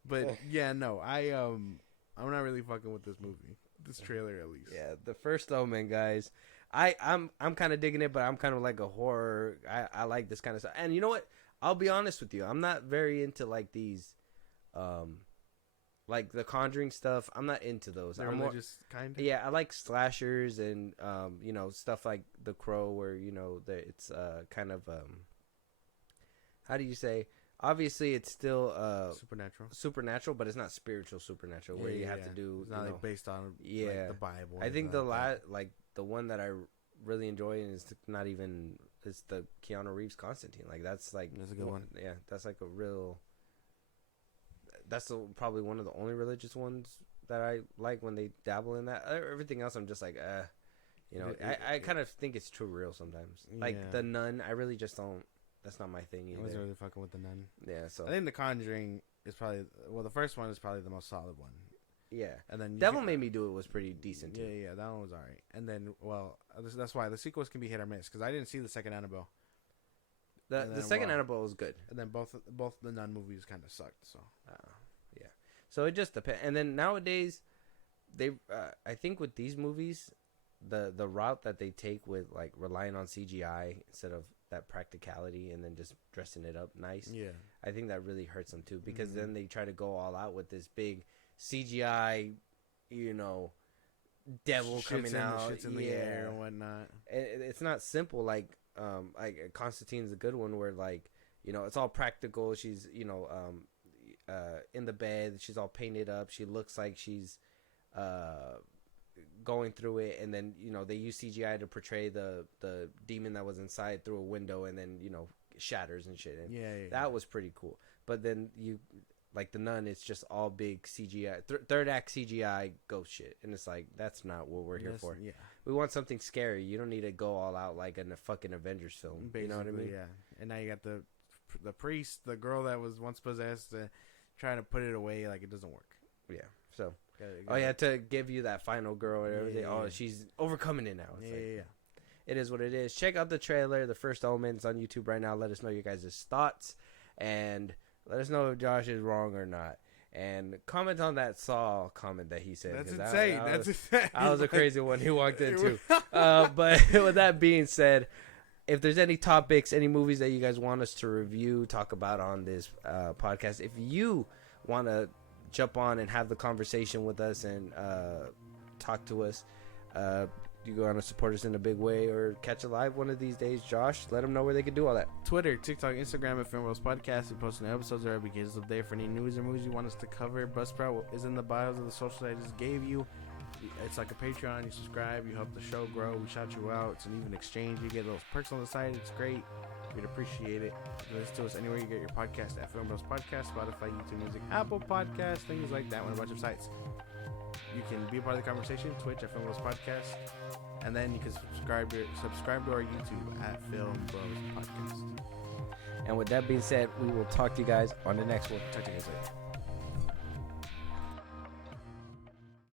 But yeah, no, I'm not really fucking with this movie. This trailer, at least. Yeah, the first Omen, guys. I'm kind of digging it, but I'm kind of like a horror. I like this kind of stuff. And you know what? I'll be honest with you. I'm not very into like these, like the Conjuring stuff. I'm not into those. I'm religious kind of. Yeah, I like slashers and stuff like The Crow, where it's kind of how do you say? Obviously, it's still supernatural, but it's not spiritual supernatural where you have to do. It's not like based on like, the Bible. I think the one that I really enjoy is not even it's the Keanu Reeves Constantine. Like that's a good one. Yeah, that's like a real. That's probably one of the only religious ones that I like when they dabble in that. Everything else, I'm just like, I kind of think it's too real sometimes. Like The Nun, I really just don't. That's not my thing either. I wasn't really fucking with The Nun. Yeah, so I think The Conjuring is probably the first one is probably the most solid one. Yeah, and then Devil Made Me Do It was pretty decent too. Yeah, that one was alright. And then, that's why the sequels can be hit or miss because I didn't see the second Annabelle. The second Annabelle was good, and then both the Nun movies kind of sucked. So, yeah. So it just depends. And then nowadays, I think with these movies, the route that they take with like relying on CGI instead of that practicality and then just dressing it up nice. Yeah, I think that really hurts them too because then they try to go all out with this big CGI, devil coming out, shits in the air and whatnot. It's not simple like Constantine's a good one where like it's all practical. She's in the bed, she's all painted up. She looks like she's going through it, and then they use CGI to portray the demon that was inside through a window, and then shatters and shit. And that was pretty cool. But then like The Nun, it's just all big CGI, third act CGI ghost shit, and it's like that's not what we're here for. Yeah, we want something scary. You don't need to go all out like in a fucking Avengers film. Basically, you know what I mean? Yeah. And now you got the priest, the girl that was once possessed, trying to put it away like it doesn't work. Yeah. So. To give you that final girl and everything. Yeah. Oh, she's overcoming it now. It's yeah. it is what it is. Check out the trailer, The First Omen. It's on YouTube right now. Let us know your guys' thoughts, and let us know if Josh is wrong or not. And comment on that Saw comment that he said. That's insane. That's insane. I was a crazy one he walked into. But with that being said, if there's any topics, any movies that you guys want us to review, talk about on this podcast, if you want to jump on and have the conversation with us and talk to us, you want to support us in a big way or catch a live one of these days, Josh, let them know where they can do all that. Twitter, TikTok, Instagram at FilmBros Podcast. We post new episodes every beginning of the day for any news or movies you want us to cover. Buzzsprout is in the bios of the socials I just gave you. It's like a Patreon. You subscribe, you help the show grow. We shout you out. It's an even exchange. You get those perks on the side. It's great. We'd appreciate it. Listen to us anywhere you get your podcast at FilmBros Podcast, Spotify, YouTube Music, Apple Podcasts, things like that, on a bunch of sites. You can be a part of the conversation, Twitch at FilmBros Podcast, and then you can subscribe to our YouTube at FilmBros Podcast. And with that being said, we will talk to you guys on the next one. Talk to you guys later.